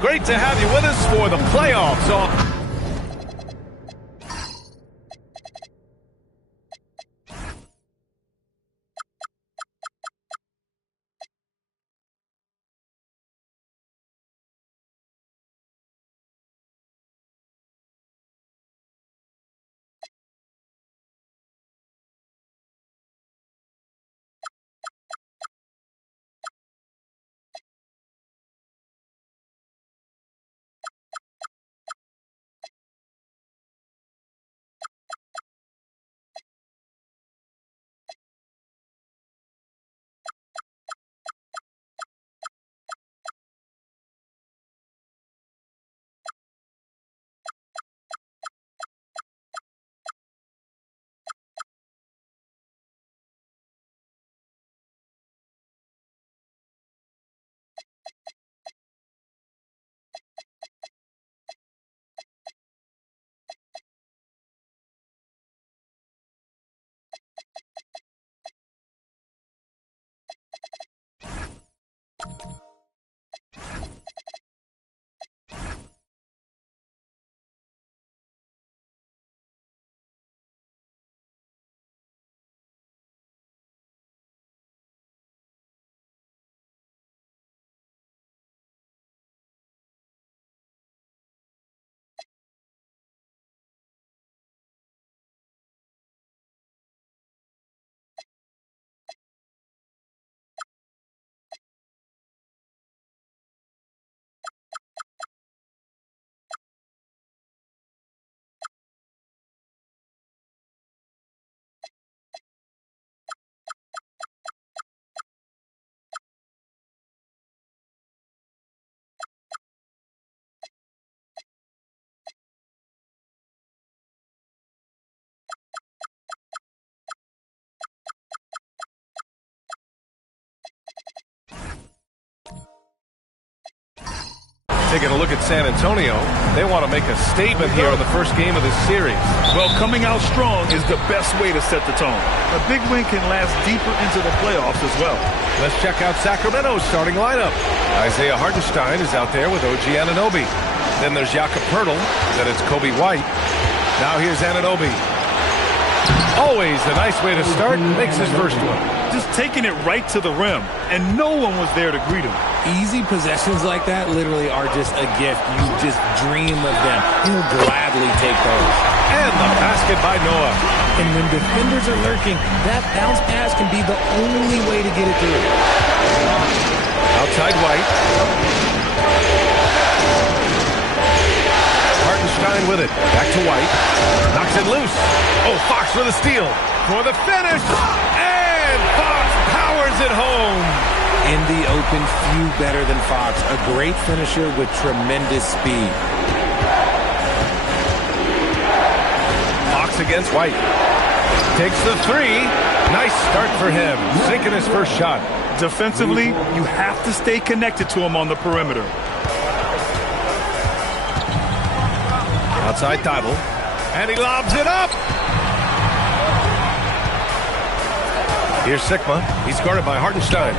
Great to have you with us for the playoffs. Taking a look at San Antonio, they want to make a statement here in the first game of this series. Well, coming out strong is the best way to set the tone. A big win can last deeper into the playoffs as well. Let's check out Sacramento's starting lineup. Isaiah Hartenstein is out there with OG Anunoby. Then there's Jakob Poeltl. Then it's Kobe White. Now here's Anunoby. Always a nice way to start. Makes his first one. Just taking it right to the rim, and no one was there to greet him. Easy possessions like that literally are just a gift. You just dream of them. He'll gladly take those. And the basket by Noah. And when defenders are lurking, that bounce pass can be the only way to get it through. Outside White. Hartenstein with it. Back to White. Knocks it loose. Oh, Fox with a steal. For the finish. And Fox powers it home. In the open, few better than Fox. A great finisher with tremendous speed. Fox against White. Takes the three. Nice start for him. Sinking his first shot. Defensively, you have to stay connected to him on the perimeter. Outside Thibault. And he lobs it up. Here's Sigma. He's guarded by Hartenstein.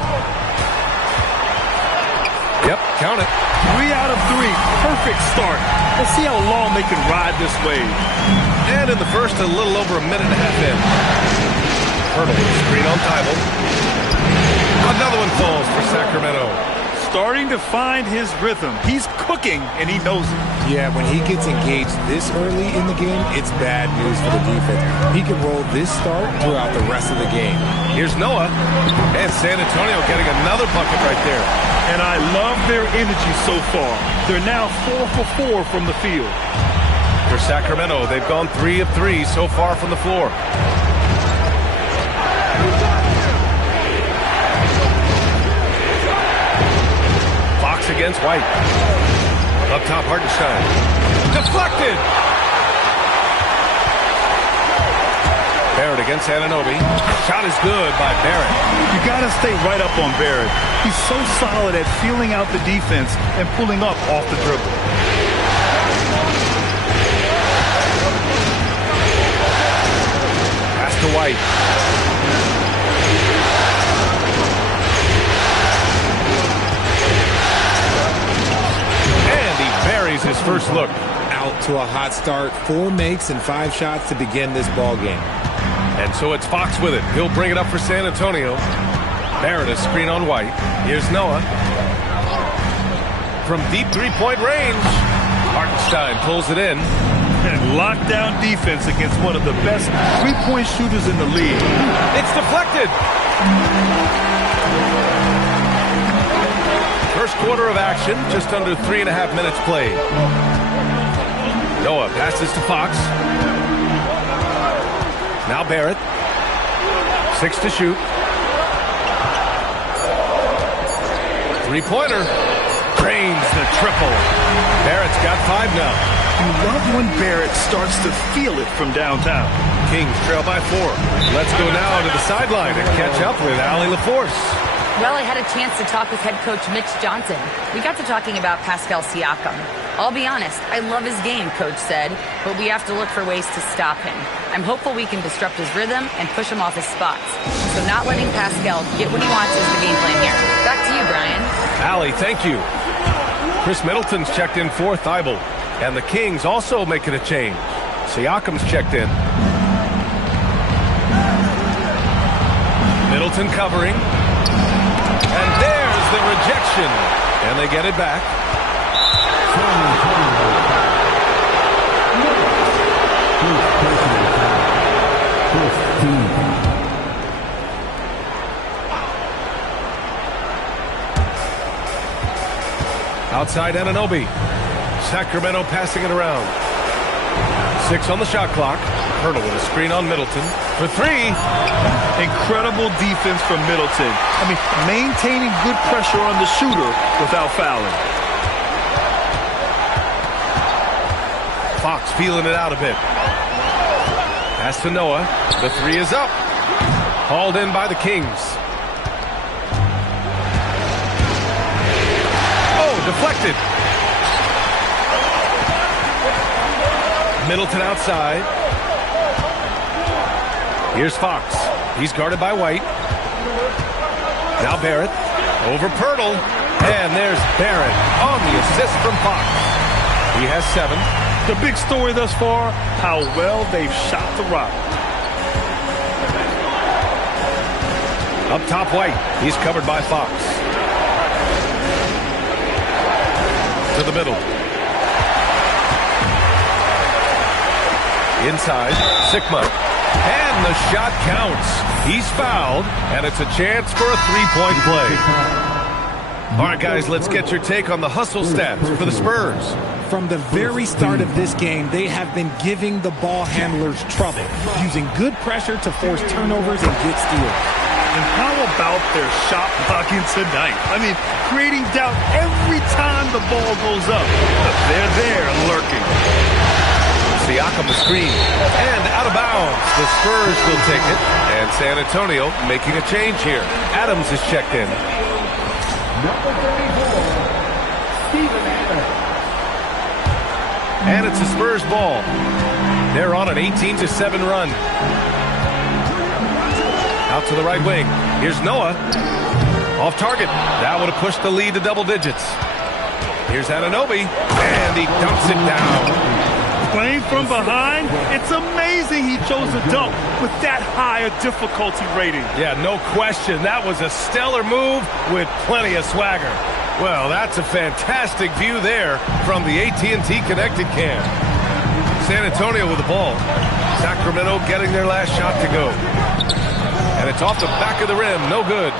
Yep, count it. 3 out of 3. Perfect start. Let's see how long they can ride this wave. And in the first, a little over a minute and a half in. Poeltl, screen on Thibault. Another one falls for Sacramento. Starting to find his rhythm. He's cooking, and he knows it. Yeah, when he gets engaged this early in the game, it's bad news for the defense. He can roll this start throughout the rest of the game. Here's Noah. And San Antonio getting another bucket right there. And I love their energy so far. They're now 4 for 4 from the field. For Sacramento, they've gone 3 of 3 so far from the floor. Fox against White. Up top, Hartenstein. Deflected! Barrett against Anunoby. Shot is good by Barrett. You got to stay right up on Barrett. He's so solid at feeling out the defense and pulling up off the dribble. Pass to White. first look. Out to a hot start. 4 makes and 5 shots to begin this ball game. And so it's Fox with it. He'll bring it up for San Antonio. Barrett a screen on White. Here's Noah. From deep three-point range. Hartenstein pulls it in. And lockdown defense against one of the best three-point shooters in the league. It's deflected. First quarter of action, just under 3.5 minutes played. Noah passes to Fox. Now Barrett. 6 to shoot. Three-pointer. Drains the triple. Barrett's got 5 now. You love when Barrett starts to feel it from downtown. Kings trail by 4. Let's go now to the sideline and catch up with Allie LaForce. Well, I had a chance to talk with head coach Mitch Johnson. We got to talking about Pascal Siakam. I'll be honest, I love his game, coach said, but we have to look for ways to stop him. I'm hopeful we can disrupt his rhythm and push him off his spots. So not letting Pascal get what he wants is the game plan here. Back to you, Brian. Allie, thank you. Chris Middleton's checked in for Thibault. And the Kings also making a change. Siakam's checked in. Middleton covering. And there's the rejection. And they get it back. Outside Anunoby. Sacramento passing it around. 6 on the shot clock. Hurdle with a screen on Middleton. For 3. Incredible defense from Middleton. I mean, maintaining good pressure on the shooter without fouling. Fox feeling it out a bit. Pass to Noah. The 3 is up. Hauled in by the Kings. Oh, deflected. Middleton outside. Here's Fox. He's guarded by White. Now Barrett. Over Pirtle. And there's Barrett on the assist from Fox. He has 7. The big story thus far, how well they've shot the rock. Up top White. He's covered by Fox. To the middle. Inside, Sikma. And the shot counts. He's fouled, and it's a chance for a 3-point play. All right, guys, let's get your take on the hustle stats for the Spurs. From the very start of this game, they have been giving the ball handlers trouble, using good pressure to force turnovers and get steals. And how about their shot blocking tonight? I mean, creating doubt every time the ball goes up. But they're there lurking. Siakam the screen. And out of bounds. The Spurs will take it. And San Antonio making a change here. Adams is checked in. Number 34, Steven Adams. And it's the Spurs ball. They're on an 18-7 run. Out to the right wing. Here's Noah. Off target. That would have pushed the lead to double digits. Here's Anunoby. And he dunks it down. Playing from behind, it's amazing he chose to dunk with that high a difficulty rating. Yeah, no question. That was a stellar move with plenty of swagger. Well, that's a fantastic view there from the AT&T Connected Cam. San Antonio with the ball. Sacramento getting their last shot to go. And it's off the back of the rim. No good.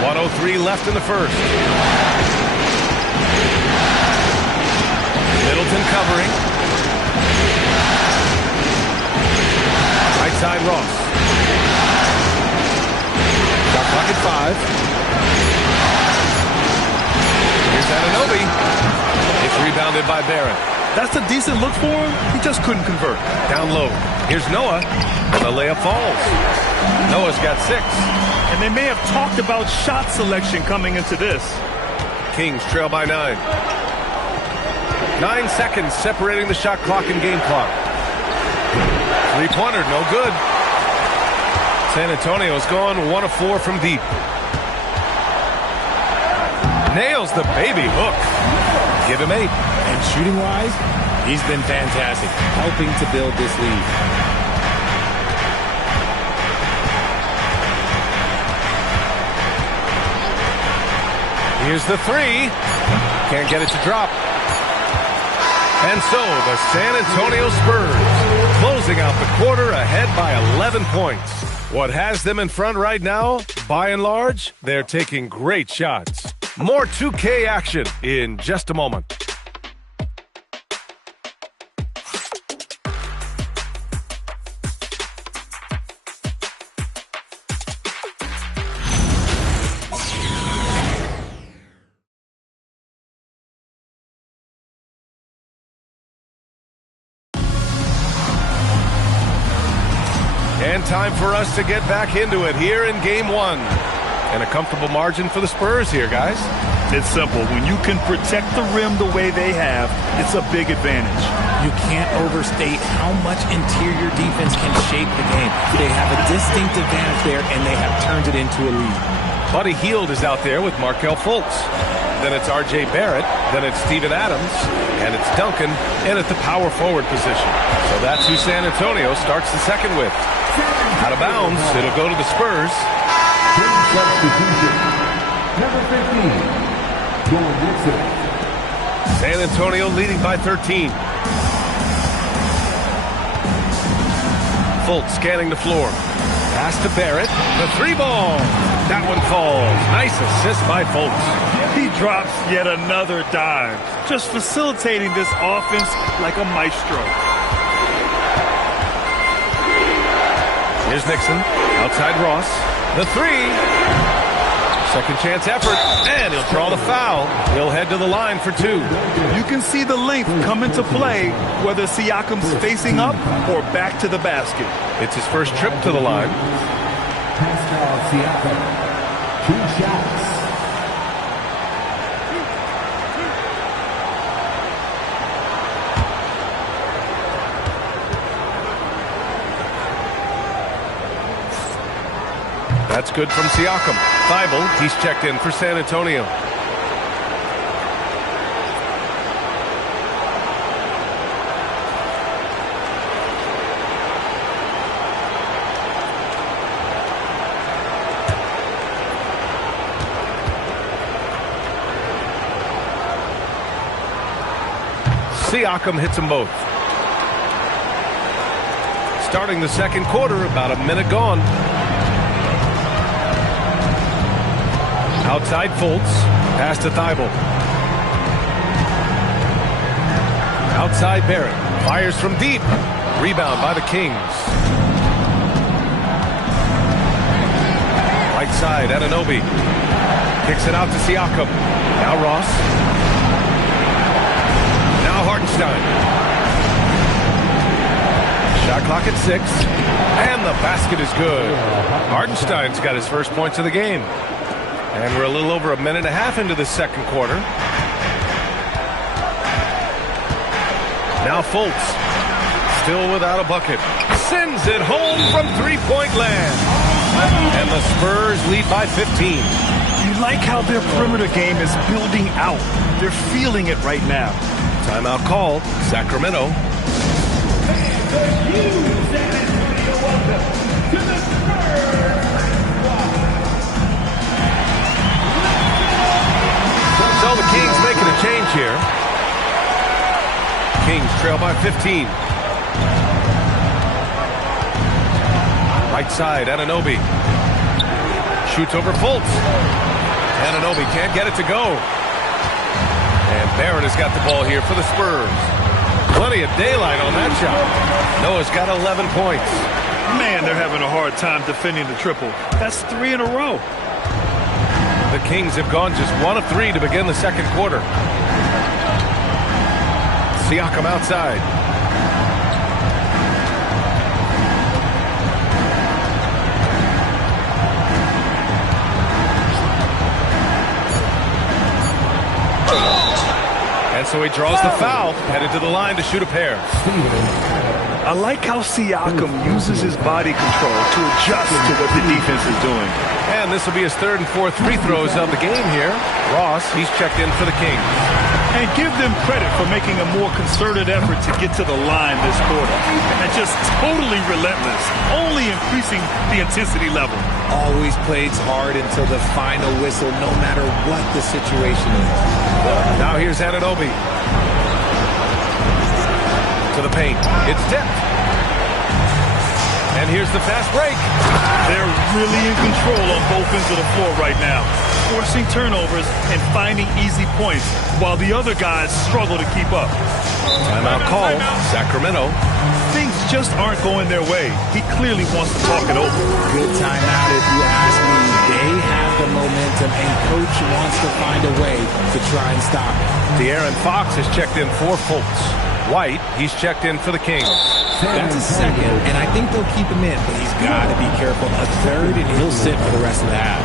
1:03 left in the first. Middleton covering. Right side Ross. Shot clock at 5. Here's Anunoby. It's rebounded by Barrett. That's a decent look for him. He just couldn't convert. Down low. Here's Noah. And the layup falls. Noah's got 6. And they may have talked about shot selection coming into this. Kings trail by 9. 9 seconds separating the shot clock and game clock. Three-pointer, no good. San Antonio's gone 1 of 4 from deep. Nails the baby hook. Give him 8. And shooting-wise, he's been fantastic, helping to build this lead. Here's the three. Can't get it to drop. And so the San Antonio Spurs closing out the quarter ahead by 11 points. What has them in front right now? By and large, they're taking great shots. More 2K action in just a moment. And time for us to get back into it here in Game 1. And a comfortable margin for the Spurs here, guys. It's simple. When you can protect the rim the way they have, it's a big advantage. You can't overstate how much interior defense can shape the game. They have a distinct advantage there, and they have turned it into a lead. Buddy Hield is out there with Markelle Fultz. Then it's R.J. Barrett. Then it's Steven Adams. And it's Duncan in at the power forward position. So that's who San Antonio starts the second with. Out of bounds, it'll go to the Spurs. Substitution. Number 15, Jordan Dixon. San Antonio leading by 13. Fultz scanning the floor. Pass to Barrett. The three ball. That one falls. Nice assist by Fultz. He drops yet another dive, just facilitating this offense like a maestro. Here's Nixon. Outside Ross. The three. Second chance effort. And he'll draw the foul. He'll head to the line for two. You can see the length come into play, whether Siakam's facing up or back to the basket. It's his first trip to the line. Pascal Siakam. 2 shots. That's good from Siakam. Thibault, he's checked in for San Antonio. Siakam hits them both. Starting the second quarter, about a minute gone. Outside Fultz, pass to Thibault. Outside Barrett, fires from deep. Rebound by the Kings. Right side, Anunoby. Kicks it out to Siakam. Now Ross. Now Hartenstein. Shot clock at 6. And the basket is good. Hartenstein's got his first points of the game. And we're a little over a minute and a half into the second quarter. Now Fultz, still without a bucket. Sends it home from three-point land. And the Spurs lead by 15. You like how their perimeter game is building out. They're feeling it right now. Timeout called. Sacramento. So the Kings making a change here. Kings trail by 15. Right side, Anunoby. Shoots over Fultz. Anunoby can't get it to go. And Barrett has got the ball here for the Spurs. Plenty of daylight on that shot. Noah's got 11 points. Man, they're having a hard time defending the triple. That's 3 in a row. The Kings have gone just 1 of 3 to begin the second quarter. Siakam outside. And so he draws the foul, headed to the line to shoot a pair. I like how Siakam uses his body control to adjust to what the defense is doing. And this will be his third and fourth free throws of the game here. Ross, he's checked in for the Kings. And give them credit for making a more concerted effort to get to the line this quarter. And just totally relentless, only increasing the intensity level. Always plays hard until the final whistle, no matter what the situation is. Now here's Anunoby. To the paint. It's tipped. And here's the fast break. They're really in control on both ends of the floor right now, forcing turnovers and finding easy points while the other guys struggle to keep up. Timeout call. Sacramento. Things just aren't going their way. He clearly wants to talk it over. Good timeout if you ask me. They have the momentum, and Coach wants to find a way to try and stop it. De'Aaron Fox has checked in for Fultz. White, he's checked in for the Kings. That's a second, and I think they'll keep him in, but he's got to be careful. A third, and he'll sit for the rest of the half.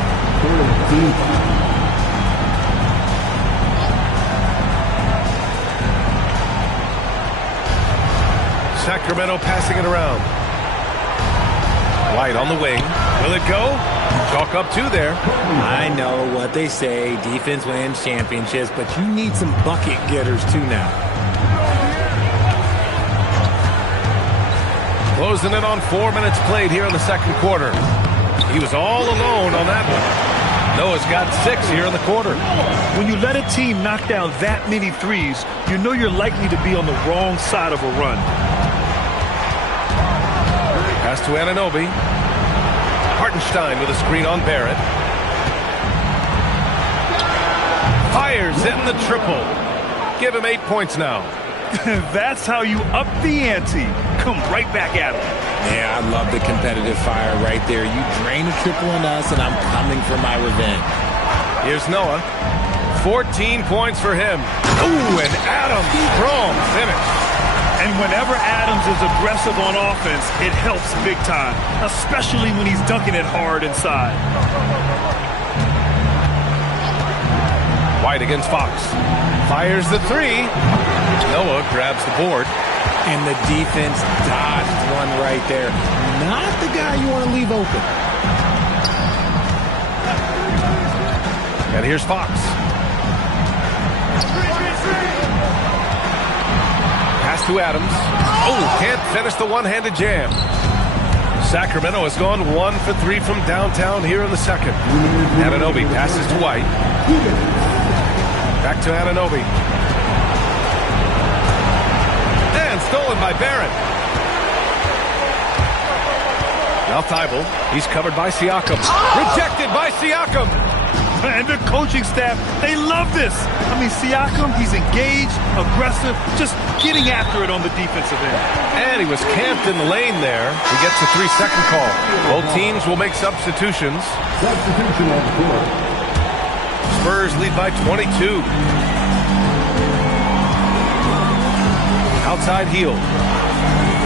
Sacramento passing it around. White on the wing. Will it go? Chalk up two there. I know what they say, defense wins championships, but you need some bucket getters too now. Closing in on 4 minutes played here in the second quarter. He was all alone on that one. Noah's got 6 here in the quarter. When you let a team knock down that many threes, you know you're likely to be on the wrong side of a run. Pass to Anunoby. Hartenstein with a screen on Barrett. Fires in the triple. Give him 8 points now. That's how you up the ante. Come right back at him. Yeah, I love the competitive fire right there. You drain a triple on us, and I'm coming for my revenge. Here's Noah. 14 points for him. Ooh, and Adams, strong finish. And whenever Adams is aggressive on offense, it helps big time, especially when he's dunking it hard inside. White against Fox. Fires the three. Noah grabs the board. And the defense dodged one right there. Not the guy you want to leave open. And here's Fox. Pass to Adams. Oh, can't finish the one-handed jam. Sacramento has gone 1 for 3 from downtown here in the second. Anunoby passes to White. Back to Anunoby. And stolen by Barrett. Now Thibault. He's covered by Siakam. Rejected by Siakam. And the coaching staff, they love this. I mean, Siakam, he's engaged, aggressive, just getting after it on the defensive end. And he was camped in the lane there. He gets a 3-second call. Both teams will make substitutions. Substitution on the court. Spurs lead by 22. Outside heel.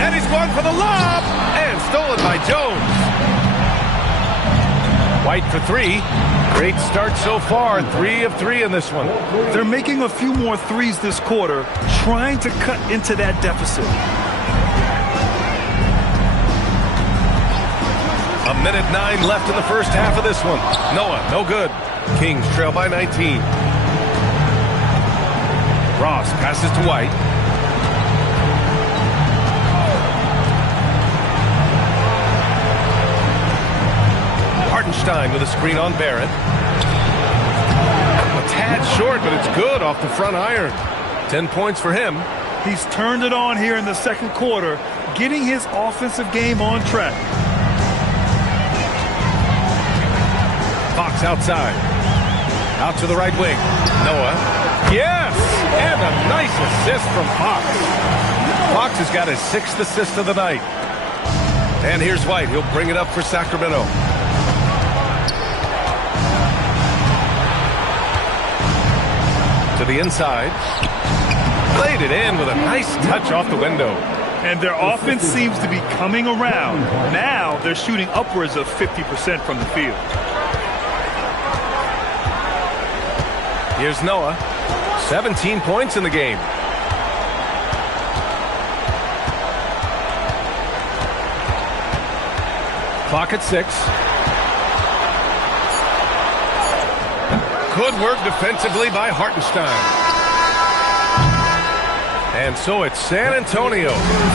And he's going for the lob. And stolen by Jones. White for 3. Great start so far. 3 of 3 in this one. They're making a few more threes this quarter, trying to cut into that deficit. A minute 9 left in the first half of this one. Noah, no good. Kings trail by 19. Ross passes to White. Hartenstein with a screen on Barrett. A tad short, but it's good off the front iron. 10 points for him. He's turned it on here in the second quarter, getting his offensive game on track. Fox outside. Out to the right wing. Noah. Yes! And a nice assist from Fox. Fox has got his 6th assist of the night. And here's White. He'll bring it up for Sacramento. To the inside. Played it in with a nice touch off the window. And their offense seems to be coming around. Now they're shooting upwards of 50% from the field. Here's Noah. 17 points in the game. Clock at 6. Good work defensively by Hartenstein. And so it's San Antonio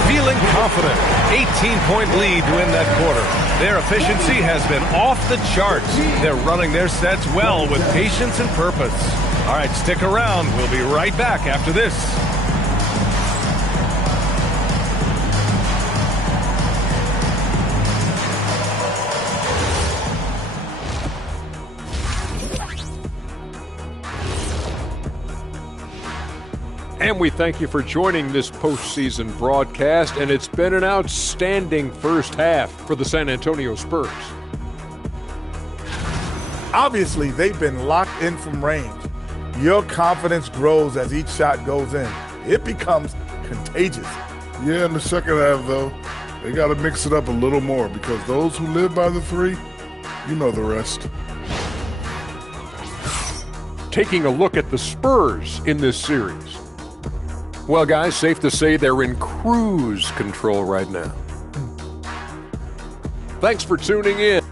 feeling confident. 18-point lead to win that quarter. Their efficiency has been off the charts. They're running their sets well with patience and purpose. All right, stick around. We'll be right back after this. And we thank you for joining this postseason broadcast, and it's been an outstanding first half for the San Antonio Spurs. Obviously, they've been locked in from range. Your confidence grows as each shot goes in. It becomes contagious. Yeah, in the second half, though, they got to mix it up a little more because those who live by the three, you know the rest. Taking a look at the Spurs in this series. Well, guys, safe to say they're in cruise control right now. Thanks for tuning in.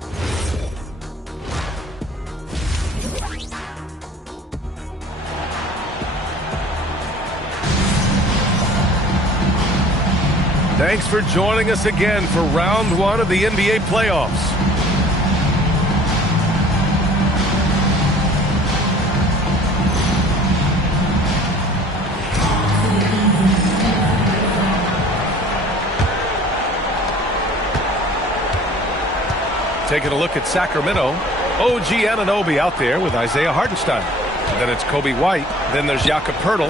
Thanks for joining us again for round one of the NBA playoffs. Taking a look at Sacramento, OG Anunoby out there with Isaiah Hartenstein. Then it's Coby White. Then there's Jakob Poeltl.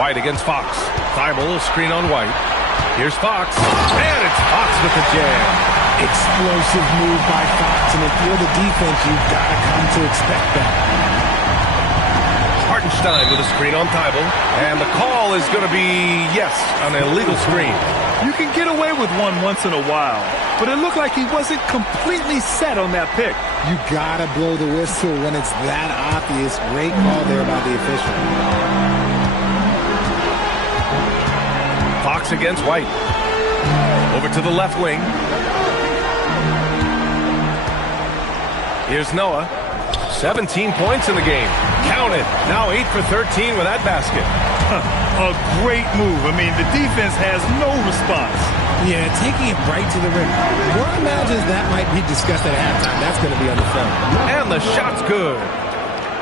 White against Fox. Thibault, a screen on White. Here's Fox. And it's Fox with the jam. Explosive move by Fox, and if you're the defense, you've got to come to expect that. Hartenstein with a screen on Thibault. And the call is going to be, yes, an illegal screen. You can get away with one once in a while, but it looked like he wasn't completely set on that pick. You gotta blow the whistle when it's that obvious. Great call there by the official. Fox against White. Over to the left wing. Here's Noah. 17 points in the game. Counted. Now 8 for 13 with that basket. A great move. I mean, the defense has no response. Yeah, taking it right to the rim. One imagines that might be discussed at halftime. That's going to be on the film. And the shot's good.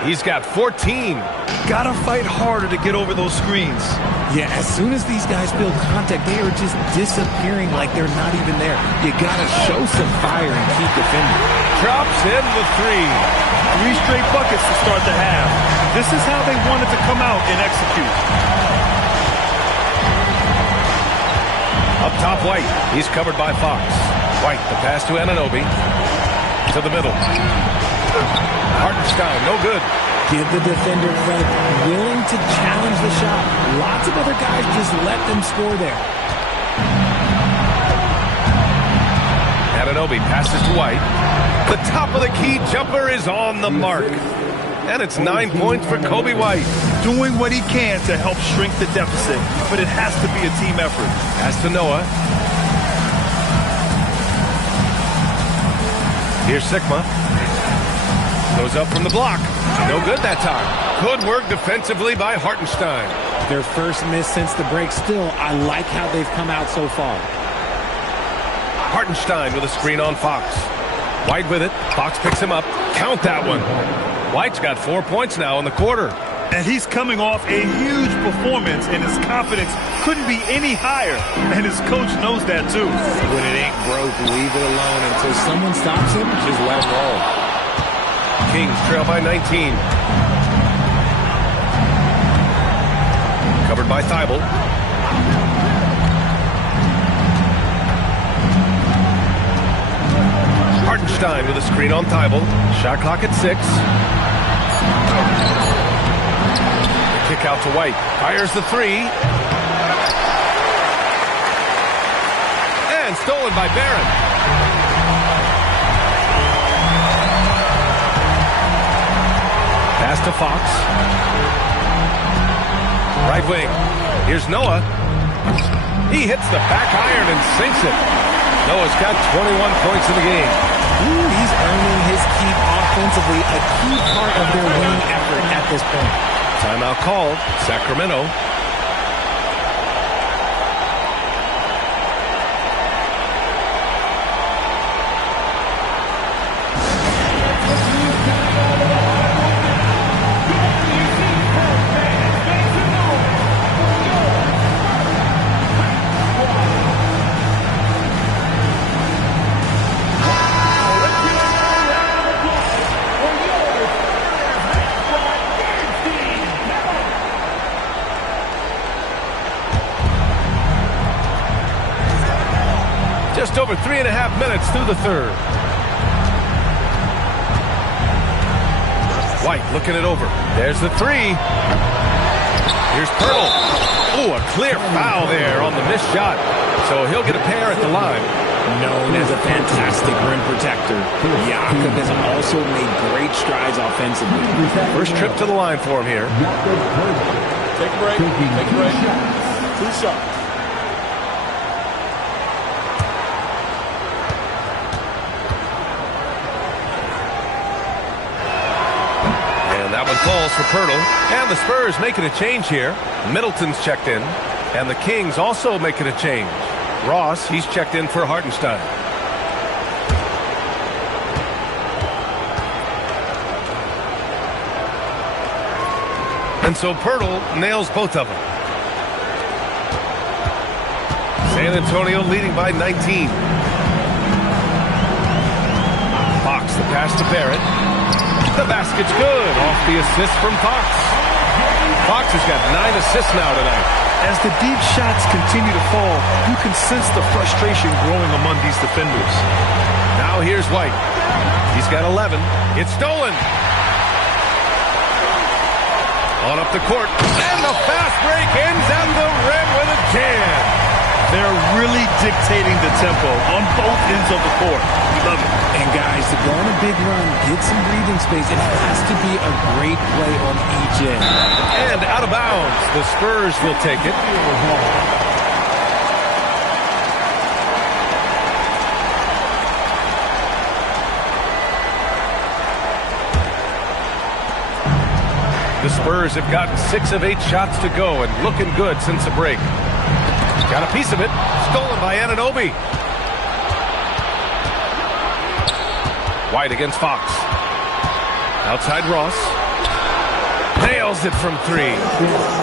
He's got 14. Gotta fight harder to get over those screens. Yeah, as soon as these guys feel contact, they are just disappearing like they're not even there. You gotta show some fire and keep defending. Drops in the three. 3 straight buckets to start the half. This is how they wanted to come out and execute. Up top, White. He's covered by Fox. White, the pass to Anunoby. To the middle. Hartenstein, no good. Give the defender credit. Willing to challenge the shot. Lots of other guys just let them score there. Anunoby passes to White. The top of the key jumper is on the mark. And it's 9 points for Coby White. Doing what he can to help shrink the deficit, but it has to be a team effort. Pass to Noah. Here's Sikma. Goes up from the block. No good that time. Good work defensively by Hartenstein. Their first miss since the break. Still, I like how they've come out so far. Hartenstein with a screen on Fox. White with it. Fox picks him up. Count that one. White's got 4 points now in the quarter. And he's coming off a huge performance, and his confidence couldn't be any higher. And his coach knows that, too. When it ain't broke, leave it alone until someone stops him. Just let him roll. Kings trail by 19. Covered by Thibault. Hartenstein with a screen on Thibault. Shot clock at 6. The kick out to White. Fires the 3. And stolen by Barron. Pass to Fox. Right wing. Here's Noah. He hits the back iron and sinks it. Noah's got 21 points in the game. He's earning his keep offensively, a key part of their winning effort at this point. Timeout called. Sacramento. Just over 3.5 minutes through the third. White looking it over. There's the three. Here's Pirtle. Oh, a clear foul there on the missed shot. So he'll get a pair at the line. Known as a fantastic rim protector, Jakob has also made great strides offensively. First trip to the line for him here. Take a break. Take a break. 2 shots. Falls for Pirtle, and the Spurs making a change here. Middleton's checked in, and the Kings also making a change. Ross, he's checked in for Hartenstein. And so Pirtle nails both of them. San Antonio leading by 19. Fox, the pass to Barrett. The basket's good off the assist from Fox. Fox has got 9 assists now tonight. As the deep shots continue to fall, you can sense the frustration growing among these defenders. Now here's White. He's got 11. It's stolen. On up the court. And the fast break ends at the rim with a jam. They're really dictating the tempo on both ends of the court. Love it. And guys, to go on a big run, get some breathing space, it has to be a great play on each end. And out of bounds. The Spurs will take it. The Spurs have gotten 6 of 8 shots to go and looking good since the break. Got a piece of it. Stolen by Anunoby. White against Fox. Outside Ross. Nails it from 3.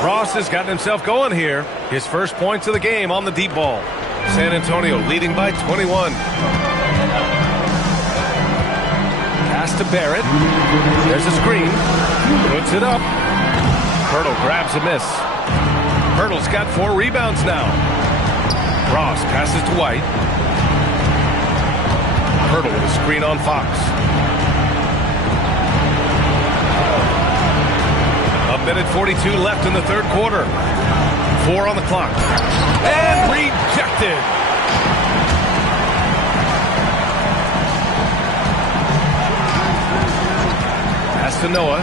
Ross has gotten himself going here. His first points of the game on the deep ball. San Antonio leading by 21. Pass to Barrett. There's a screen. Puts it up. Pirtle grabs a miss. Pirtle's got 4 rebounds now. Ross passes to White. Pirtle with a screen on Fox. A minute 42 left in the third quarter. 4 on the clock. And rejected. Pass to Noah.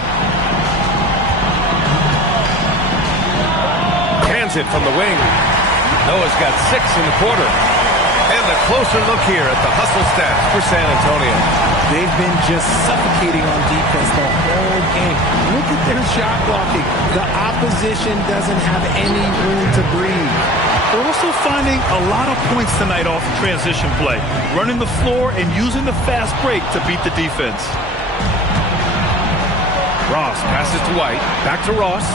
Hands it from the wing. Noah's got 6 in the quarter. And a closer look here at the hustle stats for San Antonio. They've been just suffocating on defense the whole game. Look at their shot blocking. The opposition doesn't have any room to breathe. They're also finding a lot of points tonight off transition play, running the floor and using the fast break to beat the defense. Ross passes to White. Back to Ross.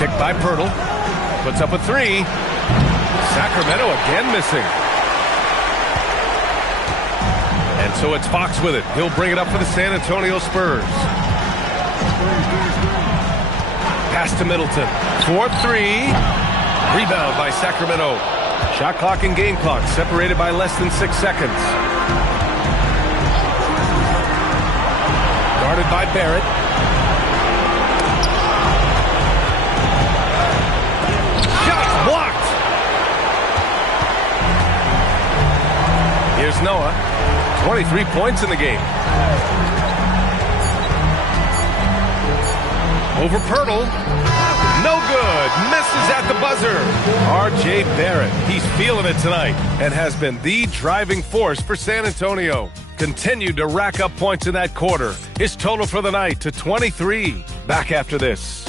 Picked by Pirtle. Puts up a 3. Sacramento again missing. And so it's Fox with it. He'll bring it up for the San Antonio Spurs. Pass to Middleton. 4-3. Rebound by Sacramento. Shot clock and game clock separated by less than 6 seconds. Guarded by Barrett. Shots blocked. Here's Noah. 23 points in the game. Over Pirtle. No good. Misses at the buzzer. R.J. Barrett. He's feeling it tonight and has been the driving force for San Antonio. Continued to rack up points in that quarter. His total for the night to 23. Back after this.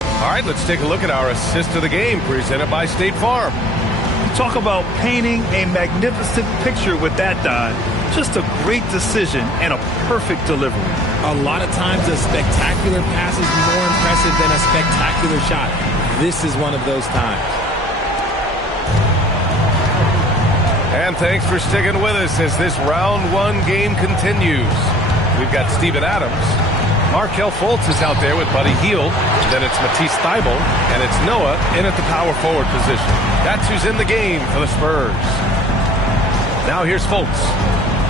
All right, let's take a look at our assist of the game presented by State Farm. Talk about painting a magnificent picture with that dive. Just a great decision and a perfect delivery. A lot of times a spectacular pass is more impressive than a spectacular shot. This is one of those times. And thanks for sticking with us as this round one game continues. We've got Steven Adams. Markel Fultz is out there with Buddy Hield. Then it's Matisse Thybulle, and it's Noah in at the power forward position. That's who's in the game for the Spurs. Now here's Fultz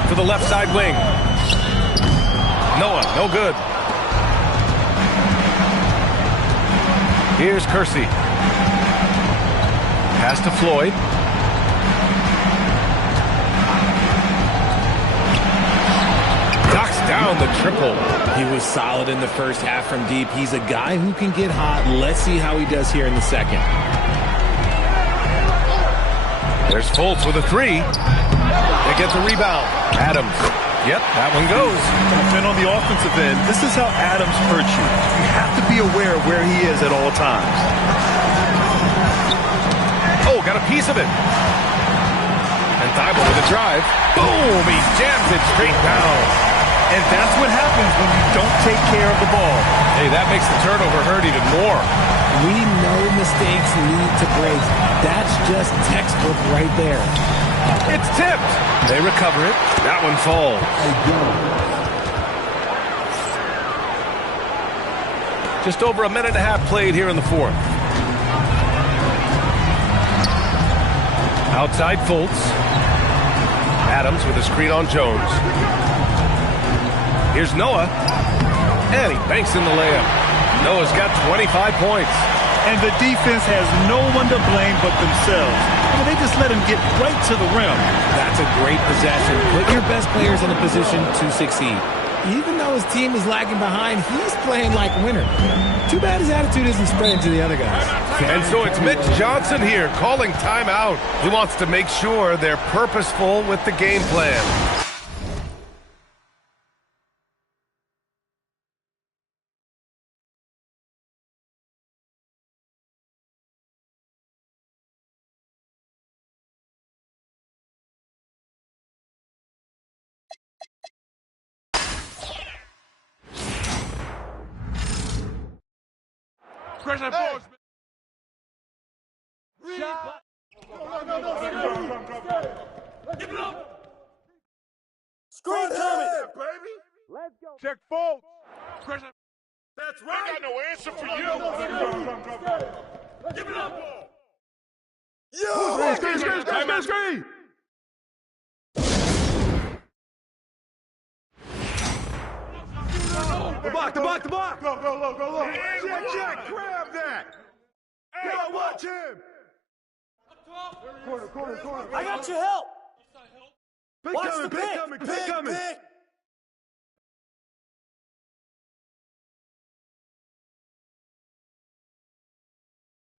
for the left side wing. Noah, no good. Here's Kersey. Pass to Floyd. Knocks down the triple. He was solid in the first half from deep. He's a guy who can get hot. Let's see how he does here in the second. There's Fultz with a three. They get the rebound. Adams. Yep, that one goes. And on the offensive end, this is how Adams hurts you. You have to be aware of where he is at all times. Oh, got a piece of it. And Thybulle with a drive. Boom! He jams it straight down. And that's what happens when you don't take care of the ball. Hey, that makes the turnover hurt even more. We know mistakes lead to breaks. That's just textbook right there. It's tipped. They recover it. That one falls. Just over a minute and a half played here in the fourth. Outside Fultz. Adams with a screen on Jones. Here's Noah. And he banks in the layup. Noah's got 25 points. And the defense has no one to blame but themselves. I mean, they just let him get right to the rim. That's a great possession. Put your best players in a position to succeed. Even though his team is lagging behind, he's playing like a winner. Too bad his attitude isn't spreading to the other guys. And so it's Mitch Johnson here calling timeout. He wants to make sure they're purposeful with the game plan. Pressure force. Give it up. Screen coming. Baby. Let's go. Check Fultz. Pressure. That's right. I got no answer for you. Give it up. Screen. The block. Go. Jack, grab that. Hey, watch him. Corner. I got your help. Watch the pick.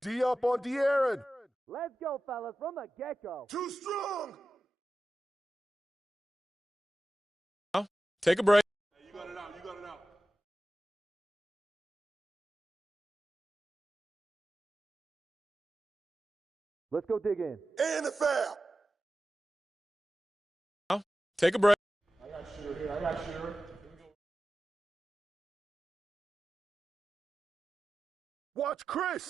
D up on De'Aaron. Let's go, fellas, from the get-go. Too strong. Take a break. You got it out. Let's go dig in. And the foul. Take a break. I got Jskr here. Watch Chris.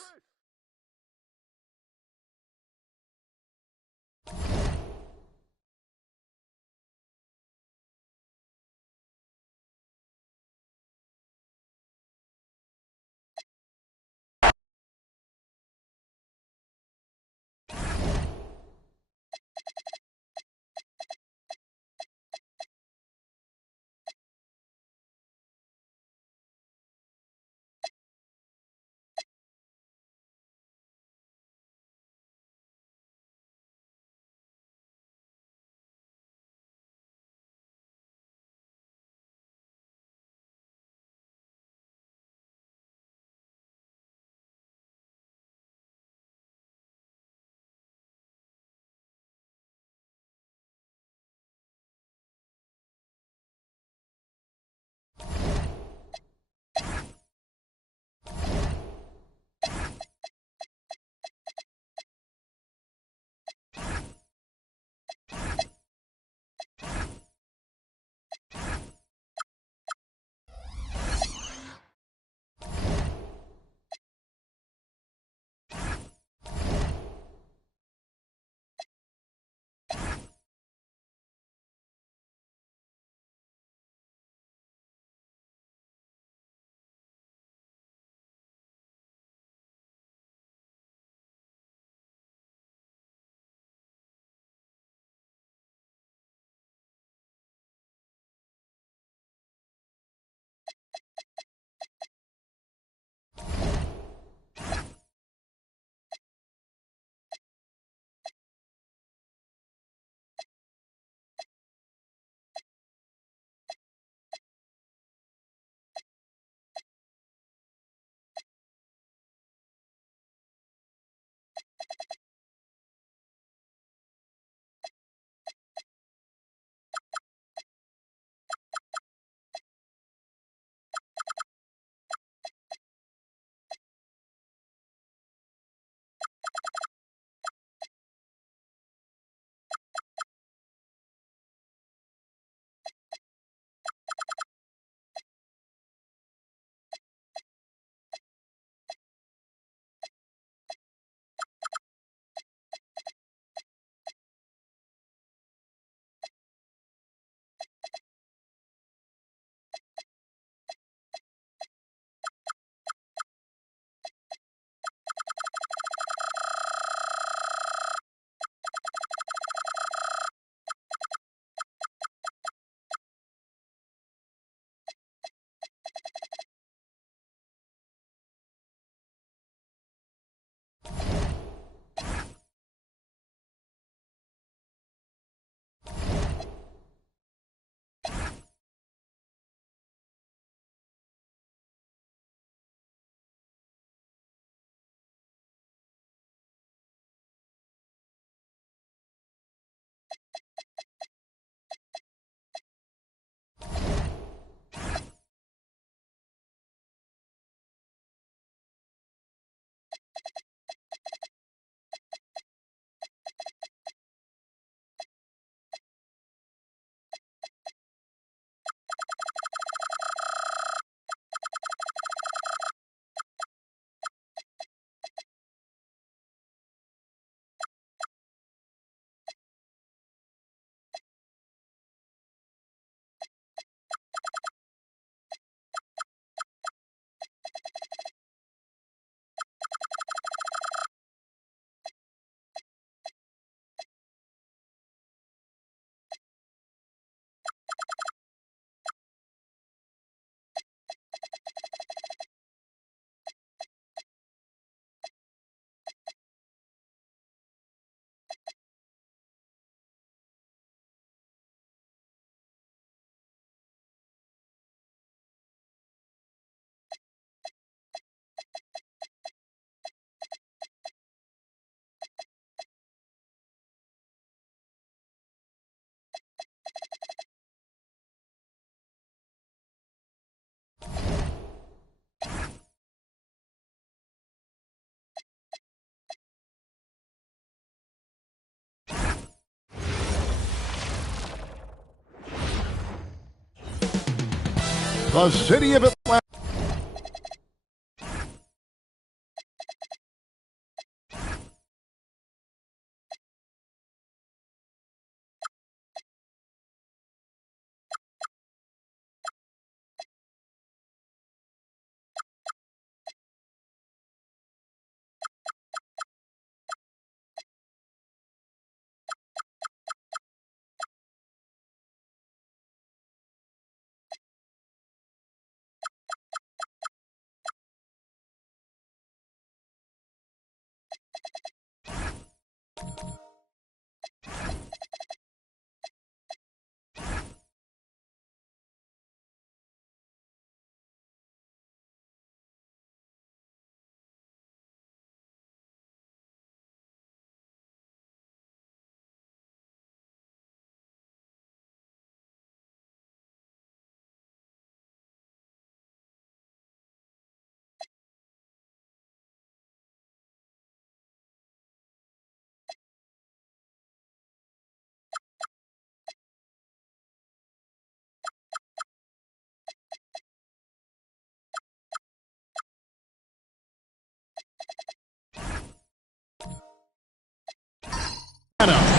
the city of Atlanta.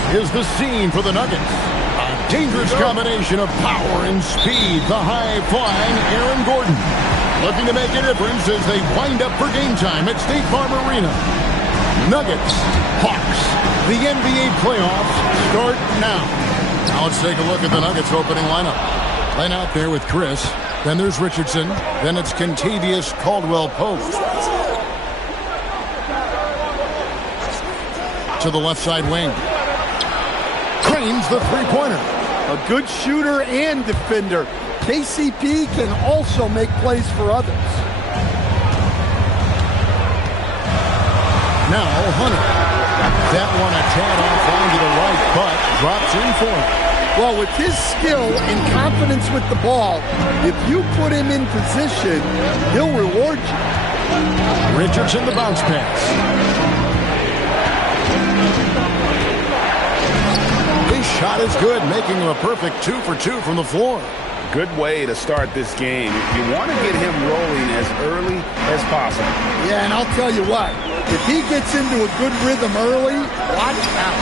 Is the scene for the Nuggets. A dangerous combination of power and speed. The high-flying Aaron Gordon looking to make a difference as they wind up for game time at State Farm Arena. Nuggets, Hawks, the NBA playoffs start now. Now let's take a look at the Nuggets opening lineup. Line out there with Chris. Then there's Richardson. Then it's Kentavious Caldwell-Pope. To the left side wing. Cranes the three-pointer. A good shooter and defender. KCP can also make plays for others. Now Hunter. That one a tad offline to the right, but drops in for him. Well, with his skill and confidence with the ball, if you put him in position, he'll reward you. Richardson the bounce pass. His shot is good, making him a perfect 2 for 2 from the floor. Good way to start this game. You want to get him rolling as early as possible. Yeah, and I'll tell you what. If he gets into a good rhythm early, watch out.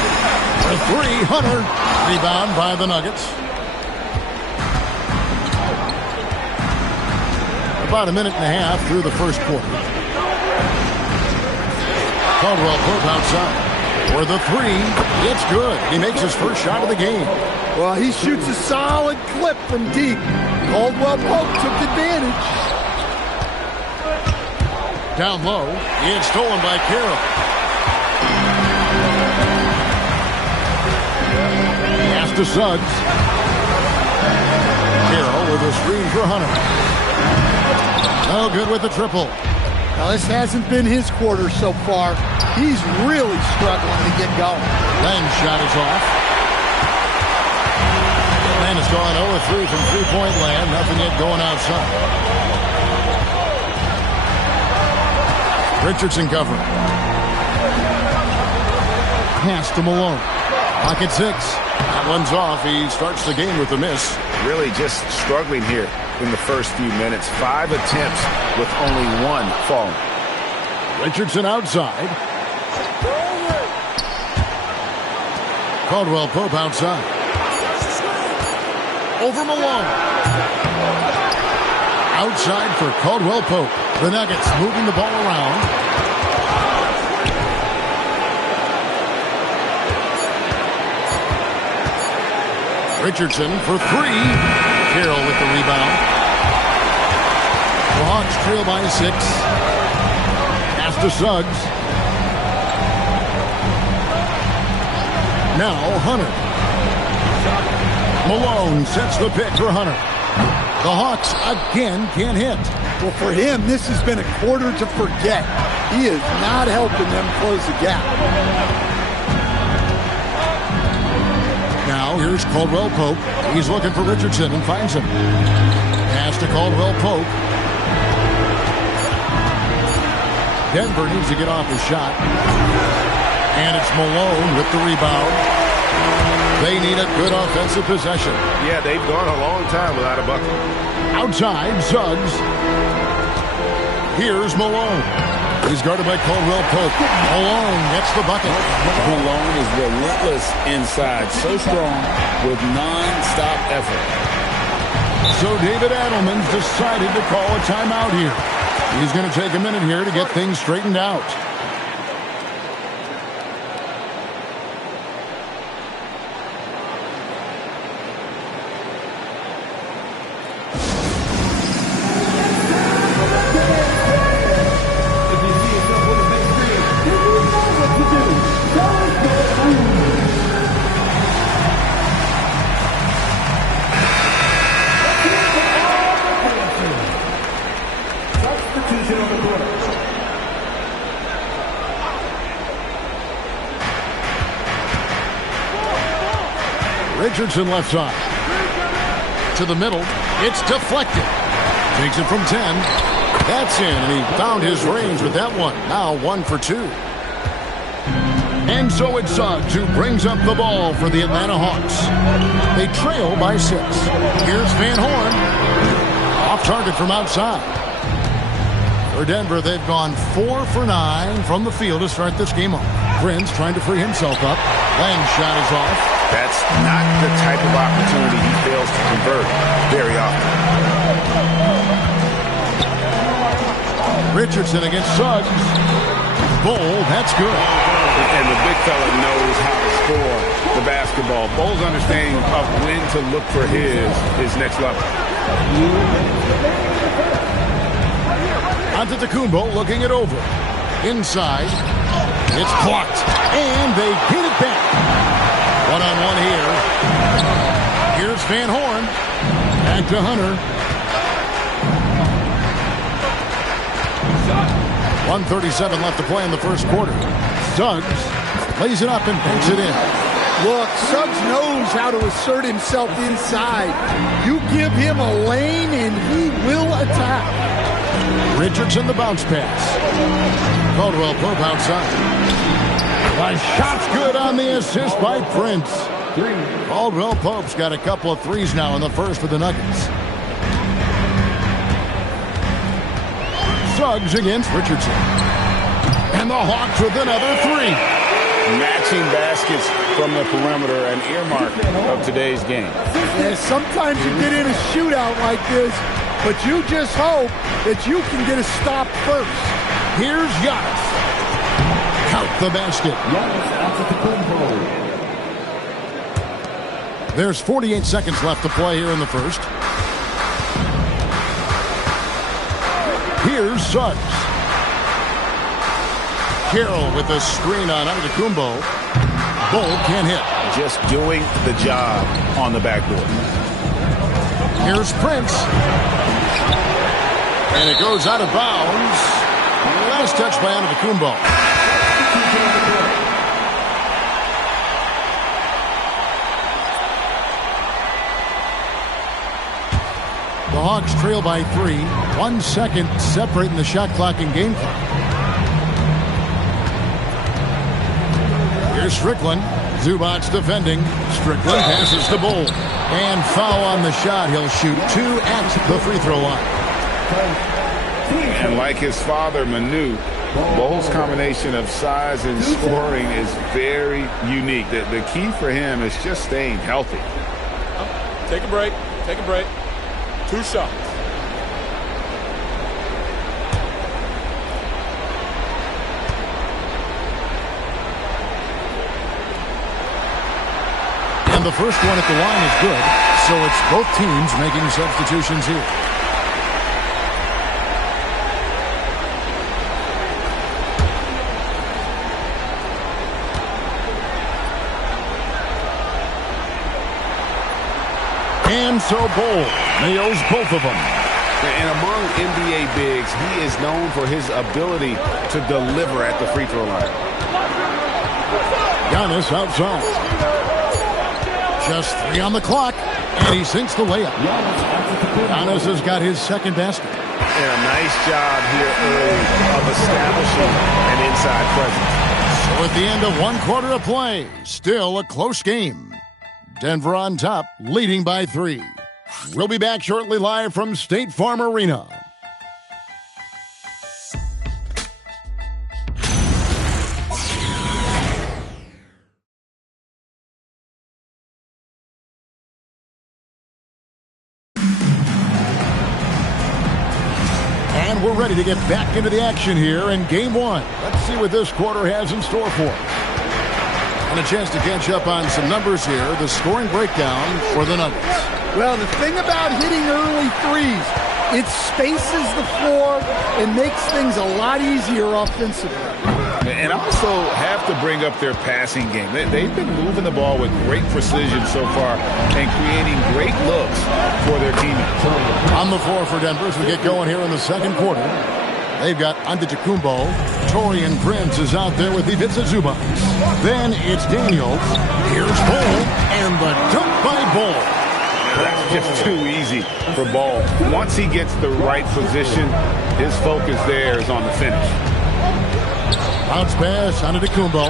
The three, Hunter. Rebound by the Nuggets. About a minute and a half through the first quarter. Caldwell-Pope outside. For the three, it's good. He makes his first shot of the game. Well, he shoots a solid clip from deep. Caldwell-Pope took advantage. Down low, it's stolen by Carroll. Pass to Suggs. Carroll with a screen for Hunter. Oh, good with the triple. Now, this hasn't been his quarter so far. He's really struggling to get going. Lang's shot is off. Man has gone 0-3 from three-point land. Nothing yet going outside. Richardson covering. Pass to Malone. Pocket 6. That one's off. He starts the game with a miss. Really just struggling here in the first few minutes. 5 attempts with only 1 falling. Richardson outside. Caldwell-Pope outside. Over Malone. Outside for Caldwell-Pope. The Nuggets moving the ball around. Richardson for 3. Carroll with the rebound. The Hawks trail by 6. Pass to Suggs. Now Hunter. Malone sets the pick for Hunter. The Hawks again can't hit. Well, for him, this has been a quarter to forget. He is not helping them close the gap. Now here's Caldwell-Pope. He's looking for Richardson and finds him. Pass to Caldwell-Pope. Denver needs to get off his shot. And it's Malone with the rebound. They need a good offensive possession. Yeah, they've gone a long time without a bucket. Outside, Suggs. Here's Malone. He's guarded by Caldwell Pope. Malone gets the bucket. Malone is relentless inside. So strong with non-stop effort. So David Adelman's decided to call a timeout here. He's going to take a minute here to get things straightened out. Richardson left side. To the middle. It's deflected. Takes it from 10. That's in, and he found his range with that one. Now 1 for 2. And so it's Suggs who brings up the ball for the Atlanta Hawks. They trail by 6. Here's Van Horn. Off target from outside. For Denver, they've gone 4 for 9 from the field to start this game off. Prince trying to free himself up. Lang's shot is off. That's not the type of opportunity he fails to convert very often. Richardson against Suggs. Bull, that's good. And the big fella knows how to score the basketball. Bull's understanding of when to look for his next level. Antetokounmpo looking it over. Inside. It's blocked. And they get it back. One-on-one here. Here's Van Horn. Back to Hunter. 1:37 left to play in the first quarter. Suggs lays it up and banks it in. Look, Suggs knows how to assert himself inside. You give him a lane and he will attack. Richardson the bounce pass. Caldwell Pope outside. The shot's good on the assist by Prince. Caldwell Pope's got a couple of threes now in the first for the Nuggets. Suggs against Richardson. And the Hawks with another 3. Matching baskets from the perimeter, an earmark of today's game. Yeah, sometimes you get in a shootout like this, but you just hope that you can get a stop first. Here's Giannis. Count the basket. There's 48 seconds left to play here in the first. Here's Suggs. Carroll with a screen on Antetokounmpo. Bull can't hit. Just doing the job on the backboard. Here's Prince. And it goes out of bounds. Last touch by Antetokounmpo. The Hawks trail by 3. 1 second separating the shot clock and game clock. Here's Strickland. Zubac's defending. Strickland passes to Bull. And foul on the shot. He'll shoot 2 at the free throw line. And like his father, Manu, Bull's combination of size and scoring is very unique. The key for him is just staying healthy. Take a break. Take a break. 2 shots. And the first one at the line is good, so it's both teams making substitutions here. And so Bull nails both of them. And among NBA bigs, he is known for his ability to deliver at the free throw line. Giannis outside. Just 3 on the clock, and he sinks the layup. Giannis has got his second basket. And a nice job here early of establishing an inside presence. So at the end of 1 quarter of play, still a close game. Denver on top, leading by 3. We'll be back shortly live from State Farm Arena. And we're ready to get back into the action here in Game 1. Let's see what this quarter has in store for us. And a chance to catch up on some numbers here. The scoring breakdown for the Nuggets. Well, the thing about hitting early threes, it spaces the floor and makes things a lot easier offensively. And also have to bring up their passing game. They've been moving the ball with great precision so far and creating great looks for their teammates. On the floor for Denver as we get going here in the second quarter. They've got Antetokounmpo. Taurean Prince is out there with Ivica Zubac. Then it's Daniels. Here's Ball. And the dunk by Ball. That's just too easy for Ball. Once he gets the right position, his focus there is on the finish. Bounce pass onto Antetokounmpo,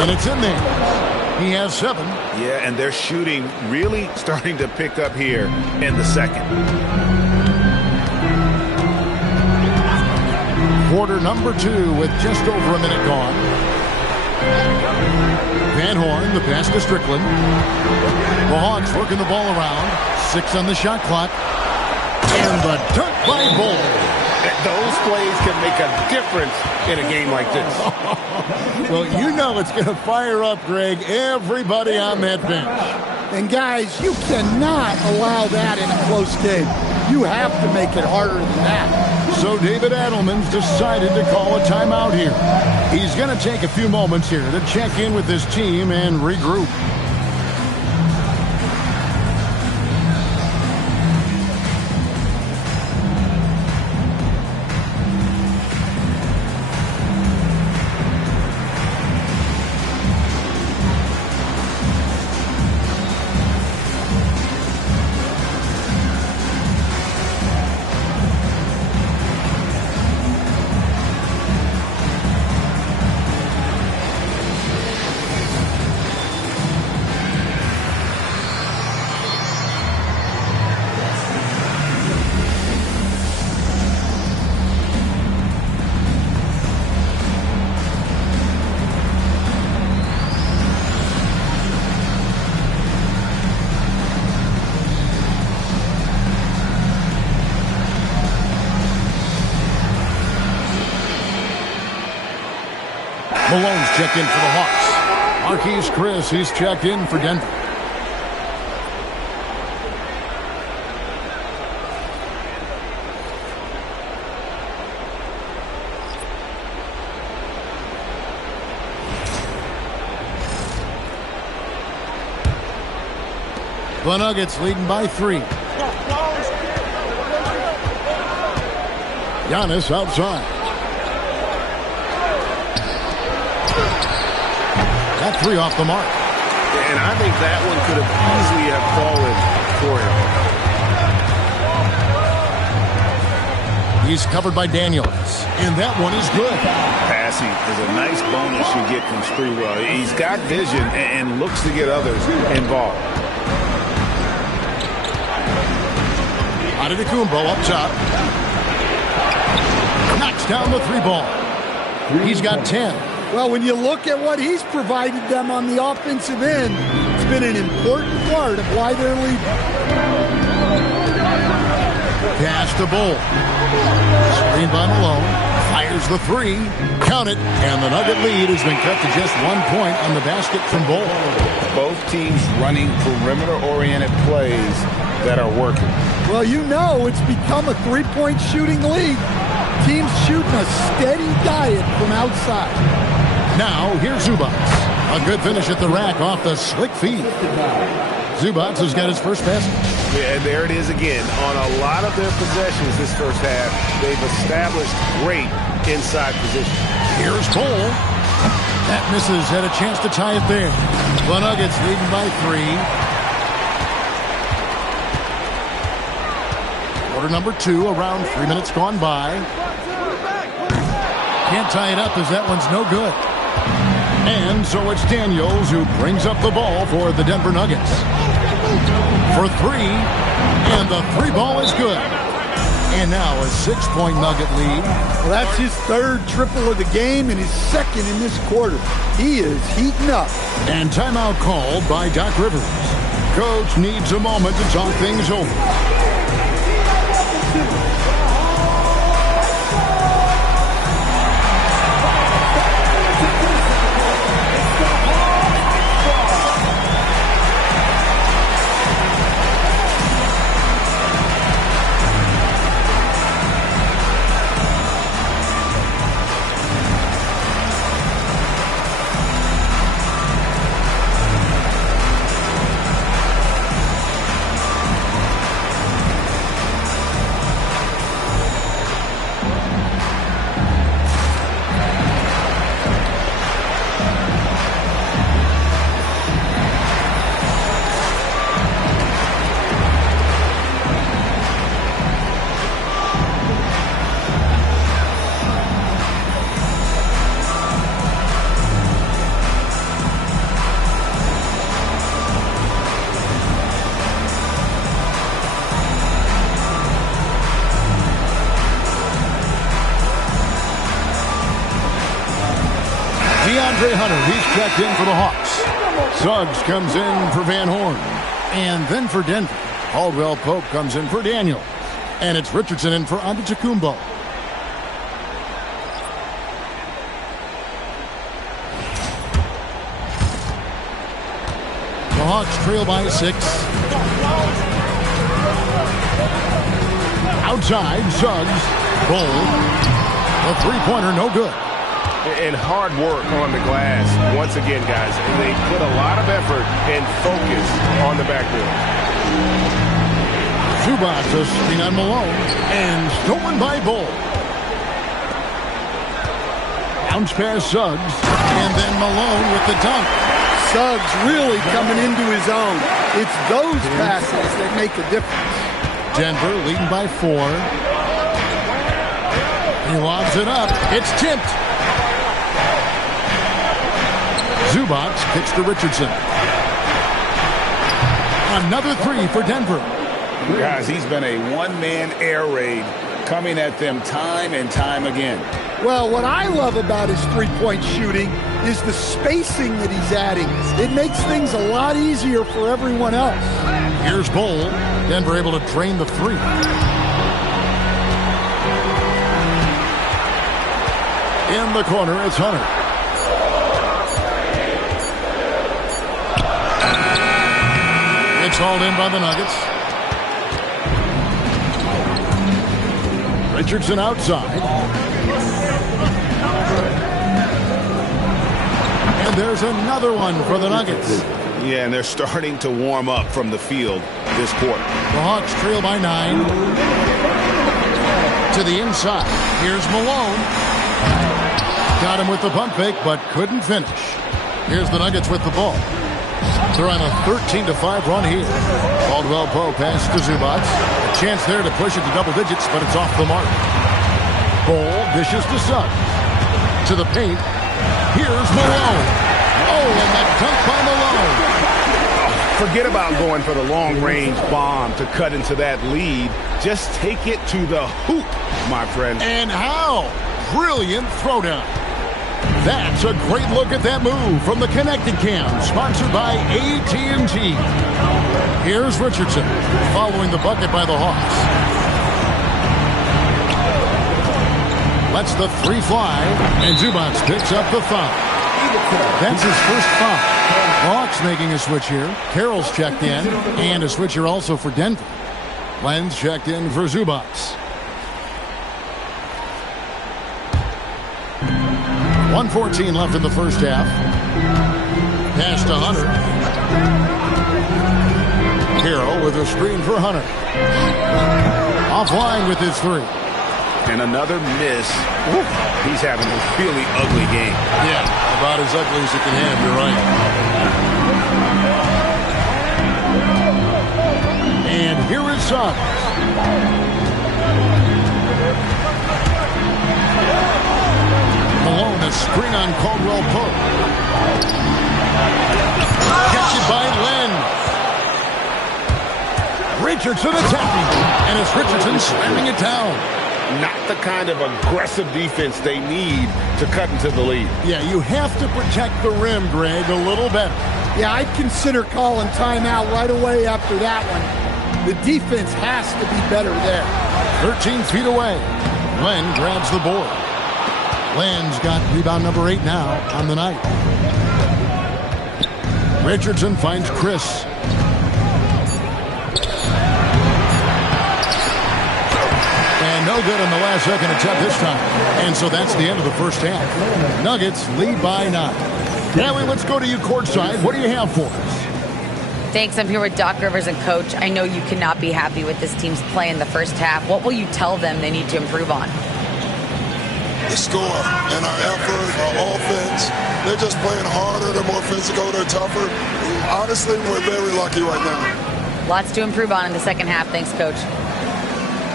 and it's in there. He has 7. Yeah, and their shooting really starting to pick up here in the second. Quarter number 2 with just over a minute gone. Van Horn, the pass to Strickland. The Hawks working the ball around. 6 on the shot clock. And the dunk by Ball. Those plays can make a difference in a game like this. Well, you know it's going to fire up, Greg, everybody on that bench. And guys, you cannot allow that in a close game. You have to make it harder than that. So David Adelman's decided to call a timeout here. He's going to take a few moments here to check in with his team and regroup. Malone's checked in for the Hawks. Marquise Chris, he's checked in for Denver. The Nuggets leading by 3. Giannis outside. That 3 off the mark. And I think that one could have easily have fallen for him. He's covered by Daniels. And that one is good. Passing is a nice bonus you get from Sprewell. He's got vision and looks to get others involved. Antetokounmpo up top. Knocks down the 3 ball. He's got 10. Well, when you look at what he's provided them on the offensive end, it's been an important part of why they're leading. Pass to Bull. Screen by Malone. Fires the 3. Count it. And the Nugget lead has been cut to just 1 point on the basket from Bull. Both teams running perimeter-oriented plays that are working. Well, you know it's become a 3-point shooting league. Teams shooting a steady diet from outside. Now, here's Zubac. A good finish at the rack off the slick feed. Zubac has got his first basket. Yeah, and there it is again. On a lot of their possessions this first half, they've established great inside position. Here's Cole. That misses. Had a chance to tie it there. The Nuggets leading by 3. Quarter number 2, around 3 minutes gone by. Can't tie it up as that one's no good. And so it's Daniels who brings up the ball for the Denver Nuggets. For three. And the three ball is good. And now a 6-point Nugget lead. Well, that's his third triple of the game and his second in this quarter. He is heating up. And timeout called by Doc Rivers. Coach needs a moment to talk things over. He's checked in for the Hawks. Suggs comes in for Van Horn. And then for Denver, Caldwell Pope comes in for Daniels. And it's Richardson in for Antetokounmpo. The Hawks trail by 6. Outside, Suggs. Bull. A three-pointer, no good. And hard work on the glass. Once again, guys, they put a lot of effort and focus on the backboard. Zubac a screen on Malone. And stolen by Bull. Bounce pass Suggs. And then Malone with the dunk. Suggs really coming into his own. It's those passes that make a difference. Denver leading by 4. He lobs it up. It's tipped. Zubac kicks to Richardson. Another three for Denver. Guys, he's been a one-man air raid coming at them time and time again. Well, what I love about his three-point shooting is the spacing that he's adding. It makes things a lot easier for everyone else. Here's Bull. Denver able to drain the three. In the corner, it's Hunter. It's hauled in by the Nuggets. Richardson outside. And there's another one for the Nuggets. Yeah, and they're starting to warm up from the field this quarter. The Hawks trail by 9. To the inside. Here's Malone. Got him with the pump fake, but couldn't finish. Here's the Nuggets with the ball. They're on a 13-5 run here. Caldwell Pope passes to Zubac. A chance there to push it to double digits, but it's off the mark. Bull dishes to Suggs. To the paint. Here's Malone. Oh, and the dunk by Malone. Forget about going for the long-range bomb to cut into that lead. Just take it to the hoop, my friend. And how? Brilliant throwdown. That's a great look at that move from the Connected Cam, sponsored by AT&T. Here's Richardson, following the bucket by the Hawks. Lets the three fly, and Zubac picks up the foul. That's his first foul. The Hawks making a switch here. Carroll's checked in, and a switch here also for Denver. Lenz checked in for Zubac. 1:14 left in the first half. Pass to Hunter. Carroll with a screen for Hunter. Offline with his three. And another miss. He's having a really ugly game. Yeah, about as ugly as it can have, you're right. And here is Suggs. Malone, a screen on Caldwell Pope. Catch it by Len. Richardson attacking. And it's Richardson slamming it down. Not the kind of aggressive defense they need to cut into the lead. Yeah, you have to protect the rim, Greg, a little better. Yeah, I'd consider calling timeout right away after that one. The defense has to be better there. 13 feet away. Len grabs the board. Len's got rebound number 8 now on the night. Richardson finds Chris. And no good on the last second attempt this time. And so that's the end of the first half. Nuggets lead by 9. Allie, let's go to you courtside. What do you have for us? Thanks. I'm here with Doc Rivers and Coach. I know you cannot be happy with this team's play in the first half. What will you tell them they need to improve on? The score and our effort, our offense. They're just playing harder. They're more physical. They're tougher. Honestly, we're very lucky right now. Lots to improve on in the second half. Thanks, Coach.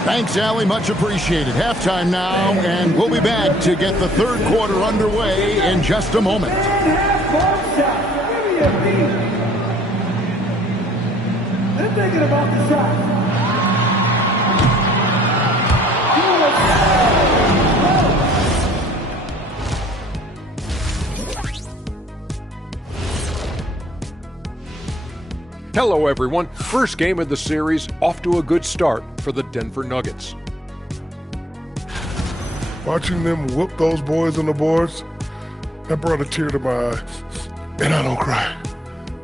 Thanks, Allie. Much appreciated. Halftime now, and we'll be back to get the third quarter underway in just a moment. They're thinking about the shot. Hello, everyone. First game of the series, off to a good start for the Denver Nuggets. Watching them whoop those boys on the boards, that brought a tear to my eye. And I don't cry.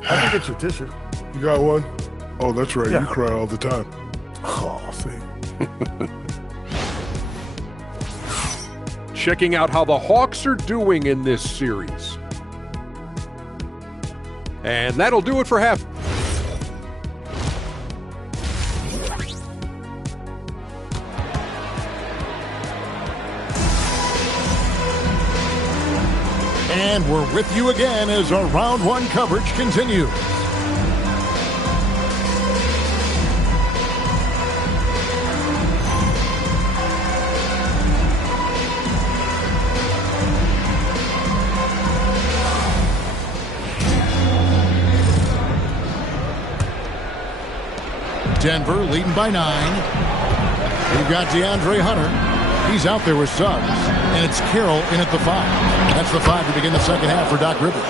I can get your tissue. You got one? Oh, that's right. Yeah. You cry all the time. Oh, see. Checking out how the Hawks are doing in this series. And that'll do it for half. And we're with you again as our round one coverage continues. Denver leading by 9. We've got DeAndre Hunter. He's out there with Suggs. And it's Carroll in at the 5. That's the 5 to begin the second half for Doc Rivers.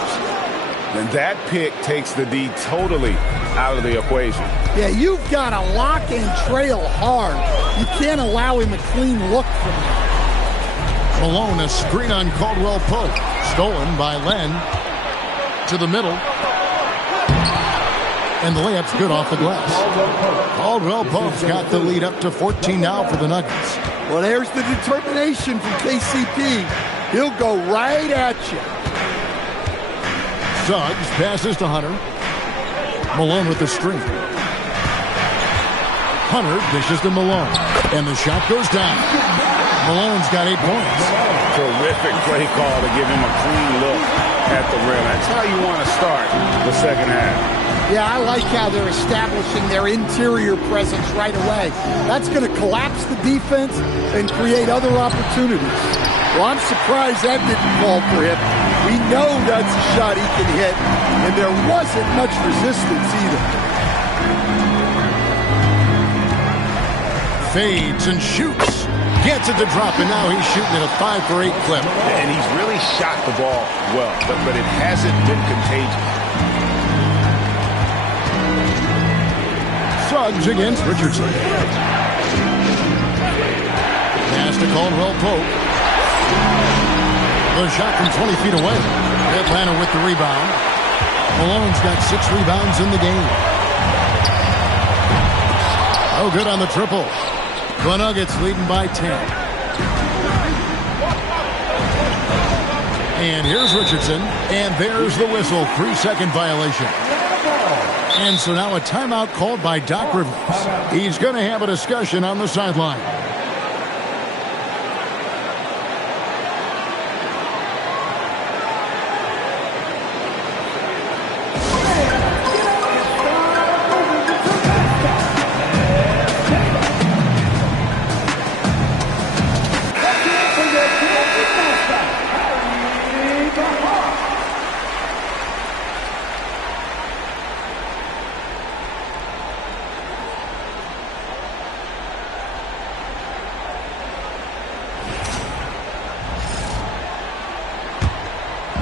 And that pick takes the D totally out of the equation. Yeah, you've got to lock and trail hard. You can't allow him a clean look from him. Malone, a screen on Caldwell Pope. Stolen by Len. To the middle. And the layup's good off the glass. Caldwell Pope's got the lead up to 14 now for the Nuggets. Well, there's the determination from KCP. He'll go right at you. Suggs passes to Hunter. Malone with the screen. Hunter dishes to Malone. And the shot goes down. Malone's got 8 points. Terrific play call to give him a clean look at the rim. That's how you want to start the second half. Yeah, I like how they're establishing their interior presence right away. That's going to collapse the defense and create other opportunities. Well, I'm surprised that didn't fall for him. We know that's a shot he can hit, and there wasn't much resistance either. Fades and shoots. Gets it to drop, and now he's shooting at a 5 for 8 clip. And he's really shot the ball well, but it hasn't been contagious. Suggs against Richardson. Pass to Caldwell Pope. The shot from 20 feet away. Atlanta with the rebound. Malone's got 6 rebounds in the game. Oh, good on the triple. The Nuggets leading by 10. And here's Richardson. And there's the whistle. 3-second violation. And so now a timeout called by Doc Rivers. He's going to have a discussion on the sideline.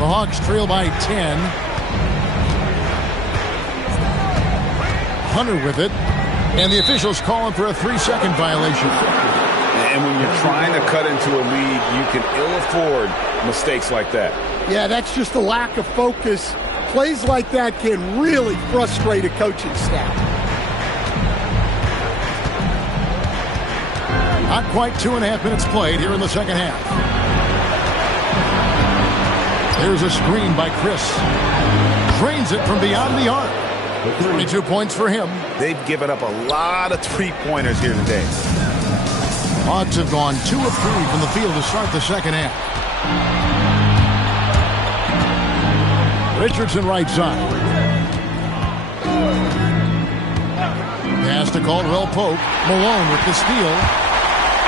Hawks trail by 10. Hunter with it. And the officials calling for a 3-second violation. And when you're trying to cut into a lead, you can ill afford mistakes like that. Yeah, that's just a lack of focus. Plays like that can really frustrate a coaching staff. Not quite 2.5 minutes played here in the second half. Here's a screen by Chris. Drains it from beyond the arc. 22 points for him. They've given up a lot of three-pointers here today. Hawks have gone 2 of 3 from the field to start the second half. Richardson right side. Pass to Caldwell Pope. Malone with the steal.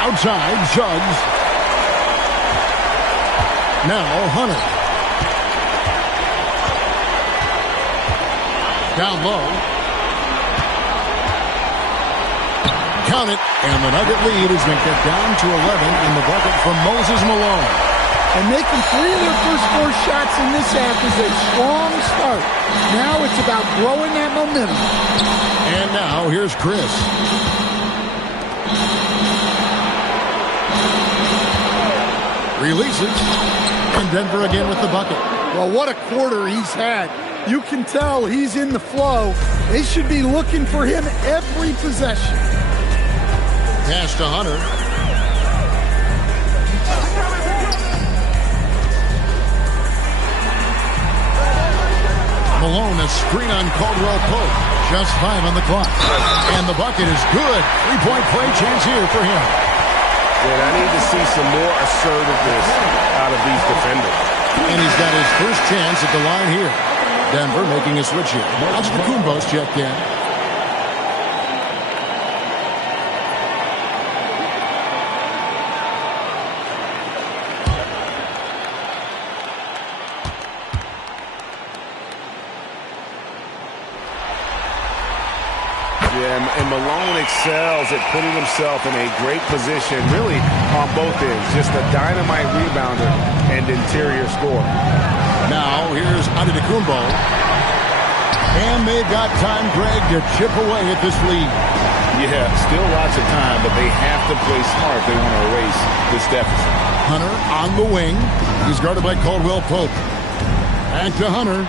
Outside, Suggs. Now Hunter. Down low. Count it. And the Nugget lead has been cut down to 11 in the bucket from Moses Malone. And making 3 of their first 4 shots in this half is a strong start. Now it's about growing that momentum. And now here's Chris. Releases. And Denver again with the bucket. Well, what a quarter he's had. You can tell he's in the flow. They should be looking for him every possession. Pass to Hunter. Malone, a screen on Caldwell Pope. Just 5 on the clock. And the bucket is good. 3-point play chance here for him. And I need to see some more assertiveness out of these defenders. And he's got his first chance at the line here. Denver making a switch here. Antetokounmpo's checked in. And Malone excels at putting himself in a great position, really on both ends. Just a dynamite rebounder and interior scorer. Now here's Antetokounmpo. And they've got time, Greg, to chip away at this lead. Yeah, still lots of time, but they have to play smart if they want to erase this deficit. Hunter on the wing. He's guarded by Caldwell Pope. Back to Hunter.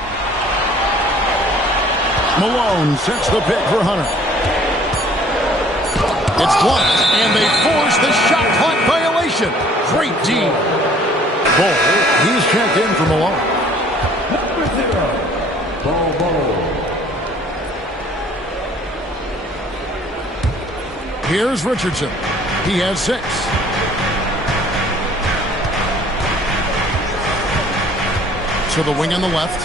Malone sets the pick for Hunter. It's blocked, and they force the shot clock violation. Great D. Ball. He's checked in for Malone. Ball. Here's Richardson. He has 6. To the wing on the left.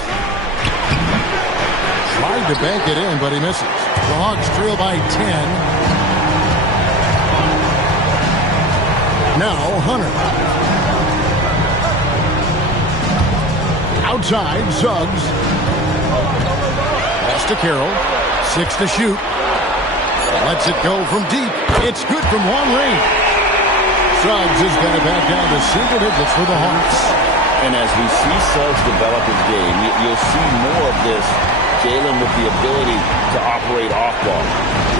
Tried to bank it in, but he misses. The Hawks trail by 10. Now Hunter. Outside, Suggs. Pass to Carroll. 6 to shoot. Lets it go from deep. It's good from long range. Suggs has got it back down to single digits for the Hawks. And as we see Suggs develop his game, you'll see more of this. Jalen with the ability to operate off ball.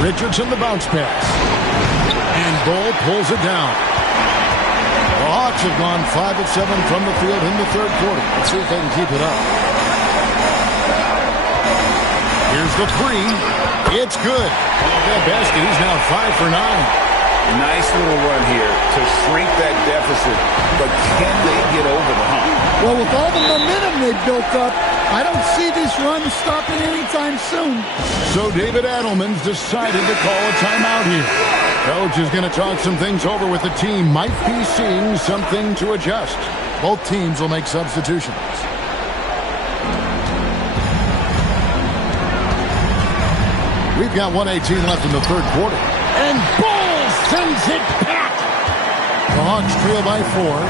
Richardson the bounce pass. And Bull pulls it down. The Hawks have gone 5 of 7 from the field in the third quarter. Let's see if they can keep it up. Here's the 3. It's good. That basket, he's now 5 for 9. Nice little run here to shrink that deficit, but can they get over the hump? Well, with all the momentum they've built up, I don't see this run stopping anytime soon. So David Adelman's decided to call a timeout here. Coach is going to talk some things over with the team. Might be seeing something to adjust. Both teams will make substitutions. We've got 1:18 left in the third quarter. And Bull sends it back. The Hawks trail by 4.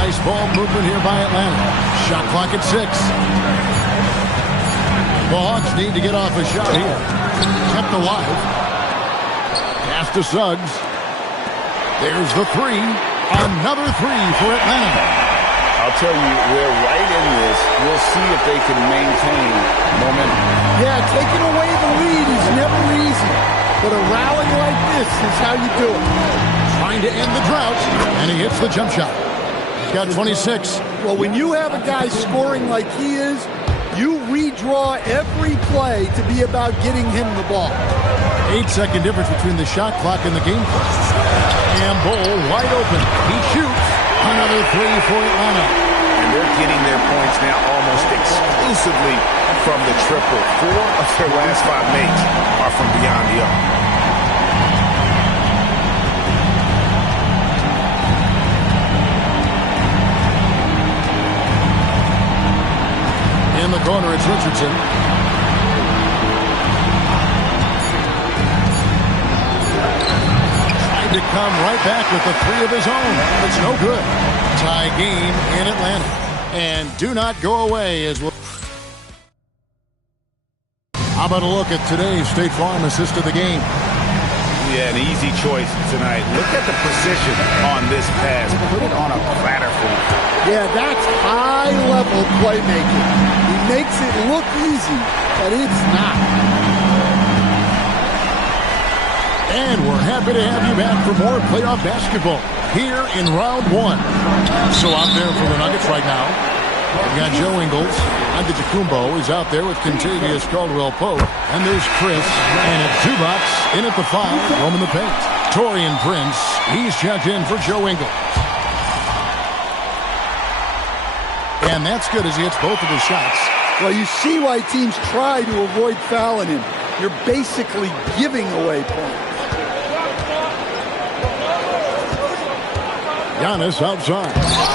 Nice ball movement here by Atlanta. Shot clock at 6. The Hawks need to get off a shot here. Kept alive. Pass to Suggs. There's the three. Another three for Atlanta. I'll tell you, we're right in this. We'll see if they can maintain momentum. Yeah, taking away the lead is never easy. But a rally like this is how you do it. Trying to end the drought, and he hits the jump shot. He's got 26. Well, when you have a guy scoring like he is, you redraw every play to be about getting him the ball. 8-second difference between the shot clock and the game clock. And Bull wide open. He shoots. Another three for Atlanta. And they're getting their points now almost exclusively from the triple. 4 of their last 5 makes are from beyond the arc. In the corner, it's Richardson. Tried to come right back with the three of his own. It's no good. Tie game in Atlanta. And do not go away as well. How about a look at today's State Farm assist of the game? Yeah, an easy choice tonight. Look at the precision on this pass. Put it on a platter for him. Yeah, that's high-level playmaking. He makes it look easy, but it's not. And we're happy to have you back for more playoff basketball here in round 1. So out there for the Nuggets right now, we've got Joe Ingles. Antetokounmpo is out there with Kentavious Caldwell-Pope. And there's Chris. And it's Zubac in at the 5, roaming the paint. Taurean Prince, he's checked in for Joe Ingles. And that's good as he hits both of his shots. Well, you see why teams try to avoid fouling him. You're basically giving away points. Giannis outside.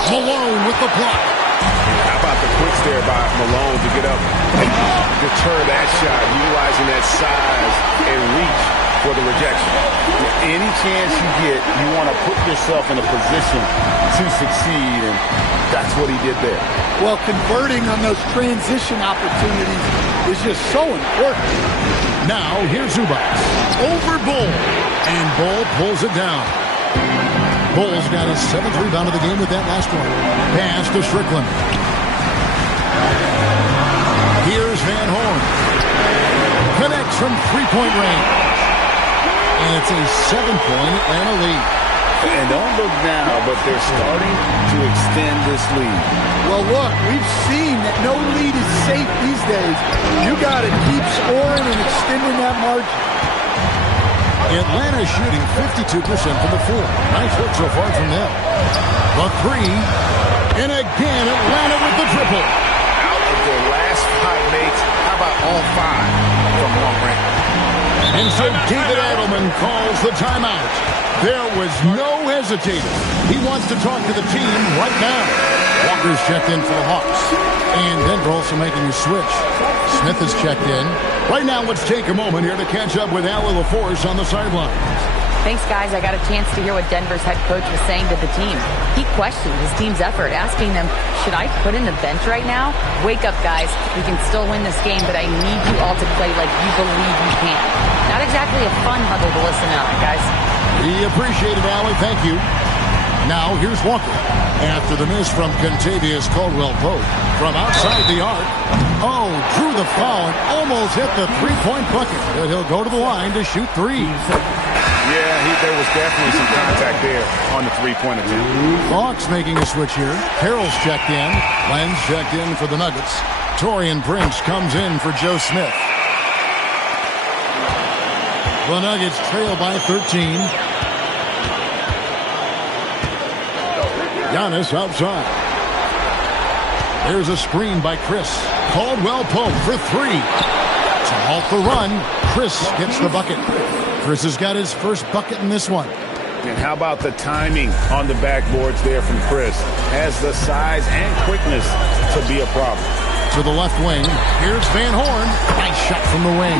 Malone with the block. How about the quicks there by Malone to get up and deter that shot, utilizing that size and reach for the rejection. Any chance you get, you want to put yourself in a position to succeed, and that's what he did there. Well, converting on those transition opportunities is just so important. Now, here's Zubac. Over Bull. And Bull pulls it down. Bull's got his 7th rebound of the game with that last one. Pass to Strickland. Here's Van Horn. Connects from three-point range. And it's a 7-point Atlanta lead. And don't look now, but they're starting to extend this lead. Well, look, we've seen that no lead is safe these days. You got to keep scoring and extending that margin. Atlanta shooting 52% from the floor. Nice work so far from them. The three. And again, Atlanta with the triple. Out of their last 5 mates, how about all 5 from long range? And so David Adelman calls the timeout. There was no hesitating. He wants to talk to the team right now. Walker's checked in for the Hawks. And Denver also making a switch. Smith is checked in. Right now, let's take a moment here to catch up with Allie LaForce on the sidelines. Thanks, guys. I got a chance to hear what Denver's head coach was saying to the team. He questioned his team's effort, asking them, should I put in the bench right now? Wake up, guys. We can still win this game, but I need you all to play like you believe you can. Not exactly a fun huddle to listen to, guys. We appreciate it, Allie. Thank you. Now, here's Walker. After the miss from Kentavious Caldwell-Pope. From outside the arc. Oh, drew the foul and almost hit the three-point bucket. But he'll go to the line to shoot 3. Yeah, there was definitely some contact there on the three-point attempt. Hawks making a switch here. Carroll's checked in. Len's checked in for the Nuggets. Taurean Prince comes in for Joe Smith. The Nuggets trail by 13. Giannis outside. There's a screen by Chris. Caldwell-Pope for 3. To halt the run, Chris gets the bucket. Chris has got his first bucket in this one. And how about the timing on the backboards there from Chris? Has the size and quickness to be a problem. To the left wing, here's Van Horn. Nice shot from the wing.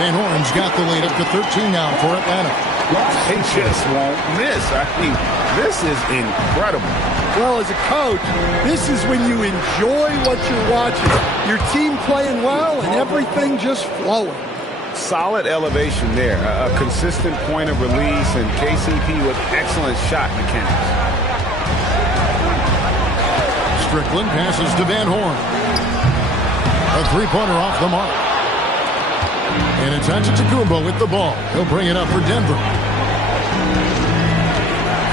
Van Horn's got the lead up to 13 now for Atlanta. They just won't miss. I mean, this is incredible. Well, as a coach, this is when you enjoy what you're watching. Your team playing well and everything just flowing. Solid elevation there. A consistent point of release, and KCP with excellent shot mechanics. Strickland passes to Van Horn. A three-pointer off the mark. And it's Antetokounmpo with the ball. He'll bring it up for Denver.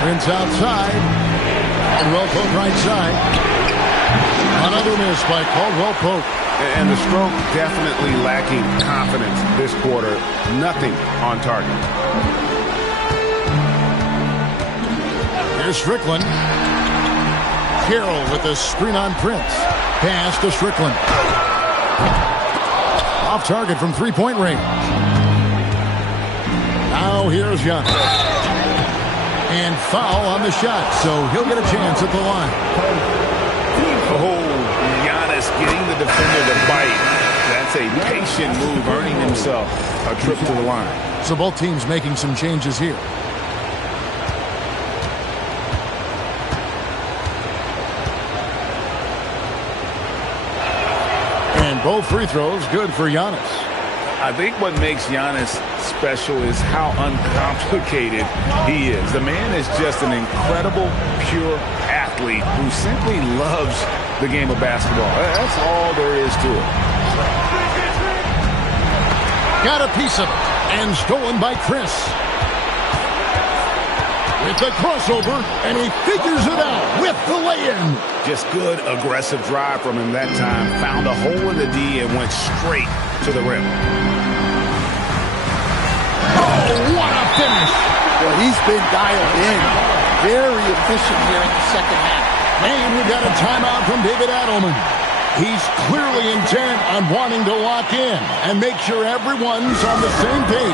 Prince outside. Caldwell Pope right side. Another miss by Caldwell Pope. And the stroke definitely lacking confidence this quarter. Nothing on target. Here's Strickland. Carroll with a screen on Prince. Pass to Strickland. Off target from three-point range. Now here's Giannis. And foul on the shot, so he'll get a chance at the line. Oh, Giannis getting the defender to bite. That's a patient move, earning himself a trip to the line. So both teams making some changes here. And both free throws good for Giannis. I think what makes Giannis special is how uncomplicated he is. The man is just an incredible, pure athlete who simply loves the game of basketball. That's all there is to it. Got a piece of it, and stolen by Chris. With the crossover, and he figures it out with the lay-in. Just good, aggressive drive from him that time. Found a hole in the D and went straight to the rim. Oh, what a finish. Well, he's been dialed in. Very efficient here in the second half. And we got a timeout from David Adelman. He's clearly intent on wanting to lock in and make sure everyone's on the same page.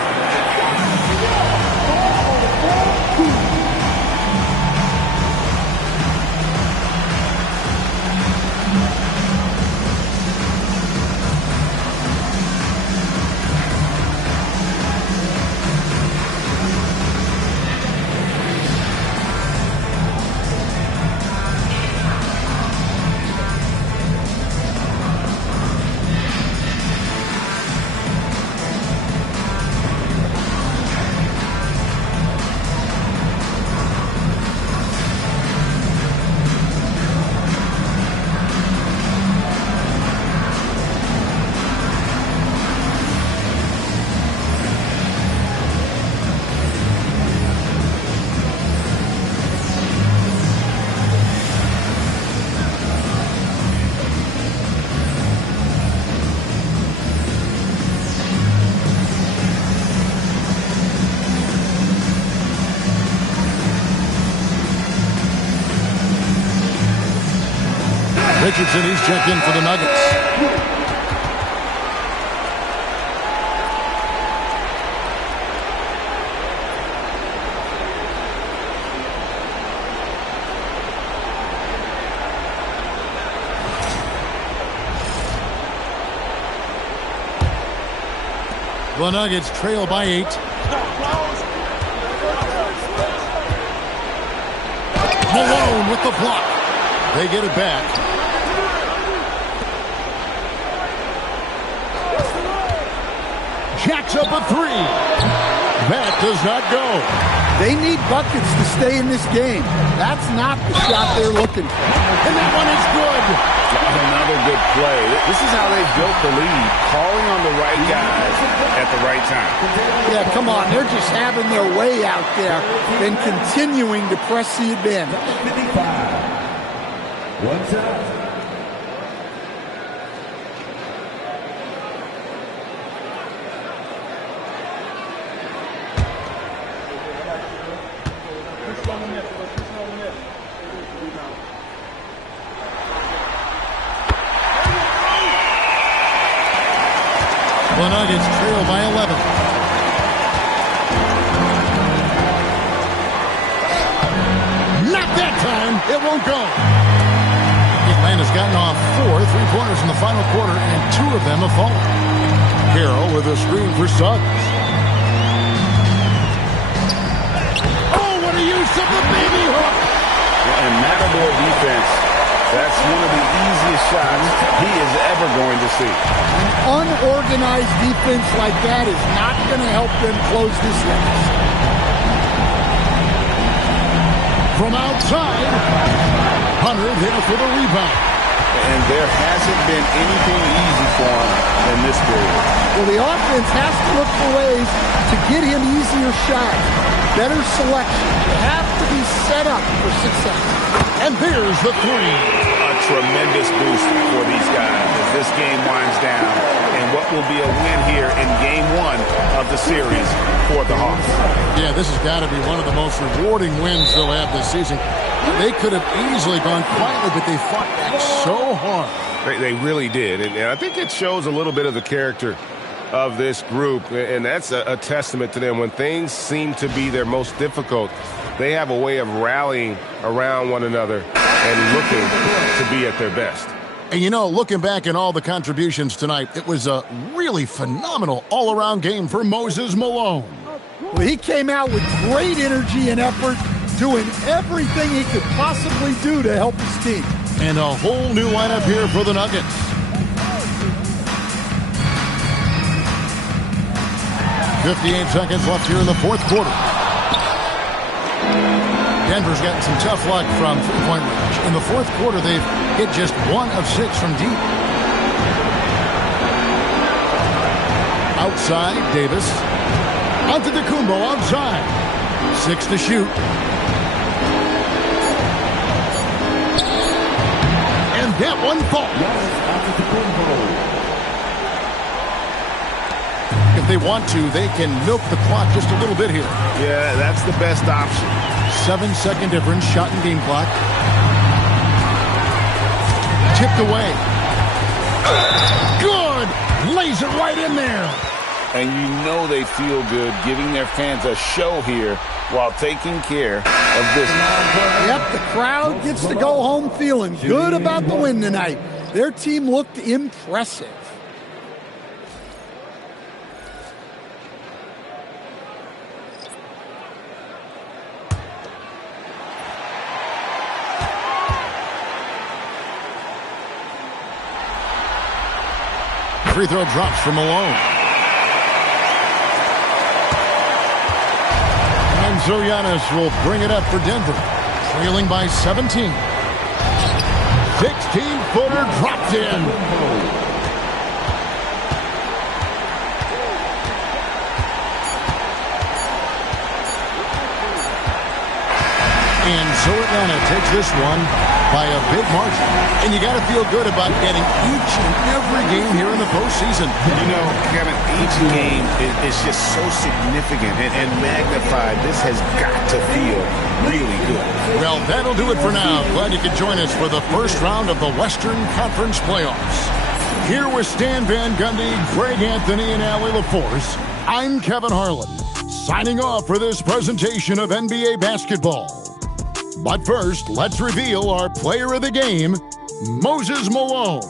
Richardson, he's checked in for the Nuggets. The Nuggets trail by 8. Malone with the block. They get it back. Jacks up a three. That does not go. They need buckets to stay in this game. That's not the shot they're looking for. And that one is good. Another good play. This is how they built the lead. Calling on the right guys at the right time. Yeah, come on. They're just having their way out there and continuing to press the advantage. 55. 1 time. The Nuggets trail by 11. Not that time. It won't go. Atlanta's gotten off 4 3-pointers in the final quarter, and 2 of them have fallen. Carroll with a screen for Suggs. Oh, what a use of the baby hook. And Matador defense, that's one of the easiest shots he is ever going to see. An unorganized defense like that is not going to help them close this deficit. From outside, Hunter there for the rebound. And there hasn't been anything easy for him in this period. Well, the offense has to look for ways to get him easier shots, better selection. You have to be set up for success. And there's the three. A tremendous boost for these guys as this game winds down. And what will be a win here in game one of the series for the Hawks. Yeah, this has got to be one of the most rewarding wins they'll have this season. They could have easily gone quietly, but they fought back so hard. They really did. And I think it shows a little bit of the character of this group. And that's a testament to them. When things seem to be their most difficult, they have a way of rallying around one another and looking to be at their best. And, you know, looking back at all the contributions tonight, it was a really phenomenal all-around game for Moses Malone. Well, he came out with great energy and effort, doing everything he could possibly do to help his team. And a whole new lineup here for the Nuggets. .58 seconds left here in the fourth quarter. Denver's gotten some tough luck from three-point range. In the fourth quarter, they've hit just 1 of 6 from deep. Outside, Davis. Antetokounmpo outside. 6 to shoot. And that one falls. If they want to, they can milk the clock just a little bit here. Yeah, that's the best option. 7-second difference, shot and game clock. Tipped away. Good! Lays it right in there. And you know they feel good giving their fans a show here while taking care of business. Yep, the crowd gets to go home feeling good about the win tonight. Their team looked impressive. Free throw drops for Malone. And so Giannis will bring it up for Denver, trailing by 17. 16-footer dropped in. And so Atlanta takes this one by a big margin. And you got to feel good about getting each and every game here in the postseason. You know, Kevin, each game is just so significant and magnified. This has got to feel really good. Well, that'll do it for now. Glad you could join us for the first round of the Western Conference playoffs. Here with Stan Van Gundy, Greg Anthony, and Allie LaForce, I'm Kevin Harlan, signing off for this presentation of NBA basketball. But first, let's reveal our player of the game, Moses Malone.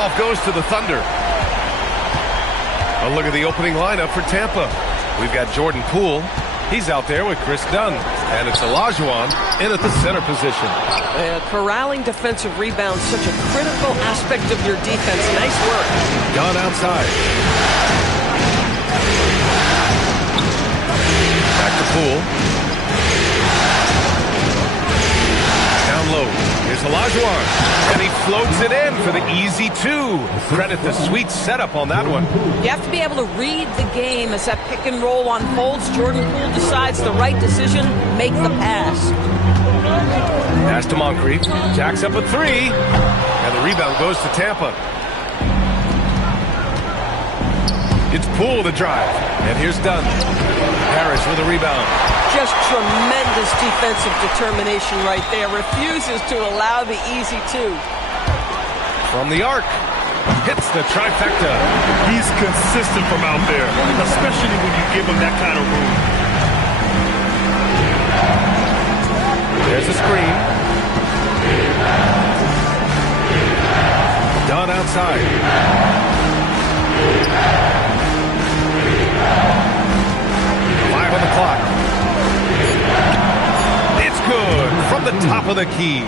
Tip-off goes to the Thunder. A look at the opening lineup for Tampa. We've got Jordan Poole. He's out there with Chris Dunn. And it's Olajuwon in at the center position. Corralling defensive rebounds, such a critical aspect of your defense. Nice work. Dunn outside. Back to Poole. Down low. Here's Olajuwon. And he floats it in for the easy two. Credit the sweet setup on that one. You have to be able to read the game as that pick and roll unfolds. Jordan Poole decides the right decision, make the pass. Pass to Moncrief. Jacks up a three. And the rebound goes to Tampa. It's Poole to drive. And here's Dunn. Harris with a rebound. Just tremendous defensive determination right there. Refuses to allow the easy two. From the arc. Hits the trifecta. He's consistent from out there, especially when you give him that kind of room. There's a screen. Dunn outside. 5 on the clock. It's good from the top of the key.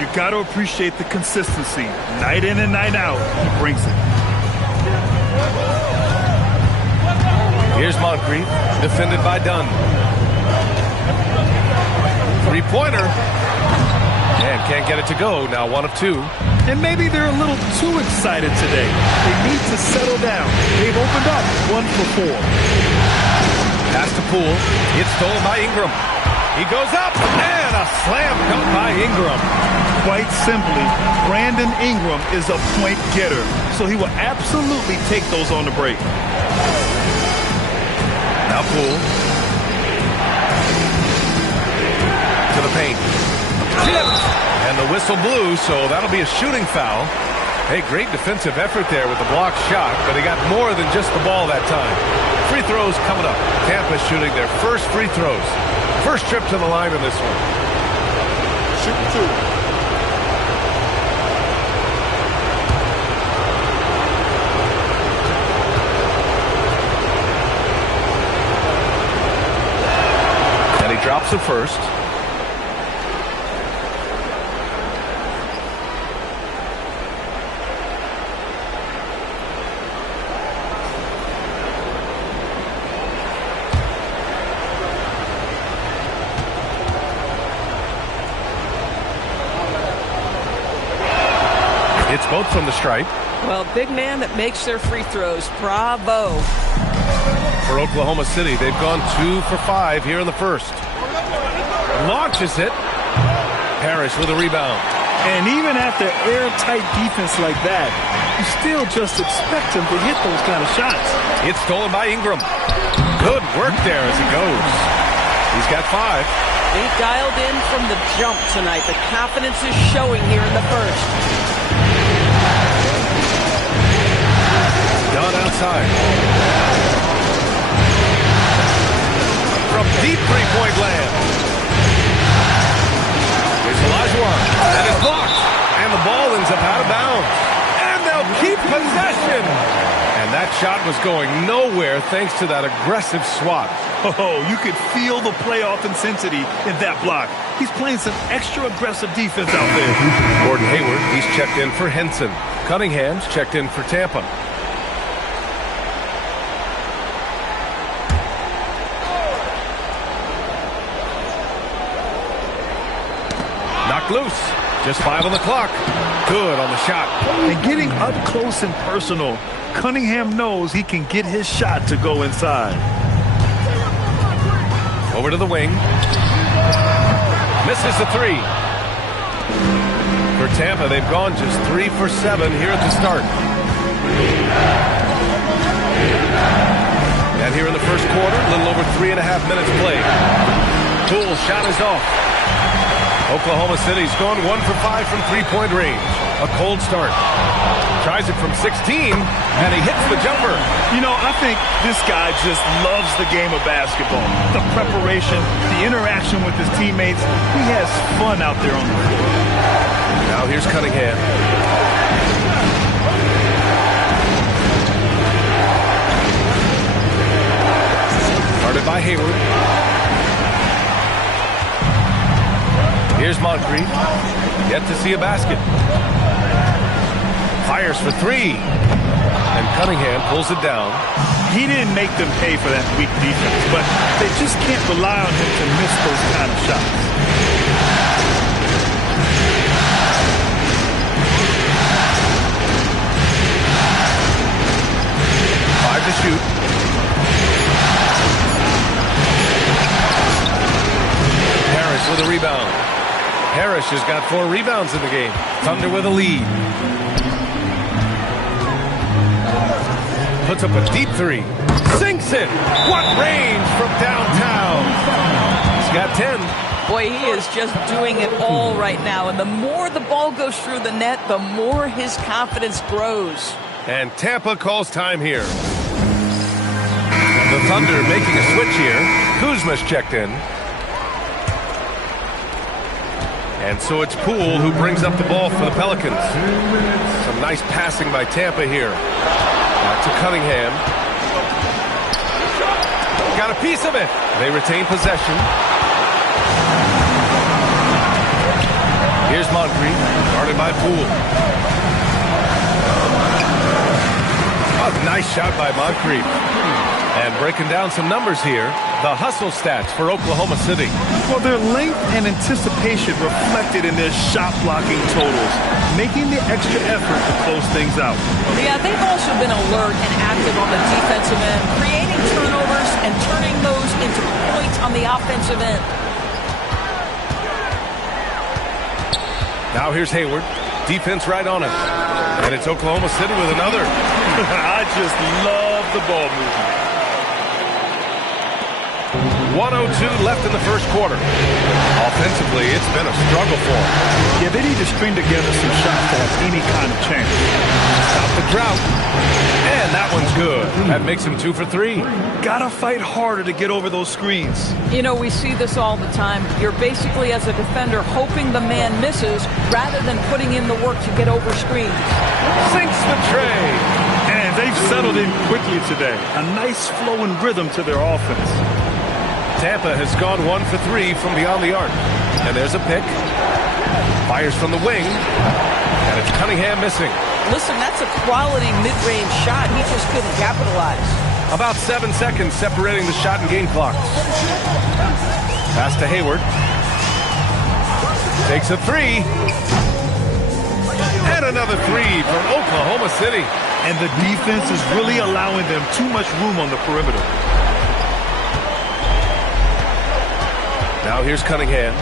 You got to appreciate the consistency. Night in and night out, he brings it. Here's Moncrief, defended by Dunn. Three-pointer. And can't get it to go. Now 1 of 2. And maybe they're a little too excited today. They need to settle down. They've opened up 1 for 4. Pass to Poole. It's stolen by Ingram. He goes up, and a slam dunk by Ingram. Quite simply, Brandon Ingram is a point getter, so he will absolutely take those on the break. Now Poole. To the paint. Tipped. And the whistle blew, so that'll be a shooting foul. Hey, great defensive effort there with the blocked shot, but he got more than just the ball that time. Free throws coming up. Tampa shooting their first free throws. First trip to the line in this one. Shooting 2. And he drops the first. It's both from the stripe. Well, big man that makes their free throws. Bravo. For Oklahoma City, they've gone 2 for 5 here in the first. Launches it. Harris with a rebound. And even after airtight defense like that, you still just expect him to hit those kind of shots. It's stolen by Ingram. Good work there as he goes. He's got 5. He dialed in from the jump tonight. The confidence is showing here in the first. Dunn outside. From deep three-point land. Here's Olajuwon. And it's blocked. And the ball ends up out of bounds. And they'll keep possession. And that shot was going nowhere thanks to that aggressive swat. Oh, you could feel the playoff intensity in that block. He's playing some extra aggressive defense out there. Gordon Hayward, he's checked in for Henson. Cunningham's checked in for Tampa. Knocked loose. Just 5 on the clock. Good on the shot. And getting up close and personal, Cunningham knows he can get his shot to go inside. Over to the wing. Misses the 3. For Tampa, they've gone just 3 for 7 here at the start. And here in the first quarter, a little over 3.5 minutes played. Poole's shot is off. Oklahoma City's gone 1 for 5 from three-point range. A cold start. Tries it from 16, and he hits the jumper. You know, I think this guy just loves the game of basketball. The preparation, the interaction with his teammates. He has fun out there on the court. Now here's Cunningham. Moncrief. Yet to see a basket. Fires for three. And Cunningham pulls it down. He didn't make them pay for that weak defense, but they just can't rely on him to miss those kind of shots. Five to shoot. Harris with a rebound. Harris has got 4 rebounds in the game. Thunder with a lead. Puts up a deep three. Sinks it. What range from downtown. He's got 10. Boy, he is just doing it all right now. And the more the ball goes through the net, the more his confidence grows. And Tampa calls time here. The Thunder making a switch here. Kuzma's checked in. And so it's Poole who brings up the ball for the Pelicans. Some nice passing by Tampa here. Back to Cunningham. Got a piece of it. They retain possession. Here's Moncrief, guarded by Poole. A nice shot by Moncrief. And breaking down some numbers here, the hustle stats for Oklahoma City. Well, their length and anticipation reflected in their shot blocking totals, making the extra effort to close things out. Yeah, they've also been alert and active on the defensive end, creating turnovers and turning those into points on the offensive end. Now here's Hayward. Defense right on him. And it's Oklahoma City with another. I just love the ball movement. 1:02 left in the first quarter. Offensively, it's been a struggle for them. Yeah, they need to string together some shots to have any kind of chance. Stop the drought. And that one's good. That makes him 2 for 3. Gotta fight harder to get over those screens. You know, we see this all the time. You're basically, as a defender, hoping the man misses rather than putting in the work to get over screens. Sinks the tray. And they've settled in quickly today. A nice flowing rhythm to their offense. Tampa has gone 1 for 3 from beyond the arc. And there's a pick. Fires from the wing. And it's Cunningham missing. Listen, that's a quality mid-range shot. He just couldn't capitalize. About 7 seconds separating the shot and game clocks. Pass to Hayward. Takes a 3. And another 3 from Oklahoma City. And the defense is really allowing them too much room on the perimeter. Now here's Cunningham.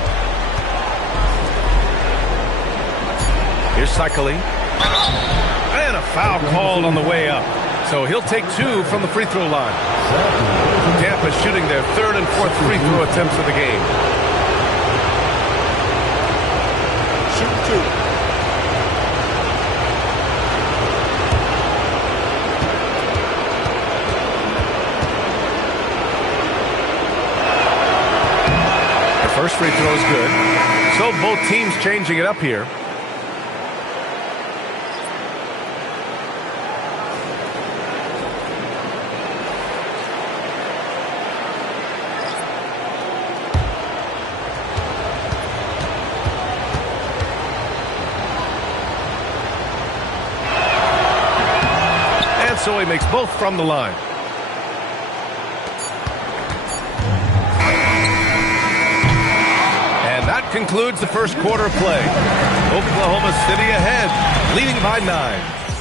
Here's Cycling. And a foul called on the way up. So he'll take 2 from the free throw line. Tampa shooting their 3rd and 4th free throw attempts of the game. Shoot 2. First free throw is good. So both teams changing it up here. And so he makes both from the line. Concludes the first quarter of play. Oklahoma City ahead, leading by 9.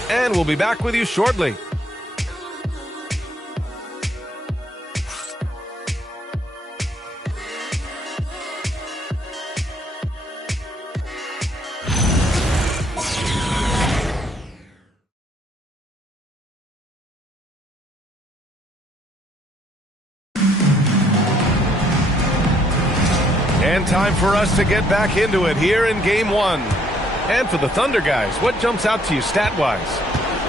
And we'll be back with you shortly. And time for us to get back into it here in Game 1. And for the Thunder guys, what jumps out to you stat-wise?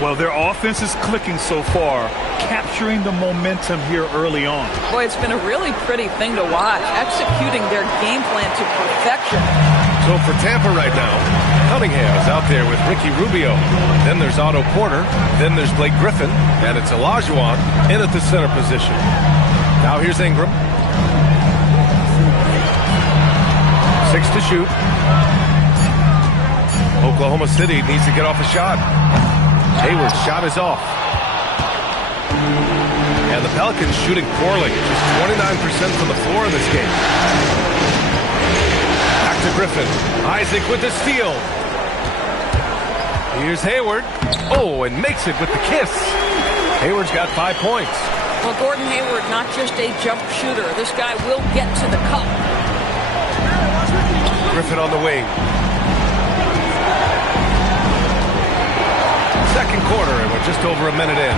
Well, their offense is clicking so far, capturing the momentum here early on. Boy, it's been a really pretty thing to watch, executing their game plan to perfection. So for Tampa right now, Cunningham is out there with Ricky Rubio. Then there's Otto Porter. Then there's Blake Griffin. And it's Olajuwon in at the center position. Now here's Ingram. 6 to shoot. Oklahoma City needs to get off a shot. Hayward's shot is off. And the Pelicans shooting poorly. Just 29% from the floor in this game. Back to Griffin. Isaac with the steal. Here's Hayward. Oh, and makes it with the kiss. Hayward's got 5 points. Well, Gordon Hayward, not just a jump shooter. This guy will get to the cup. Griffin on the wing. Second quarter, and we're just over a minute in.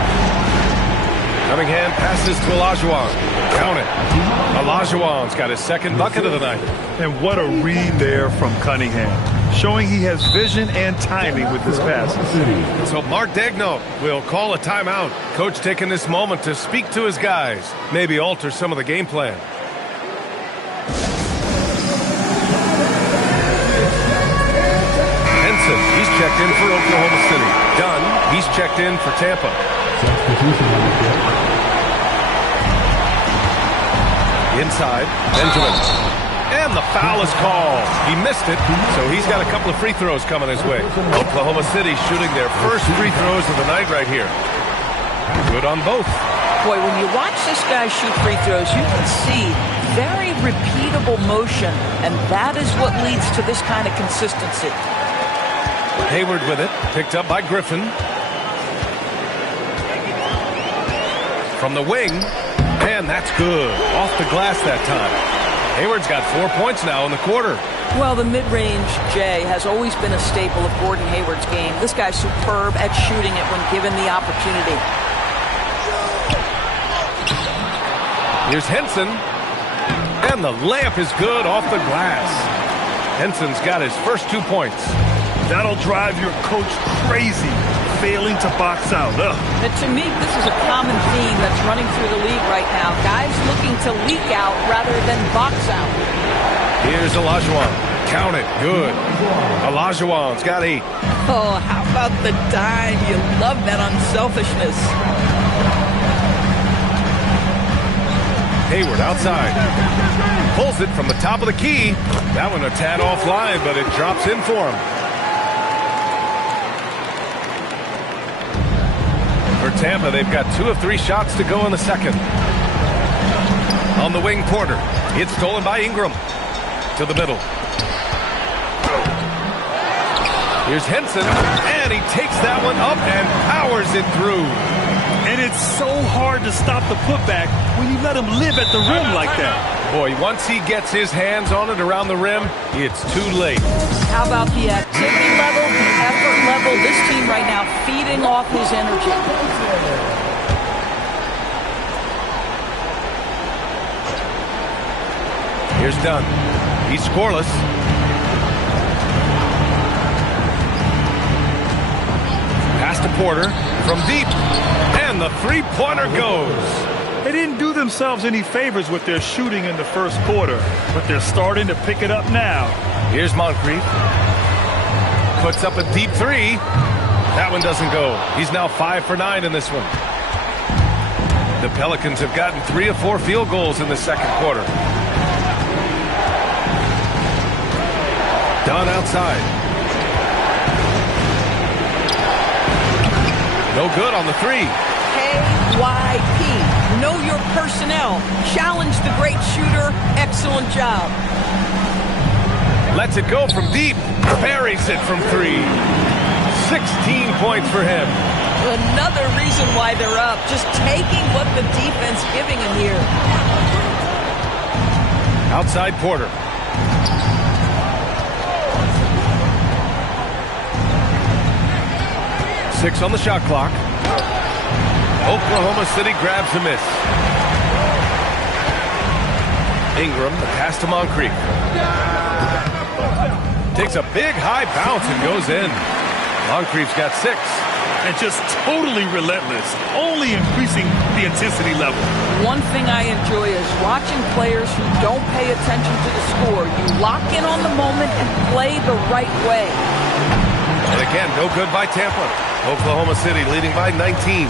Cunningham passes to Olajuwon. Count it. Olajuwon's got his second bucket of the night. And what a read there from Cunningham, showing he has vision and timing with his passes. So Mark Daigneault will call a timeout. Coach taking this moment to speak to his guys, maybe alter some of the game plan. Henson, he's checked in for Oklahoma City. Dunn, he's checked in for Tampa. Inside, Benjamin. And the foul is called. He missed it, so he's got a couple of free throws coming his way. Oklahoma City shooting their first free throws of the night right here. Good on both. Boy, when you watch this guy shoot free throws, you can see very repeatable motion, and that is what leads to this kind of consistency. Hayward with it, picked up by Griffin. From the wing, and that's good. Off the glass that time. Hayward's got 4 points now in the quarter. Well, the mid-range, Jay, has always been a staple of Gordon Hayward's game. This guy's superb at shooting it when given the opportunity. Here's Henson, and the layup is good off the glass. Henson's got his first 2 points. That'll drive your coach crazy, failing to box out. And to me, this is a common theme that's running through the league right now. Guys looking to leak out rather than box out. Here's Olajuwon. Count it. Good. Olajuwon's got 8. Oh, how about the dime? You love that unselfishness. Hayward outside. Pulls it from the top of the key. That one a tad offline, but it drops in for him. For Tampa, they've got 2 of 3 shots to go in the second. On the wing, Porter. It's stolen by Ingram. To the middle. Here's Henson, and he takes that one up and powers it through. And it's so hard to stop the putback when you let him live at the rim like that. Boy, once he gets his hands on it around the rim, it's too late. How about the activity level, the effort level? This team right now feeding off his energy. Here's Dunn. He's scoreless. Pass to Porter from deep. And the three-pointer goes. They didn't do themselves any favors with their shooting in the first quarter, but they're starting to pick it up now. Here's Moncrief. Puts up a deep 3. That one doesn't go. He's now 5 for 9 in this one. The Pelicans have gotten 3 of 4 field goals in the second quarter. Dunn outside. No good on the 3. KYP. Know your personnel. Challenge the great shooter. Excellent job. Lets it go from deep. Buries it from 3. 16 points for him. Another reason why they're up. Just taking what the defense giving him here. Outside Porter. Six on the shot clock. Oklahoma City grabs a miss. Ingram, the pass to Moncrief. Takes a big high bounce and goes in. Moncrief's got 6. And just totally relentless, only increasing the intensity level. One thing I enjoy is watching players who don't pay attention to the score. You lock in on the moment and play the right way. And again, no good by Tampa. Oklahoma City leading by 19.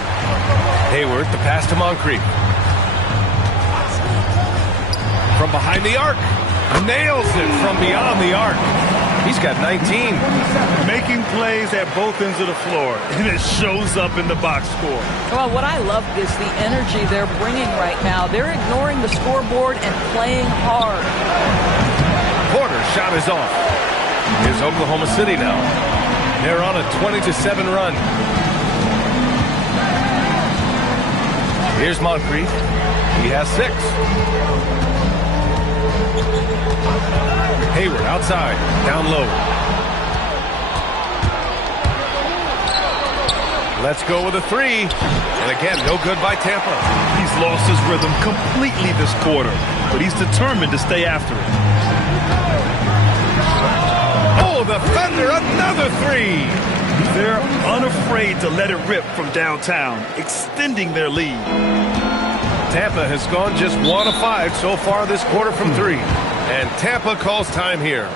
Hayward, the pass to Moncrief. From behind the arc. Nails it from beyond the arc. He's got 19. Making plays at both ends of the floor, and it shows up in the box score. Well, what I love is the energy they're bringing right now. They're ignoring the scoreboard and playing hard. Porter's shot is off. Here's Oklahoma City now. They're on a 20-7 run. Here's Moncrief. He has 6. Hayward outside, down low. Let's go with a 3. And again, no good by Tampa. He's lost his rhythm completely this quarter, but he's determined to stay after it. Oh, the Thunder, another 3. They're unafraid to let it rip from downtown, extending their lead. Tampa has gone just 1 of 5 so far this quarter from 3. And Tampa calls time here.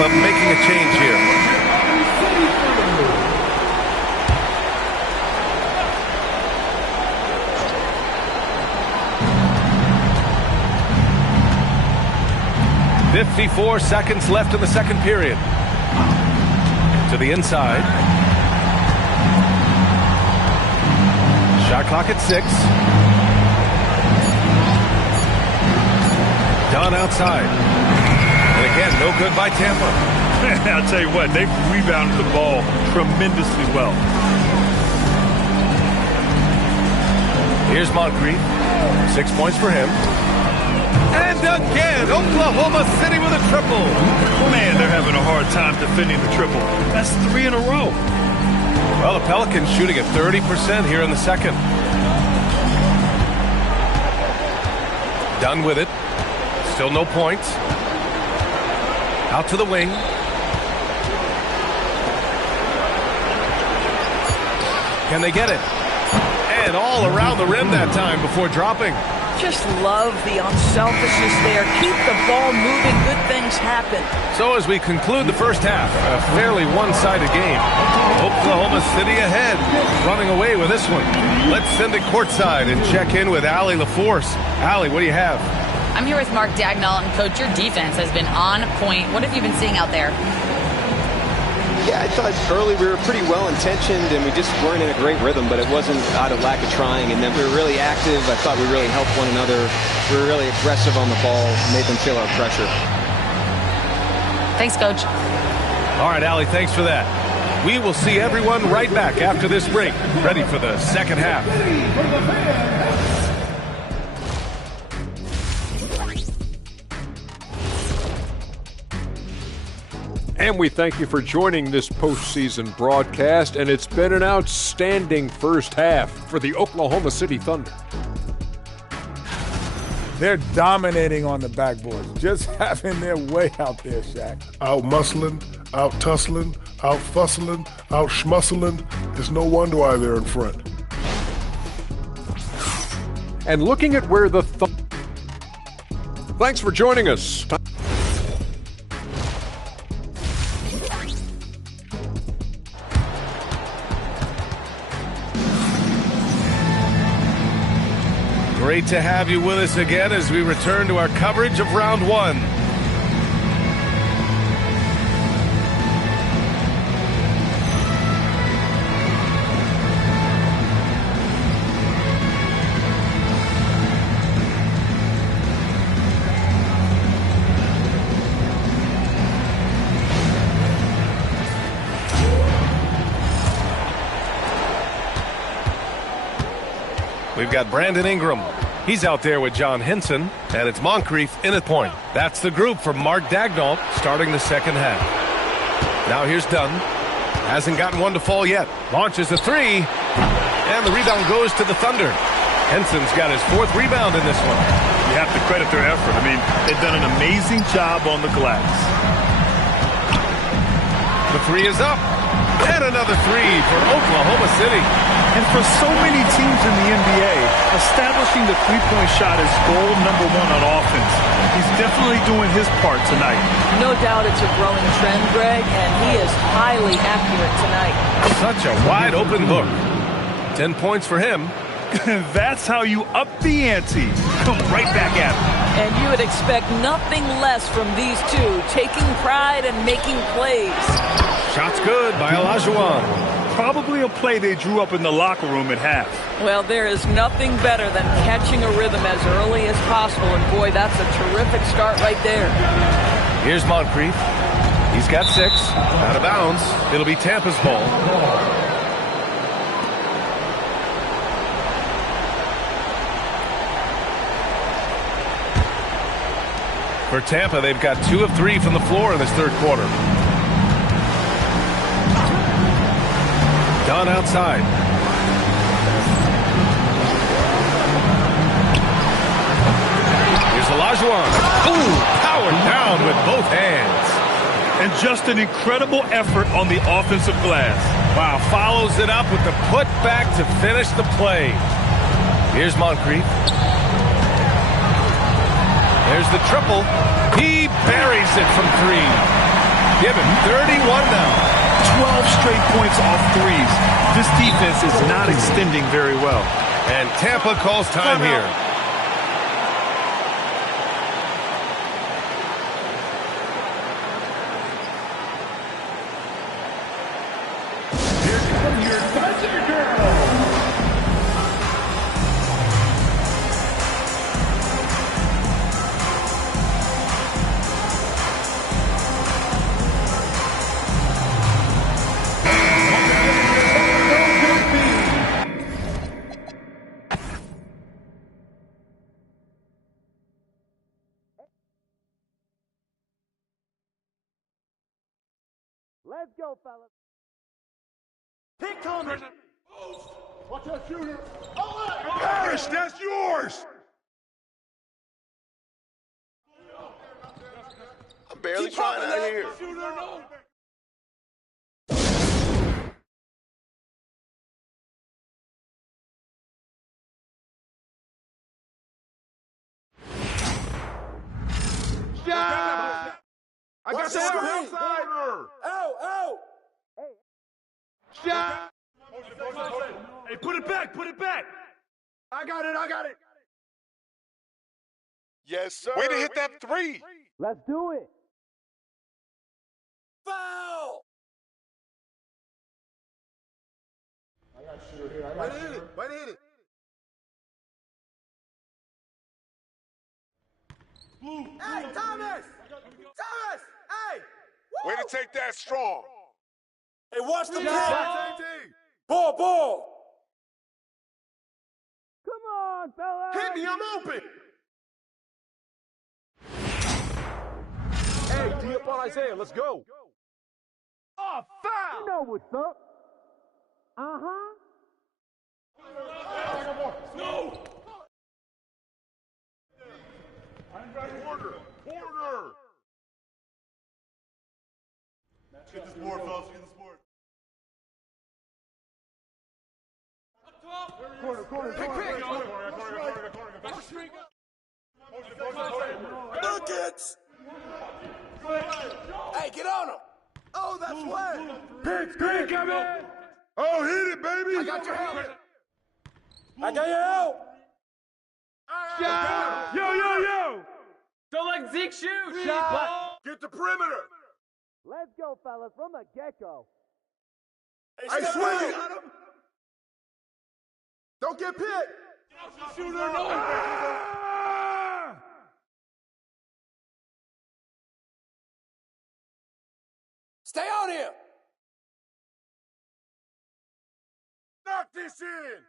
Making a change here. "54 seconds left in the second period." To the inside. Shot clock at 6. Dunn outside. And again, no good by Tampa. I'll tell you what, they've rebounded the ball tremendously well. Here's Moncrief. 6 points for him. And again, Oklahoma City with a triple. Man, they're having a hard time defending the triple. That's 3 in a row. Well, the Pelicans shooting at 30% here in the second. Done with it. Still no points. Out to the wing. Can they get it? And all around the rim that time before dropping. Just love the unselfishness there. Keep the ball moving. Good things happen. So as we conclude the first half, a fairly one-sided game. Oklahoma City ahead, running away with this one. Let's send it courtside and check in with Allie LaForce. Allie, what do you have? I'm here with Mark Dagnall, and Coach, your defense has been on point. What have you been seeing out there? Yeah, I thought early we were pretty well-intentioned, and we just weren't in a great rhythm, but it wasn't out of lack of trying. And then we were really active. I thought we really helped one another. We were really aggressive on the ball, made them feel our pressure. Thanks, Coach. All right, Allie, thanks for that. We will see everyone right back after this break, ready for the second half. And we thank you for joining this postseason broadcast, and it's been an outstanding first half for the Oklahoma City Thunder. They're dominating on the backboards, just having their way out there, Shaq. Out-muscling, out-tussling, out-fussling, out-schmuscling. It's no wonder why they're in front. And looking at where the Thanks for joining us. Great to have you with us again as we return to our coverage of round one. We've got Brandon Ingram. He's out there with John Henson, and it's Moncrief in at point. That's the group from Mark Dagnall starting the second half. Now here's Dunn. Hasn't gotten one to fall yet. Launches a three, and the rebound goes to the Thunder. Henson's got his fourth rebound in this one. You have to credit their effort. I mean, they've done an amazing job on the glass. The three is up, and another three for Oklahoma City. And for so many teams in the NBA, establishing the three-point shot is goal number one on offense. He's definitely doing his part tonight. No doubt it's a growing trend, Greg, and he is highly accurate tonight. Such a wide-open look. 10 points for him. That's how you up the ante. Come right back at him. And you would expect nothing less from these two, taking pride and making plays. Shot's good by Olajuwon. Probably a play they drew up in the locker room at half. Well, there is nothing better than catching a rhythm as early as possible, and boy, that's a terrific start right there. Here's Moncrief. He's got 6. Out of bounds. It'll be Tampa's ball. For Tampa, they've got 2 of 3 from the floor in this third quarter. Dunn outside. Here's Olajuwon. Ooh, powered down with both hands. And just an incredible effort on the offensive glass. Wow, follows it up with the putback to finish the play. Here's Moncrief. There's the triple. He buries it from 3. Give him 31 now. 12 straight points off threes. This defense is not extending very well. And Tampa calls time here. Here comes your Jskr. Let's go, fellas. Pick coming. Watch that shooter. Parrish, that's yours. I'm barely trying out here. Yeah. I got the outside. Out. Yeah. Hey, put it back. I got it. Yes, sir. Way to hit that 3. Let's do it. Foul. I got shooter here. Way to hit it. Hey, Thomas! Hey! Way to take that strong. Hey, watch the ball! Ball! Come on, fella! Hit me, I'm open. Hey, D up on Isaiah, let's go! Oh, foul! You know what's up. Uh-huh. No! I'm back Porter! Get this board, fellas. Get this board. Corner. Buckets! Hey, get on him! Oh, that's wet! Pick, come in! Oh, hit it, baby! I got your help! I got your help! Yo! Don't let Zeke shoot! Get the perimeter! Let's go, fellas, from the get-go. I swing! Don't get picked! Shooter, no! Stay on him! Knock this in!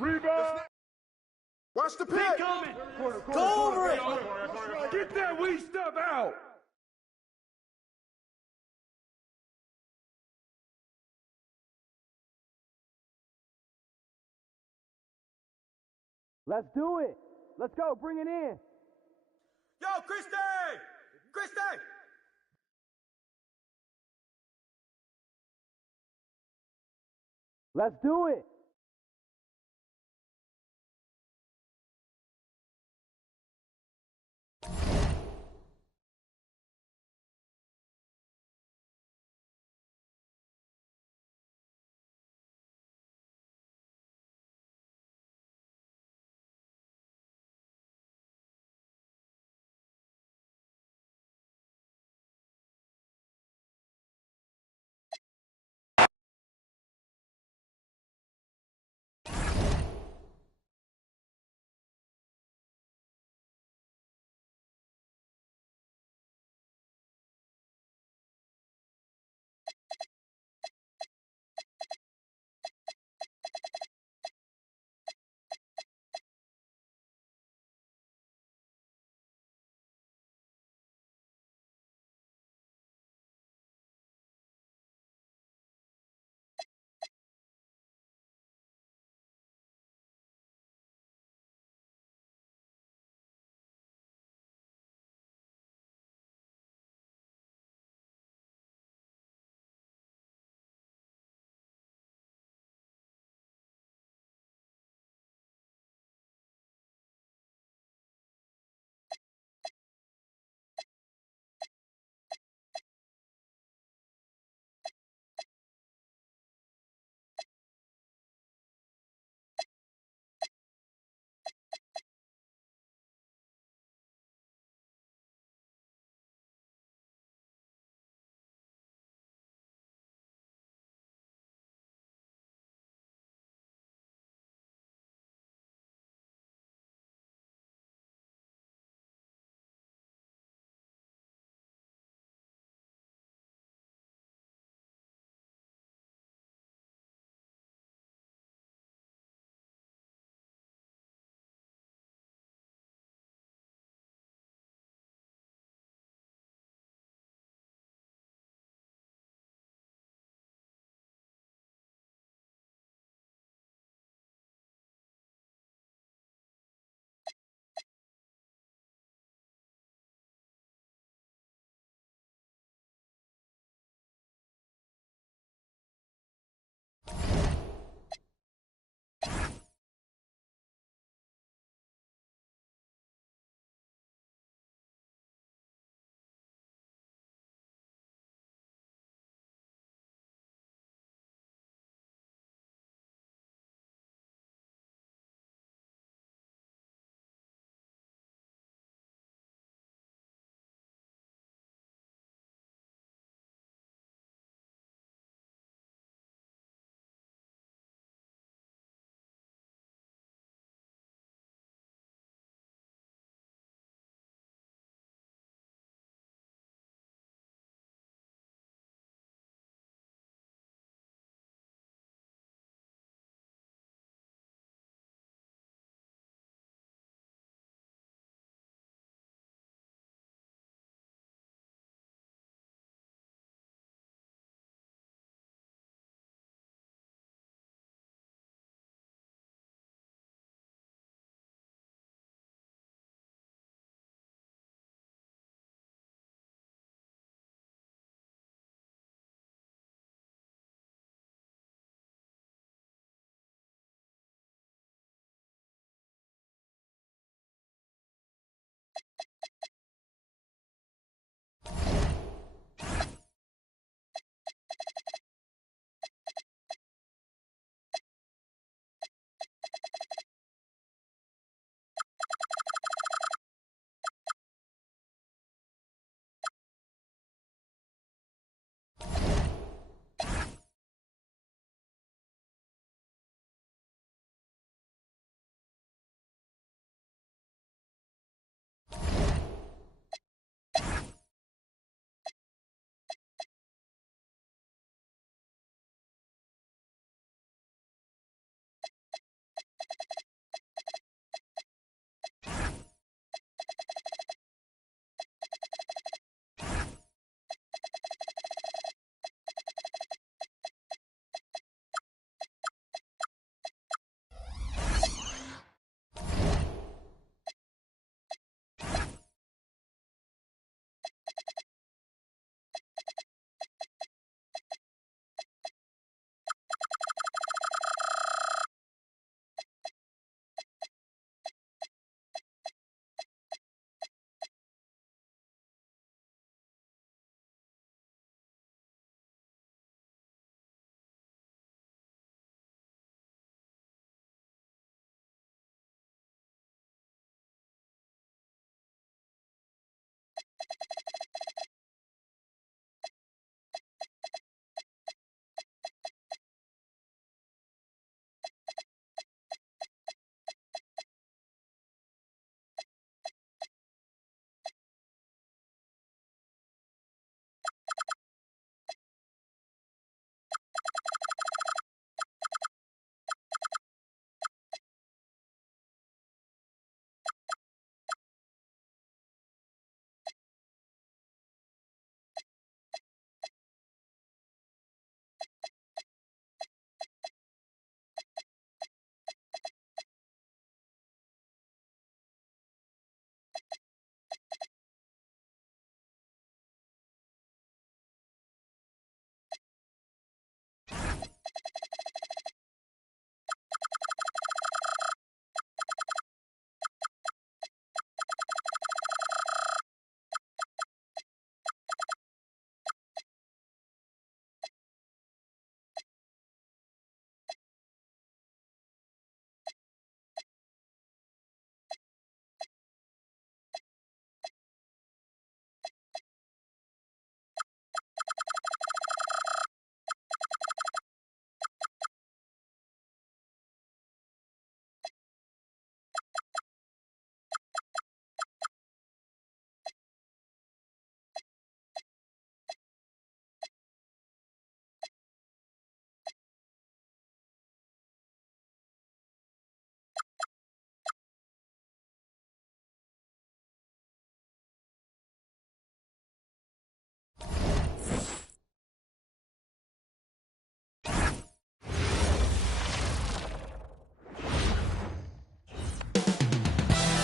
Rebound! Watch the pick! Go over it! Get that weak stuff out! Let's do it! Let's go, bring it in! Yo, Christy! Let's do it.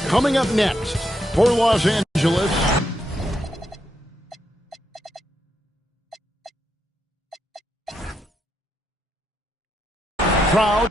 Coming up next for Los Angeles. Proud.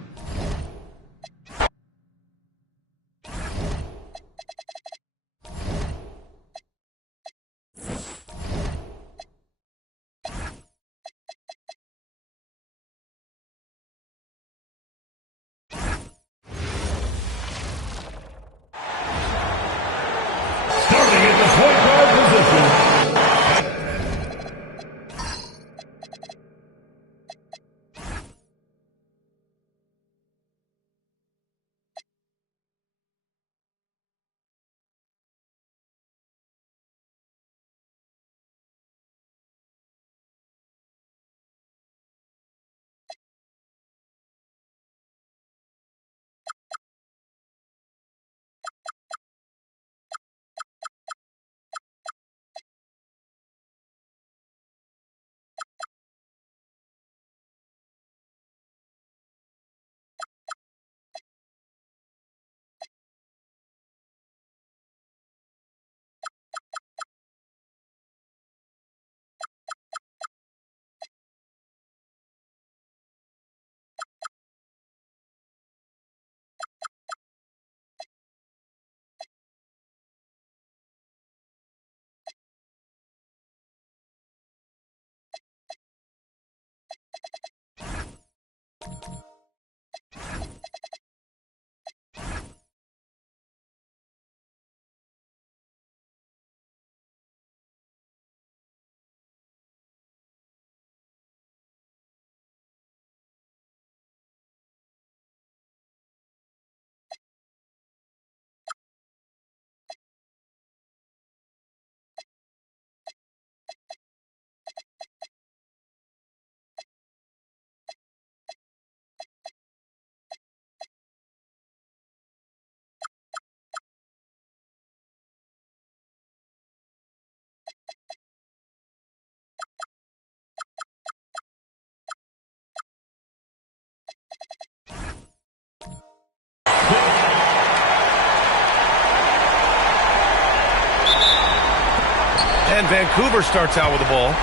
And Vancouver starts out with the ball.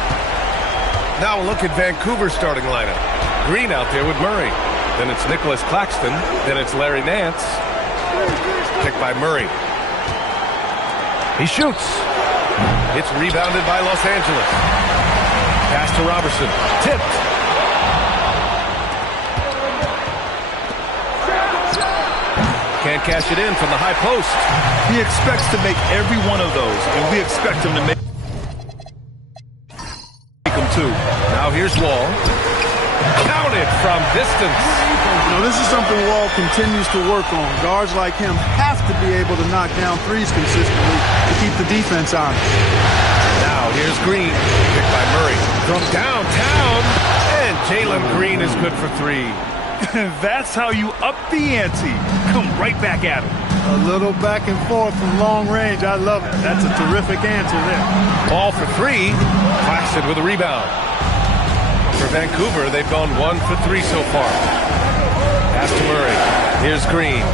Now a look at Vancouver's starting lineup. Green out there with Murray. Then it's Nicholas Claxton. Then it's Larry Nance. Picked by Murray. He shoots. It's rebounded by Los Angeles. Pass to Robertson. Tipped. Can't cash it in from the high post. He expects to make every one of those, and we expect him to make them too. Now here's Wall. Counted from distance. You know, this is something Wall continues to work on. Guards like him have to be able to knock down threes consistently to keep the defense on it. Now here's Green. Picked by Murray. From downtown. And Jalen Green is good for three. That's how you up the ante. Come right back at him. A little back and forth from long range. I love it. That's a terrific answer there. Ball for three. Claxton with a rebound. For Vancouver, they've gone 1 for 3 so far. Pass to Murray. Here's Green.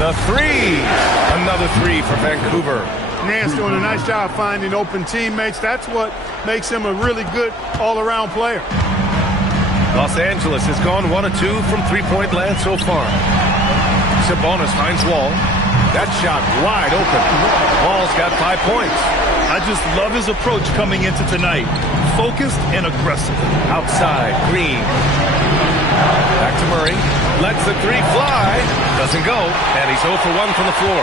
The three. Another three for Vancouver. Nance doing a nice job finding open teammates. That's what makes him a really good all-around player. Los Angeles has gone 1 of 2 from three-point land so far. Sabonis finds Wall. That shot wide open. Wall's got 5 points. I just love his approach coming into tonight. Focused and aggressive. Outside, Green. Back to Murray. Lets the three fly. Doesn't go. And he's 0 for 1 from the floor.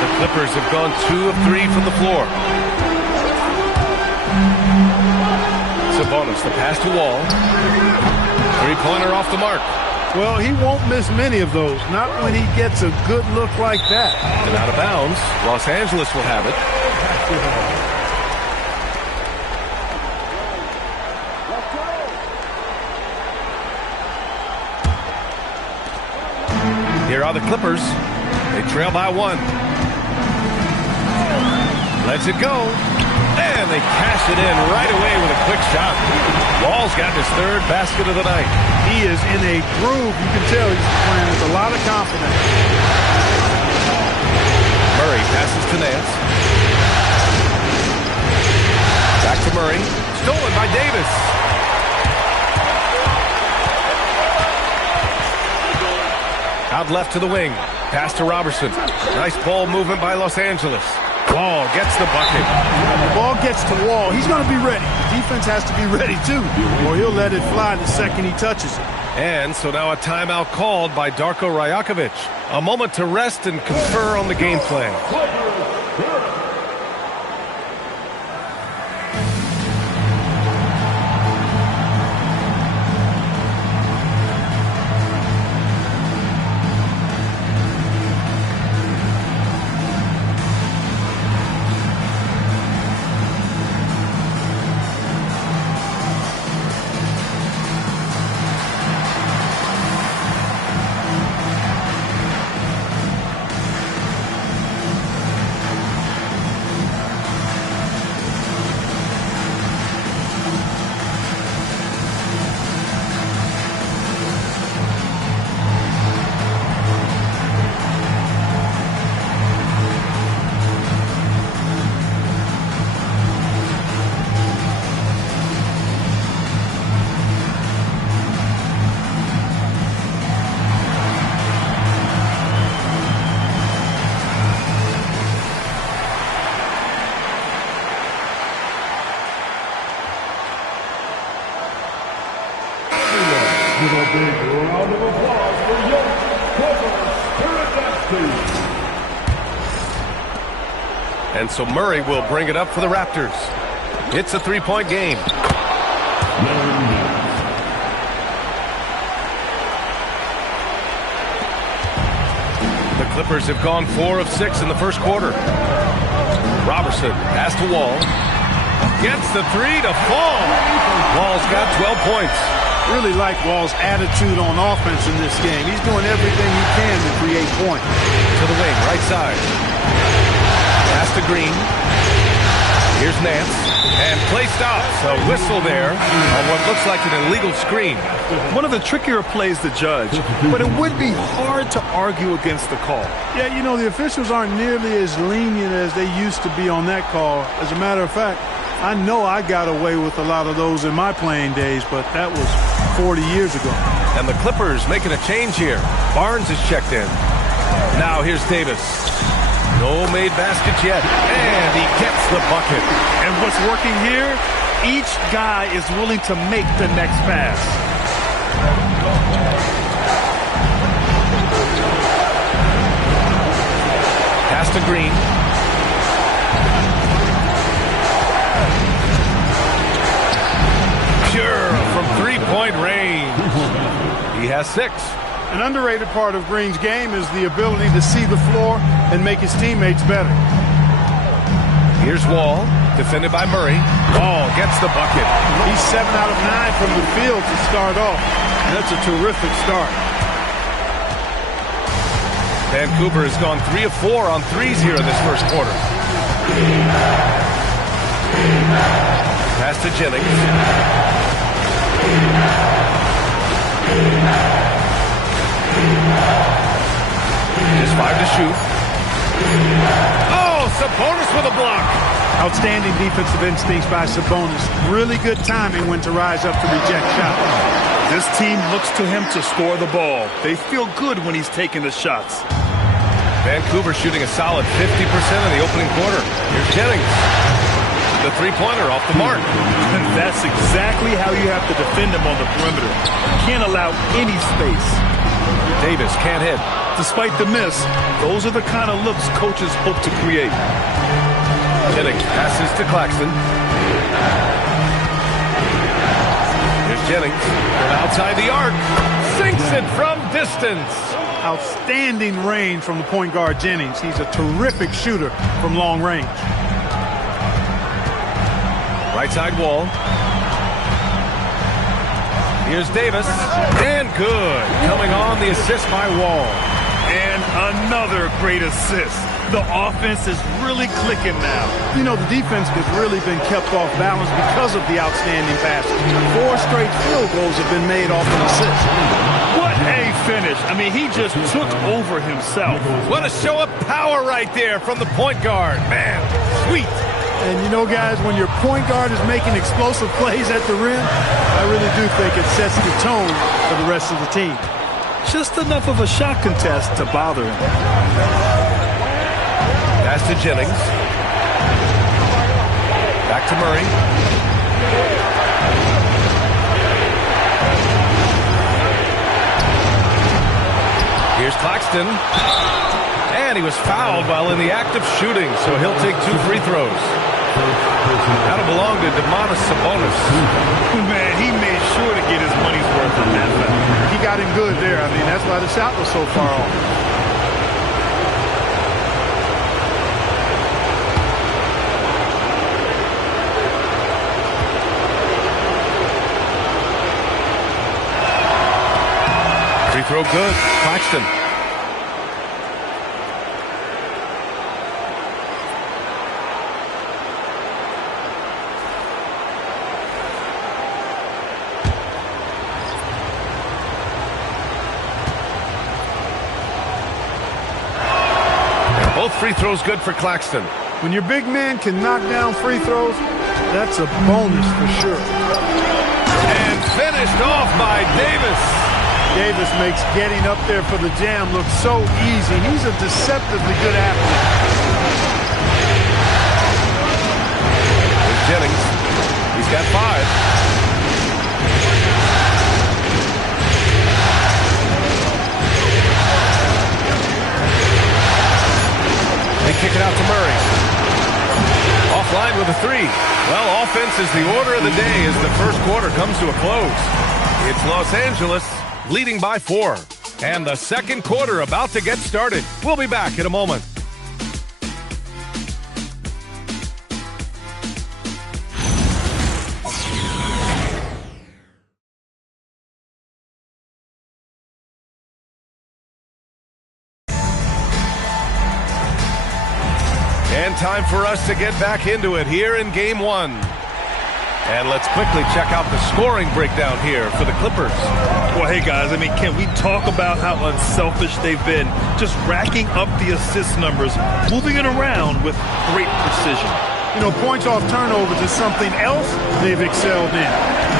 The Clippers have gone 2 of 3 from the floor. Sabonis, the pass to Wall. Three-pointer off the mark. Well, he won't miss many of those. Not when he gets a good look like that. And out of bounds. Los Angeles will have it. Here are the Clippers. They trail by 1. Lets it go. And they cash it in right away with a quick shot. Wall's got his 3rd basket of the night. He is in a groove. You can tell he's playing with a lot of confidence. Murray passes to Nance. Back to Murray. Stolen by Davis. Out left to the wing. Pass to Robertson. Nice ball movement by Los Angeles. Wall gets the bucket. When the ball gets to Wall, he's going to be ready. The defense has to be ready, too, or he'll let it fly the second he touches it. And so now a timeout called by Darko Rajakovic. A moment to rest and confer on the game plan. Give a big round of applause for young Jskr. And so Murray will bring it up for the Raptors. It's a three-point game. The Clippers have gone 4 of 6 in the first quarter. Robertson pass to Wall. Gets the three to fall. Wall's got 12 points. Really like Wall's attitude on offense in this game. He's doing everything he can to create points. To the wing, right side. Pass to Green. Here's Nance. And play stops. A whistle there on what looks like an illegal screen. One of the trickier plays to judge, but it would be hard to argue against the call. Yeah, you know, the officials aren't nearly as lenient as they used to be on that call. As a matter of fact, I know I got away with a lot of those in my playing days, but that was 40 years ago. And the Clippers making a change here. Barnes is checked in. Now here's Davis. No made baskets yet. And he gets the bucket. And what's working here, each guy is willing to make the next pass. Pass to Green. From three-point range. He has 6. An underrated part of Green's game is the ability to see the floor and make his teammates better. Here's Wall, defended by Murray. Wall gets the bucket. He's 7 out of 9 from the field to start off. And that's a terrific start. Vancouver has gone 3 of 4 on threes here in this first quarter. Pass to Jennings. Just 5 to shoot. Oh, Sabonis with a block. Outstanding defensive instincts by Sabonis. Really good timing when to rise up to reject shots. This team looks to him to score the ball. They feel good when he's taking the shots. Vancouver shooting a solid 50% in the opening quarter. Here's Jennings. The three-pointer off the mark. And that's exactly how you have to defend him on the perimeter. Can't allow any space. Davis can't hit. Despite the miss, those are the kind of looks coaches hope to create. Jennings passes to Claxton. Here's Jennings from outside the arc. Sinks it from distance. Outstanding range from the point guard Jennings. He's a terrific shooter from long range. Right side Wall. Here's Davis. And good. Coming on the assist by Wall. And another great assist. The offense is really clicking now. You know, the defense has really been kept off balance because of the outstanding passes. 4 straight field goals have been made off an assist. What a finish. I mean, he just took over himself. What a show of power right there from the point guard. Man, sweet. And you know, guys, when your point guard is making explosive plays at the rim, I really do think it sets the tone for the rest of the team. Just enough of a shot contest to bother him. Pass to Jennings. Back to Murray. Here's Claxton. And he was fouled while in the act of shooting, so he'll take 2 free throws. That'll belong to Domantas Sabonis. Man, he made sure to get his money's worth on that foul. He got him good there. I mean, that's why the shot was so far off. Free throw good. Claxton. Both free throws good for Claxton. When your big man can knock down free throws, that's a bonus for sure. And finished off by Davis. Davis makes getting up there for the jam look so easy. He's a deceptively good athlete. There's Jennings. He's got 5. They kick it out to Murray. Offline with a 3. Well, offense is the order of the day as the first quarter comes to a close. It's Los Angeles leading by 4. And the second quarter about to get started. We'll be back in a moment. And time for us to get back into it here in Game 1. And let's quickly check out the scoring breakdown here for the Clippers. Well, hey, guys, I mean, can we talk about how unselfish they've been? Just racking up the assist numbers, moving it around with great precision. You know, points off turnovers is something else they've excelled in.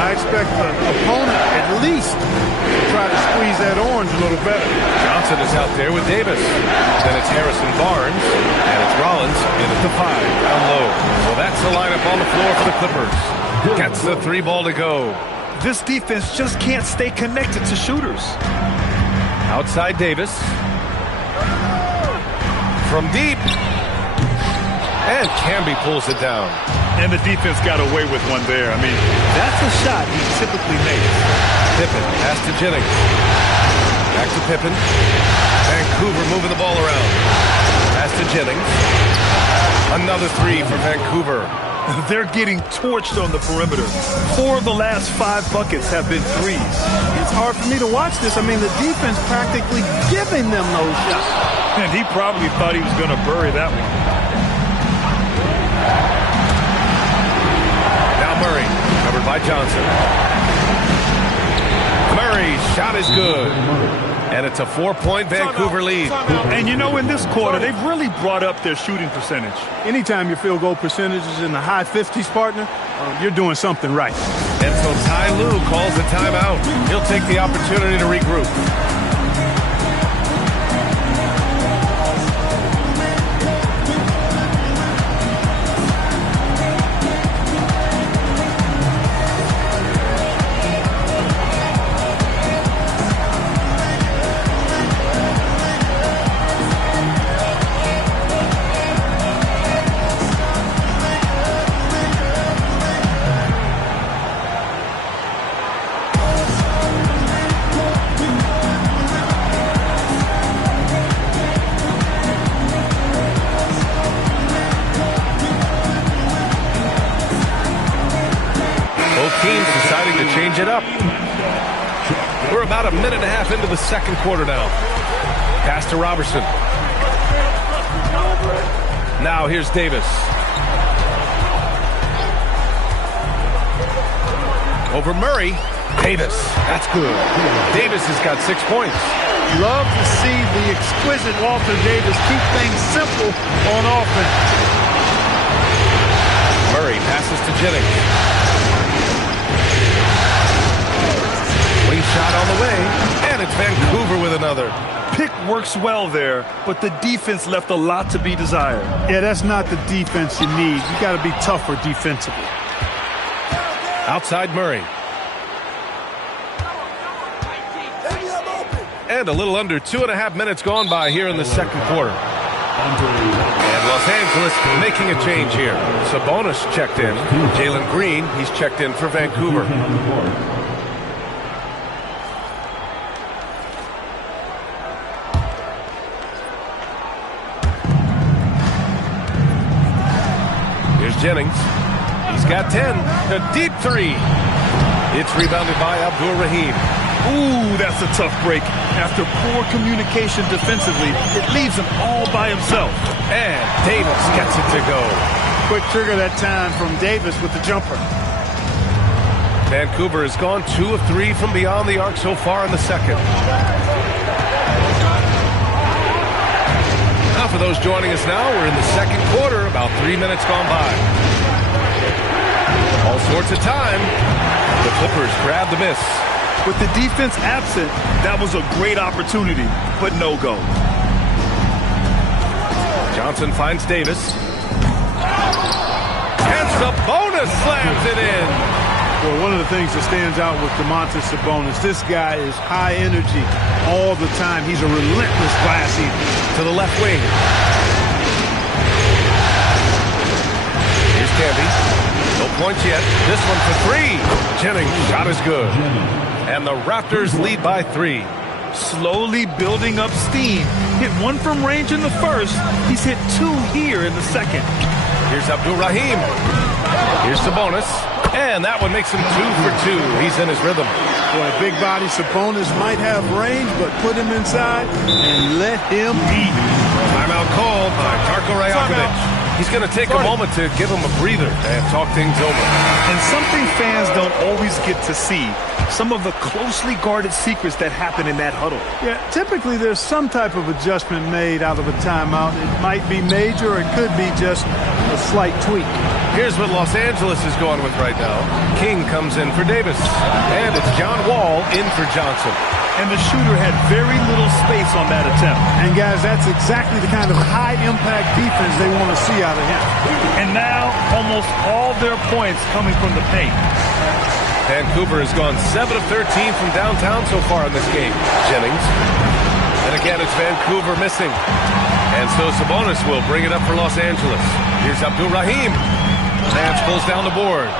I expect the opponent at least to try to squeeze that orange a little better. Johnson is out there with Davis. Then it's Harrison Barnes, and it's Rollins in at the 5, down low. So that's the lineup on the floor for the Clippers. Gets the 3 ball to go. This defense just can't stay connected to shooters. Outside Davis. From deep. And Camby pulls it down. And the defense got away with one there. I mean, that's a shot he typically makes. Pippen pass to Jennings. Back to Pippen. Vancouver moving the ball around. Pass to Jennings. Another 3 for Vancouver. They're getting torched on the perimeter. 4 of the last 5 buckets have been threes. It's hard for me to watch this. I mean, the defense practically giving them those shots. And he probably thought he was going to bury that one. Now Murray, covered by Johnson. Murray's shot is good. And it's a 4-point Vancouver lead. And you know, in this quarter, they've really brought up their shooting percentage. Anytime your field goal percentage is in the high 50s, partner, you're doing something right. And so Ty Lue calls a timeout. He'll take the opportunity to regroup. Change it up. We're about a minute and a half into the second quarter now. Pass to Robertson. Now here's Davis. Over Murray. Davis. That's good. Davis has got 6 points. Love to see the exquisite Walter Davis keep things simple on offense. Murray passes to Jennings. Wing shot on the way, and it's Vancouver with another. Pick works well there, but the defense left a lot to be desired. Yeah, that's not the defense you need. You got to be tougher defensively. Outside Murray. And a little under 2.5 minutes gone by here in the second quarter. And Los Angeles making a change here. Sabonis checked in. Jalen Green, he's checked in for Vancouver. Here's Jennings. He's got 10. A deep three. It's rebounded by Abdur-Rahim. Ooh, that's a tough break. After poor communication defensively, it leaves him all by himself. And Davis gets it to go. Quick trigger that time from Davis with the jumper. Vancouver has gone 2 of 3 from beyond the arc so far in the second. Now for those joining us now, we're in the second quarter, about 3 minutes gone by. All sorts of time. The Clippers grab the miss. With the defense absent, that was a great opportunity, but no go. Johnson finds Davis. And Sabonis slams it in. Well, one of the things that stands out with Domantas Sabonis, this guy is high energy all the time. He's a relentless glass eater. To the left wing. Here's Canby. No points yet. This one for 3. Jennings' shot is good. And the Raptors lead by 3. Slowly building up steam. Hit 1 from range in the first. He's hit 2 here in the second. Here's Abdur-Rahim. Here's Sabonis. And that one makes him 2 for 2. He's in his rhythm. Boy, big body Sabonis might have range, but put him inside and let him eat. Timeout called by Darko Rajakovic. He's going to take a moment to give him a breather and talk things over. And something fans don't always get to see. Some of the closely guarded secrets that happen in that huddle. Yeah, typically there's some type of adjustment made out of a timeout. It might be major, or it could be just a slight tweak. Here's what Los Angeles is going with right now. King comes in for Davis. And it's John Wall in for Johnson. And the shooter had very little space on that attempt. And guys, that's exactly the kind of high-impact defense they want to see out of him. And now, almost all their points coming from the paint. Vancouver has gone 7 of 13 from downtown so far in this game. Jennings. And again, it's Vancouver missing. And so Sabonis will bring it up for Los Angeles. Here's Abdur-Rahim. Nance pulls down the board.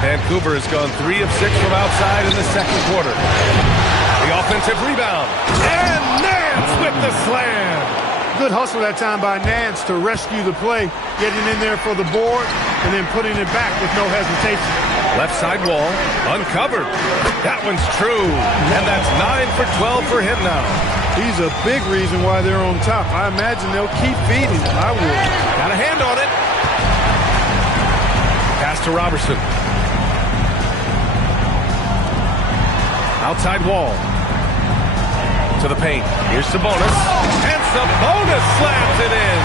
Vancouver has gone 3 of 6 from outside in the second quarter. The offensive rebound. And Nance with the slam. Good hustle that time by Nance to rescue the play, getting in there for the board, and then putting it back with no hesitation. Left side wall, uncovered. That one's true. And that's 9 for 12 for him now. He's a big reason why they're on top. I imagine they'll keep feeding him. I would. Got a hand on it. Pass to Robertson. Outside wall. To the paint. Here's Sabonis. And Sabonis slams it in.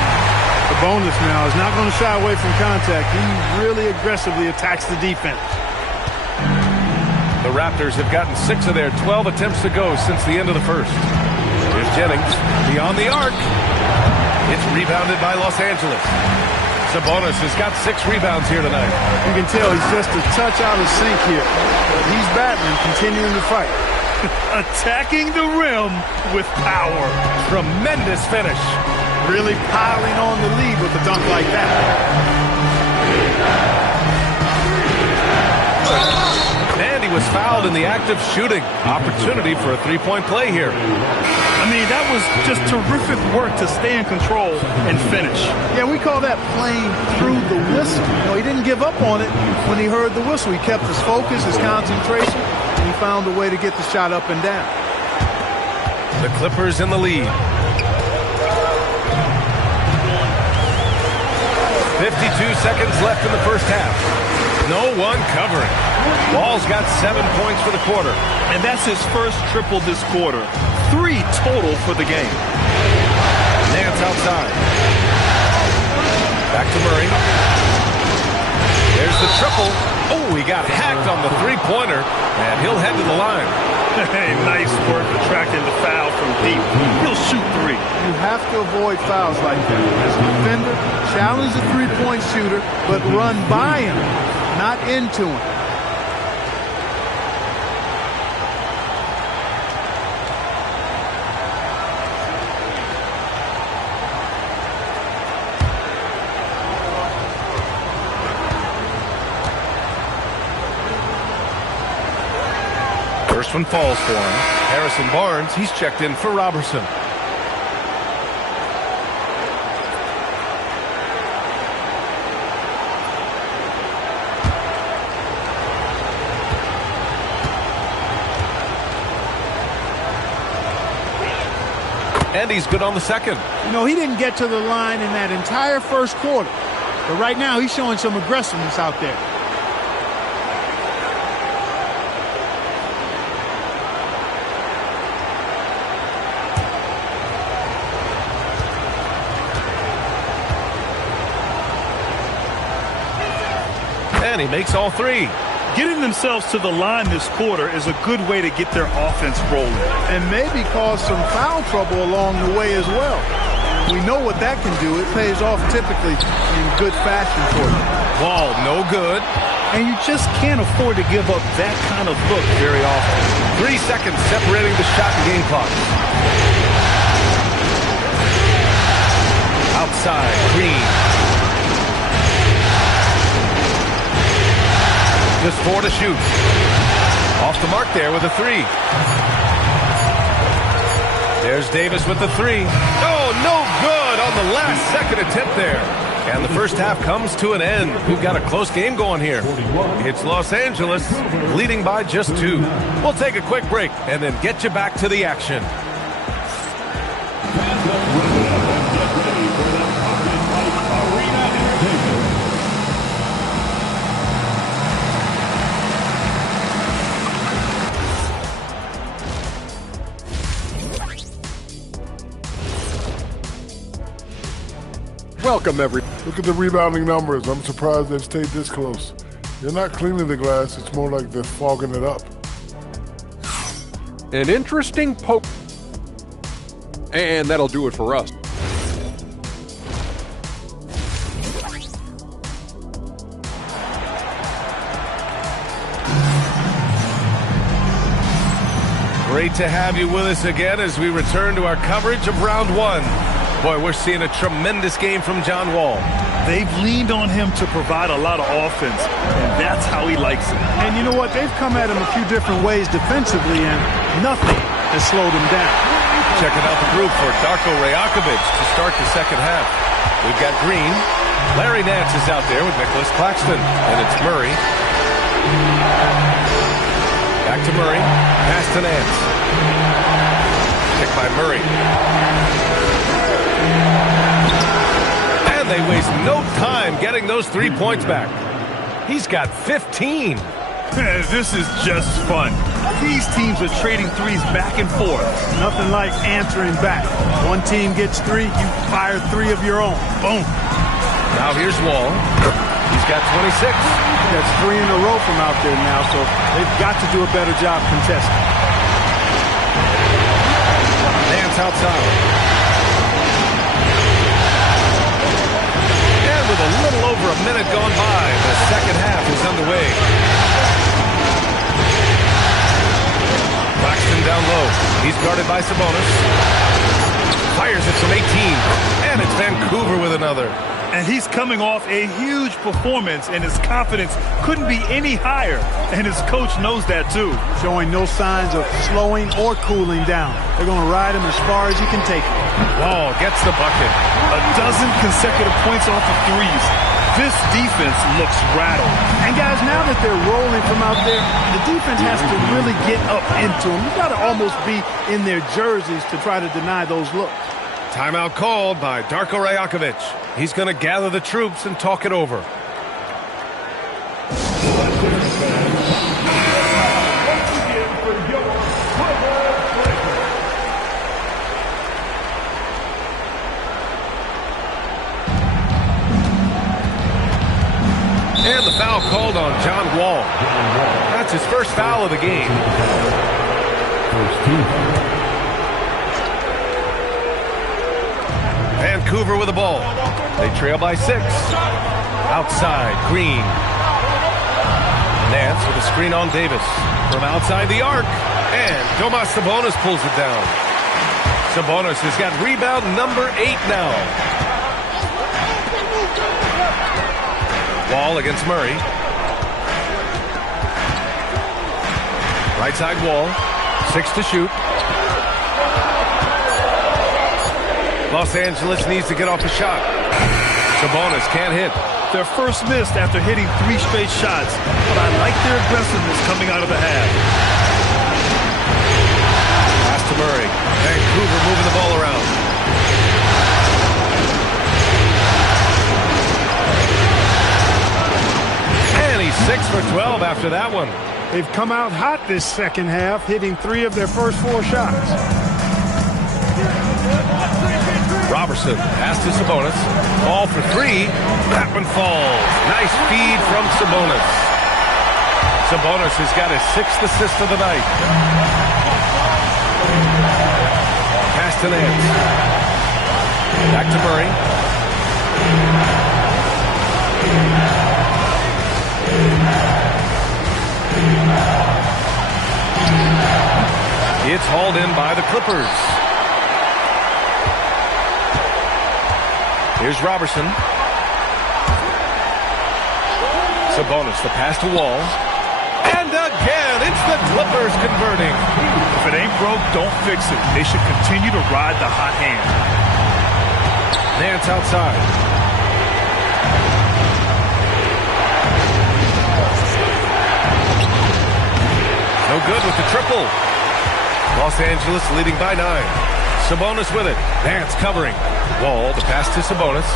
Sabonis now is not going to shy away from contact. He really aggressively attacks the defense. The Raptors have gotten 6 of their 12 attempts to go since the end of the first. Here's Jennings. Beyond the arc. It's rebounded by Los Angeles. Sabonis has got 6 rebounds here tonight. You can tell he's just a touch out of sync here. But he's battling, continuing to fight. Attacking the rim with power. Tremendous finish. Really piling on the lead with a dunk like that. And he was fouled in the act of shooting. Opportunity for a 3-point play here. I mean, that was just terrific work to stay in control and finish. Yeah, we call that playing through the whistle. You know, he didn't give up on it when he heard the whistle. He kept his focus, his concentration, and he found a way to get the shot up and down. The Clippers in the lead. seconds left in the first half. No one covering. Wall's got 7 points for the quarter. And that's his first triple this quarter. 3 total for the game. Nance outside. Back to Murray. There's the triple. Oh, he got hacked on the three-pointer, and he'll head to the line. Hey, nice work attracting the foul from deep. He'll shoot 3. You have to avoid fouls like that. As a defender, challenge the three-point shooter, but run by him, not into him. First one falls for him. Harrison Barnes, he's checked in for Robertson. And he's good on the second. You know, he didn't get to the line in that entire first quarter. But right now, he's showing some aggressiveness out there. And he makes all 3. Getting themselves to the line this quarter is a good way to get their offense rolling. And maybe cause some foul trouble along the way as well. We know what that can do. It pays off typically in good fashion for you. Wall, no good. And you just can't afford to give up that kind of look very often. 3 seconds separating the shot and game clock. Outside, Green. Just 4 to shoot. Off the mark there with a 3. There's Davis with the 3. Oh, no good on the last second attempt there. And the first half comes to an end. We've got a close game going here. It's Los Angeles leading by just 2. We'll take a quick break and then get you back to the action. Welcome, everyone. Look at the rebounding numbers. I'm surprised they've stayed this close. They're not cleaning the glass. It's more like they're fogging it up. An interesting poke. And that'll do it for us. Great to have you with us again as we return to our coverage of round 1. Boy, we're seeing a tremendous game from John Wall. They've leaned on him to provide a lot of offense, and that's how he likes it. And you know what? They've come at him a few different ways defensively, and nothing has slowed him down. Checking out the group for Darko Rajakovic to start the second half. We've got Green. Larry Nance is out there with Nicholas Claxton, and it's Murray. Back to Murray. Pass to Nance. Picked by Murray. And they waste no time getting those 3 points back. He's got 15. This is just fun. These teams are trading threes back and forth. Nothing like answering back. One team gets 3, you fire 3 of your own. Boom. Now here's Wall. He's got 26. That's 3 in a row from out there now, so they've got to do a better job contesting. Nance outside. And with a little over a minute gone by, the second half is underway. Claxton down low. He's guarded by Sabonis. Fires it from 18. And it's Vancouver with another. And he's coming off a huge performance, and his confidence couldn't be any higher. And his coach knows that, too. Showing no signs of slowing or cooling down. They're going to ride him as far as he can take him. Wall gets the bucket. A dozen consecutive points off of threes. This defense looks rattled. And, guys, now that they're rolling from out there, the defense has to really get up into them. You've got to almost be in their jerseys to try to deny those looks. Timeout called by Darko Rajakovic. He's going to gather the troops and talk it over. And the foul called on John Wall. That's his first foul of the game. Vancouver with the ball. They trail by 6. Outside, Green. Nance with a screen on Davis. From outside the arc. And Domas Sabonis pulls it down. Sabonis has got rebound number 8 now. Wall against Murray. Right side Wall. 6 to shoot. Los Angeles needs to get off a shot. Sabonis can't hit. Their first miss after hitting 3 straight shots, but I like their aggressiveness coming out of the half. Pass to Murray. Vancouver moving the ball around. And he's 6 for 12 after that one. They've come out hot this second half, hitting 3 of their first 4 shots. Robertson, pass to Sabonis. Ball for 3. That one falls. Nice feed from Sabonis. Sabonis has got his 6th assist of the night. Pass to Nance. Back to Murray. It's hauled in by the Clippers. Here's Robertson. Sabonis, the pass to Wall. And again, it's the Clippers converting. If it ain't broke, don't fix it. They should continue to ride the hot hand. Nance outside. No good with the triple. Los Angeles leading by 9. Sabonis with it. Nance covering. Wall, the pass to Sabonis.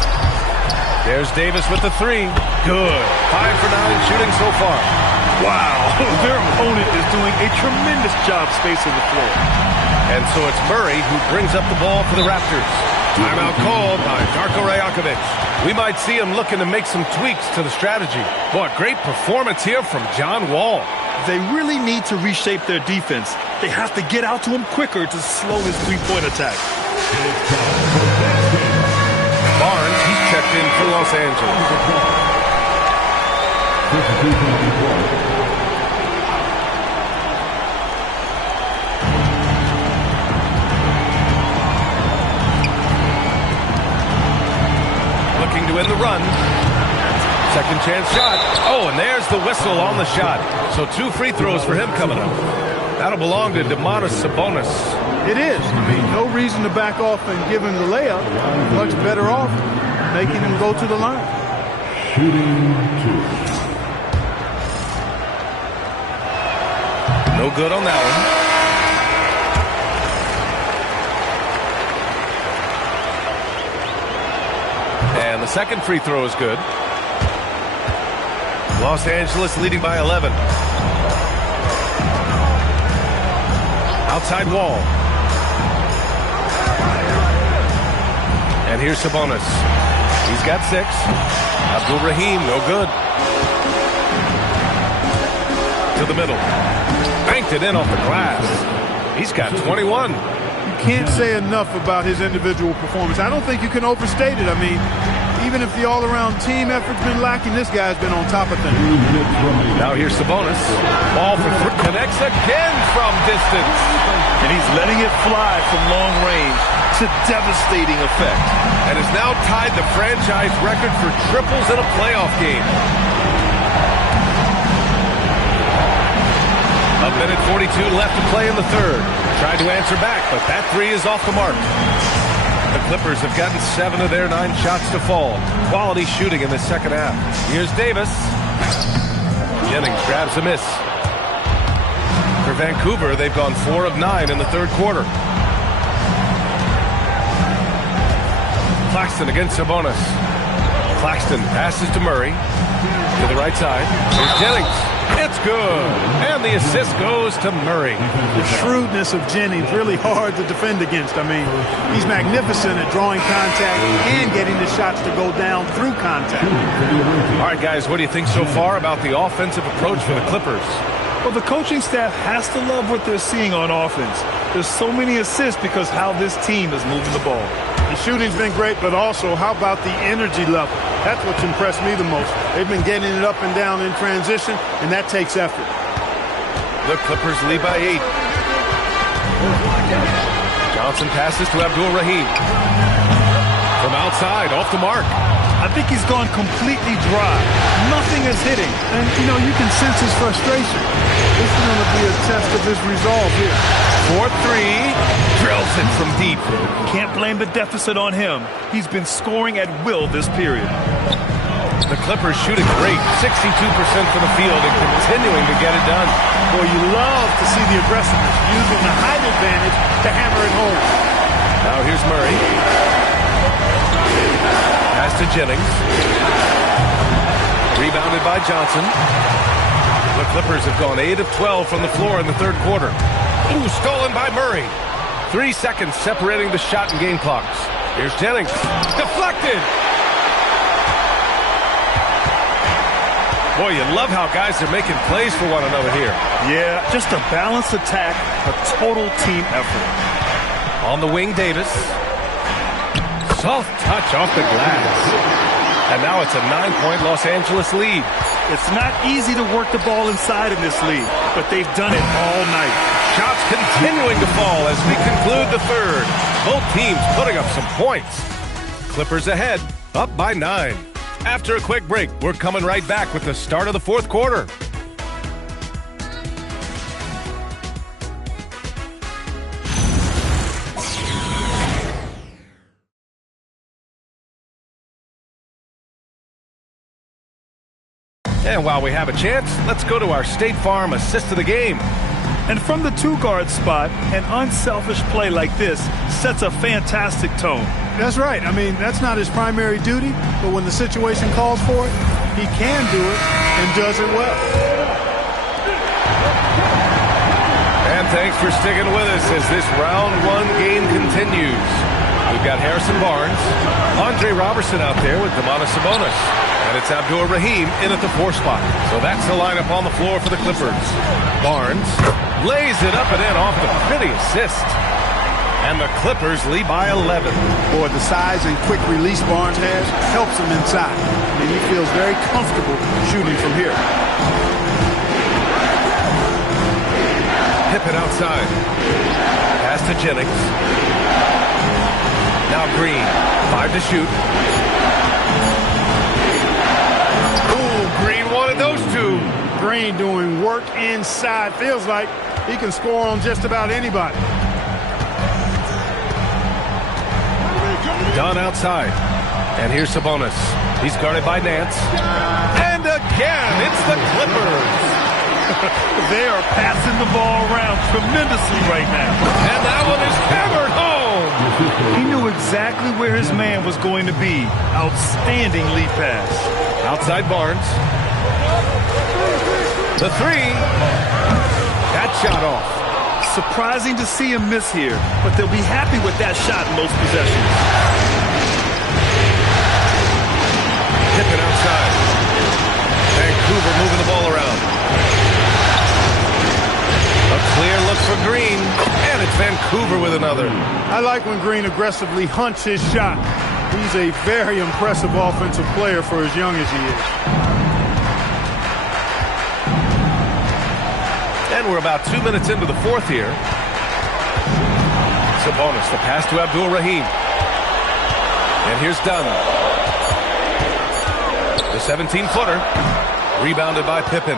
There's Davis with the 3. Good. 5 for 9 shooting so far. Wow. Their opponent is doing a tremendous job spacing the floor. And so it's Murray who brings up the ball for the Raptors. Timeout called by Darko Rajakovic. We might see him looking to make some tweaks to the strategy. Boy, great performance here from John Wall. They really need to reshape their defense. They have to get out to him quicker to slow his three-point attack. Barnes, he's checked in for Los Angeles. Looking to win the run. Second chance shot. Oh, and there's the whistle on the shot. So 2 free throws for him coming up. That'll belong to Domantas Sabonis. It is. I mean, no reason to back off and give him the layup. Much better off making him go to the line. Shooting 2. No good on that one. And the second free throw is good. Los Angeles leading by 11. Outside Wall. And here's Sabonis. He's got 6. Abdul Rahim, no good. To the middle. Banked it in off the glass. He's got 21. You can't say enough about his individual performance. I don't think you can overstate it. I mean, even if the all-around team effort's been lacking, this guy's been on top of things. Now here's Sabonis. Ball for 3. Connects again from distance. And he's letting it fly from long range to devastating effect. And has now tied the franchise record for triples in a playoff game. A minute 42 left to play in the third. Tried to answer back, but that 3 is off the mark. The Clippers have gotten 7 of their 9 shots to fall. Quality shooting in the second half. Here's Davis. Jennings grabs a miss. For Vancouver, they've gone 4 of 9 in the third quarter. Claxton against Sabonis. Claxton passes to Murray. To the right side. Here's Jennings. It's good. And the assist goes to Murray. The shrewdness of Jennings, really hard to defend against. I mean, he's magnificent at drawing contact and getting the shots to go down through contact. All right, guys, what do you think so far about the offensive approach for the Clippers? Well, the coaching staff has to love what they're seeing on offense. There's so many assists because how this team is moving the ball. The shooting's been great, but also how about the energy level? That's what's impressed me the most. They've been getting it up and down in transition, and that takes effort. The Clippers lead by 8. Johnson passes to Abdul-Rahim. From outside, off the mark. I think he's gone completely dry. Nothing is hitting. And, you know, you can sense his frustration. This is going to be a test of his resolve here. 4-3. Drills it from deep. Can't blame the deficit on him. He's been scoring at will this period. The Clippers shooting great. 62% from the field and continuing to get it done. Boy, you love to see the aggressiveness, using the height advantage to hammer it home. Now here's Murray. Pass to Jennings. Rebounded by Johnson. The Clippers have gone 8 of 12 from the floor in the third quarter. Ooh, stolen by Murray. 3 seconds separating the shot and game clocks. Here's Jennings. Deflected. Boy, you love how guys are making plays for one another here. Yeah, just a balanced attack, a total team effort. On the wing, Davis. Soft touch off the glass. And now it's a 9-point Los Angeles lead. It's not easy to work the ball inside in this league, but they've done it all night. Shots continuing to fall as we conclude the third. Both teams putting up some points. Clippers ahead, up by 9. After a quick break, we're coming right back with the start of the fourth quarter. And while we have a chance, let's go to our State Farm assist of the game. And from the 2-guard spot, an unselfish play like this sets a fantastic tone. That's right. I mean, that's not his primary duty, but when the situation calls for it, he can do it and does it well. And thanks for sticking with us as this round 1 game continues. We've got Harrison Barnes, Andre Robertson out there with Domantas Sabonis. And it's Abdul-Rahim in at the 4 spot. So that's the lineup on the floor for the Clippers. Barnes lays it up and in off the pretty assist. And the Clippers lead by 11. Boy, the size and quick release Barnes has helps him inside. I mean, he feels very comfortable shooting from here. Pippen outside. Pass to Jennings. Now Green. 5 to shoot. Green wanted those 2. Green doing work inside. Feels like he can score on just about anybody. Dunn outside. And here's Sabonis. He's guarded by Nance. And again, it's the Clippers. They are passing the ball around tremendously right now. And that one is hammered home. He knew exactly where his man was going to be. Outstanding lead pass. Outside Barnes. The 3. That shot off. Surprising to see him miss here, but they'll be happy with that shot in most possessions. Pippen outside. Vancouver moving the ball around. A clear look for Green, and it's Vancouver with another. I like when Green aggressively hunts his shot. He's a very impressive offensive player for as young as he is. And we're about 2 minutes into the fourth here. Sabonis, the pass to Abdul-Rahim. And here's Dunn. The 17-footer. Rebounded by Pippen.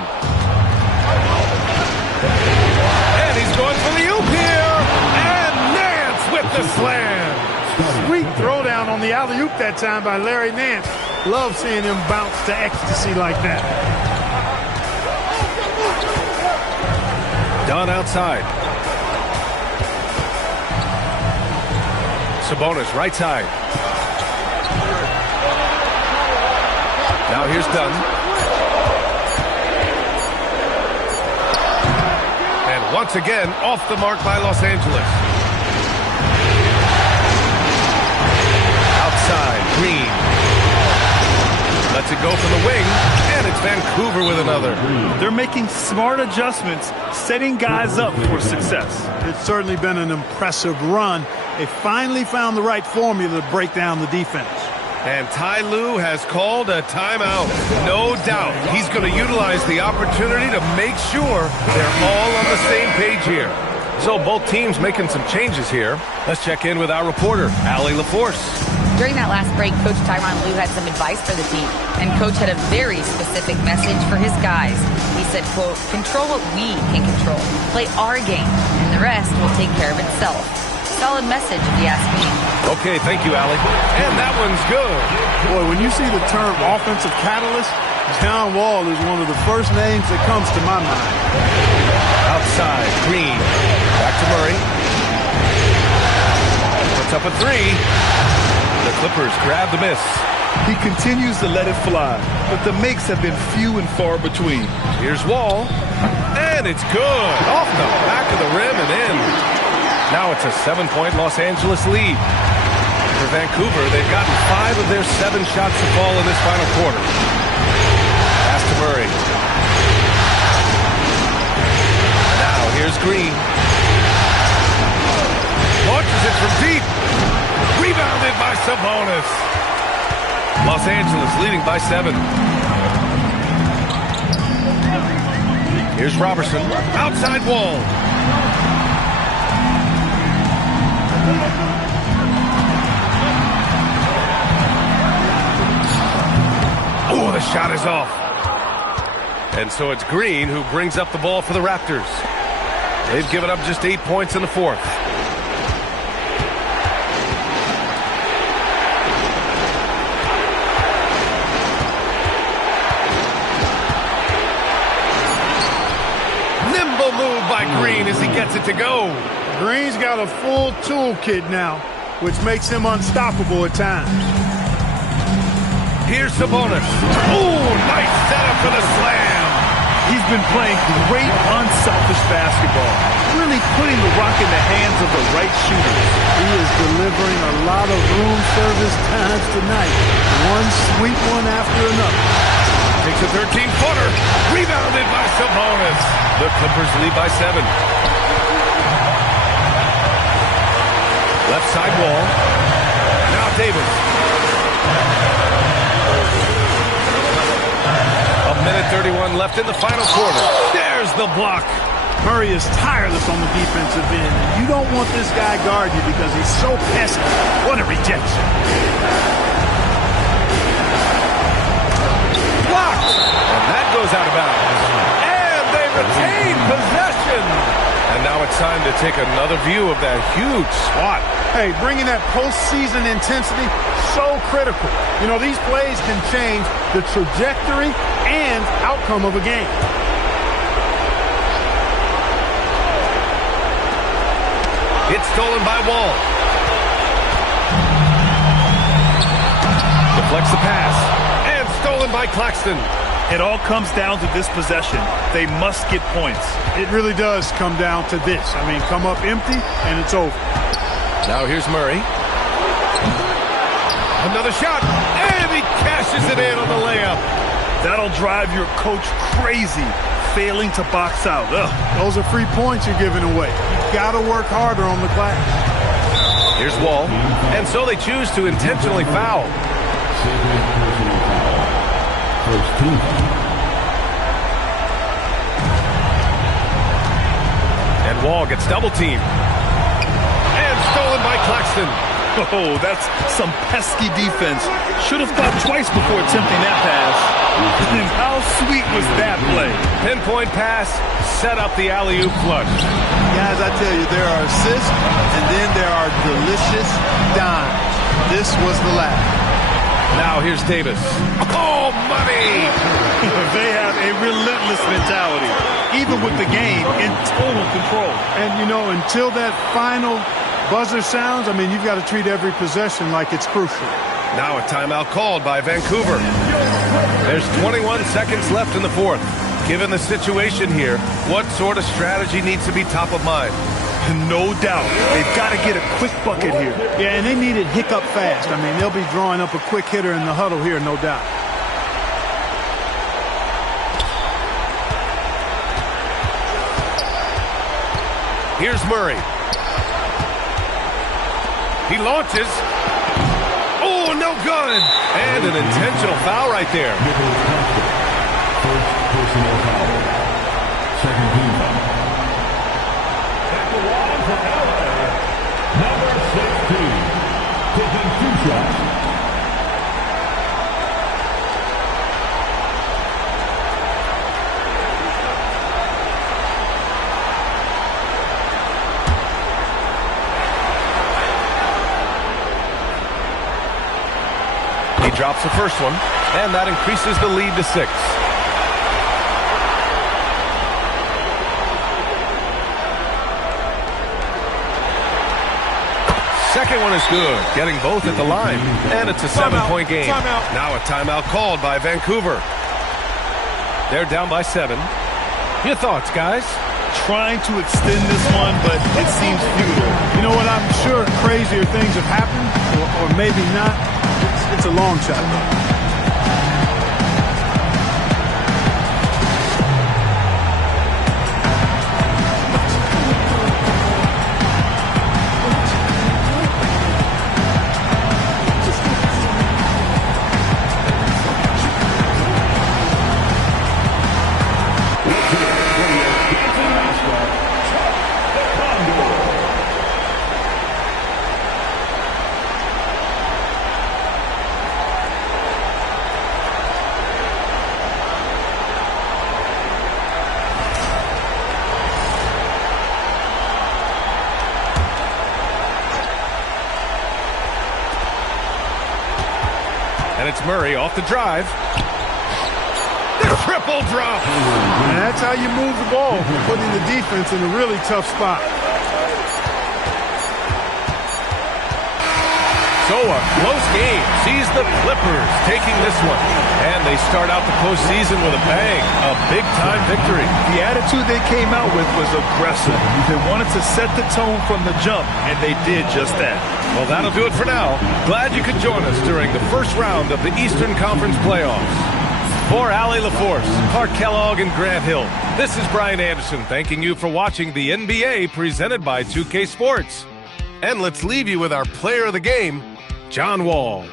And he's going for the oop here. And Nance with the slam. Sweet throwdown on the alley-oop that time by Larry Nance. Love seeing him bounce to ecstasy like that. Dunn outside. Sabonis right side. Now here's Dunn. And once again, off the mark by Los Angeles. Outside, Green. Lets it go from the wing, and it's Vancouver with another. They're making smart adjustments, setting guys up for success. It's certainly been an impressive run. They finally found the right formula to break down the defense. And Ty Lue has called a timeout. No doubt he's going to utilize the opportunity to make sure they're all on the same page here. So both teams making some changes here. Let's check in with our reporter, Allie LaForce. During that last break, Coach Tyronn Lue had some advice for the team, and Coach had a very specific message for his guys. He said, quote, control what we can control, play our game, and the rest will take care of itself. Solid message, if you ask me. Okay, thank you, Allie. And that one's good. Boy, when you see the term offensive catalyst, John Wall is one of the first names that comes to my mind. Outside, Green. Back to Murray. Puts up a three. The Clippers grab the miss. He continues to let it fly, but the makes have been few and far between. Here's Wall. And it's good. Off the back of the rim and in. Now it's a 7-point Los Angeles lead. For Vancouver, they've gotten 5 of their 7 shots to fall in this final quarter. Pass to Murray. Now here's Green. Launches it from deep. Rebounded by Sabonis. Los Angeles leading by 7. Here's Robertson. Outside Wall. Oh, the shot is off. And so it's Green who brings up the ball for the Raptors. They've given up just 8 points in the fourth. Nimble move by Green as he gets it to go. Green's got a full toolkit now, which makes him unstoppable at times. Here's Sabonis. Oh, nice setup for the slam. He's been playing great, unselfish basketball, really putting the rock in the hands of the right shooters. He is delivering a lot of room service times tonight. One sweet one after another. Takes a 13-footer. Rebounded by Sabonis. The Clippers lead by 7. Left side Wall. Now Davis. A minute 31 left in the final quarter. There's the block. Murray is tireless on the defensive end. You don't want this guy guarding you because he's so pesky. What a rejection. Blocked. And that goes out of bounds. And they retain possession. And now it's time to take another view of that huge swat. Hey, bringing that postseason intensity, so critical. You know, these plays can change the trajectory and outcome of a game. It's stolen by Wall. Deflects the pass. And stolen by Claxton. It all comes down to this possession. They must get points. It really does come down to this. I mean, come up empty, and it's over. Now here's Murray. Another shot, and he cashes it in on the layup. That'll drive your coach crazy, failing to box out. Ugh. Those are free points you're giving away. You've got to work harder on the glass. Here's Wall, and so they choose to intentionally foul. First team. And Wall gets double teamed. And stolen by Claxton. Oh, that's some pesky defense. Should have thought twice before attempting that pass. And how sweet was that play? Pinpoint pass, set up the alley-oop flush. Guys, I tell you, there are assists, and then there are delicious dimes. This was the last. Now here's Davis. Oh, money! They have a relentless mentality, even with the game in total control. And, you know, until that final buzzer sounds, I mean, you've got to treat every possession like it's crucial. Now a timeout called by Vancouver. There's 21 seconds left in the fourth. Given the situation here, what sort of strategy needs to be top of mind? No doubt. They've got to get a quick bucket here. Yeah, and they need it hiccup fast. I mean, they'll be drawing up a quick hitter in the huddle here, no doubt. Here's Murray. He launches. Oh, no good. And an intentional foul right there. First personal foul. Second team foul. At the line for LA, number 16. Taking 2 shots. He drops the first one, and that increases the lead to 6. Second one is good, getting both at the line, and it's a 7-point game. Now a timeout called by Vancouver. They're down by 7. Your thoughts, guys? Trying to extend this one, but it seems futile. You know what? I'm sure crazier things have happened, or maybe not. It's a long shot, though. And it's Murray off the drive. The triple drop. And that's how you move the ball, putting the defense in a really tough spot. So a close game sees the Clippers taking this one. And they start out the postseason with a bang, a big-time victory. The attitude they came out with was aggressive. They wanted to set the tone from the jump, and they did just that. Well, that'll do it for now. Glad you could join us during the first round of the Eastern Conference playoffs. For Allie LaForce, Clark Kellogg, and Grant Hill, this is Brian Anderson thanking you for watching the NBA presented by 2K Sports. And let's leave you with our player of the game, John Wall.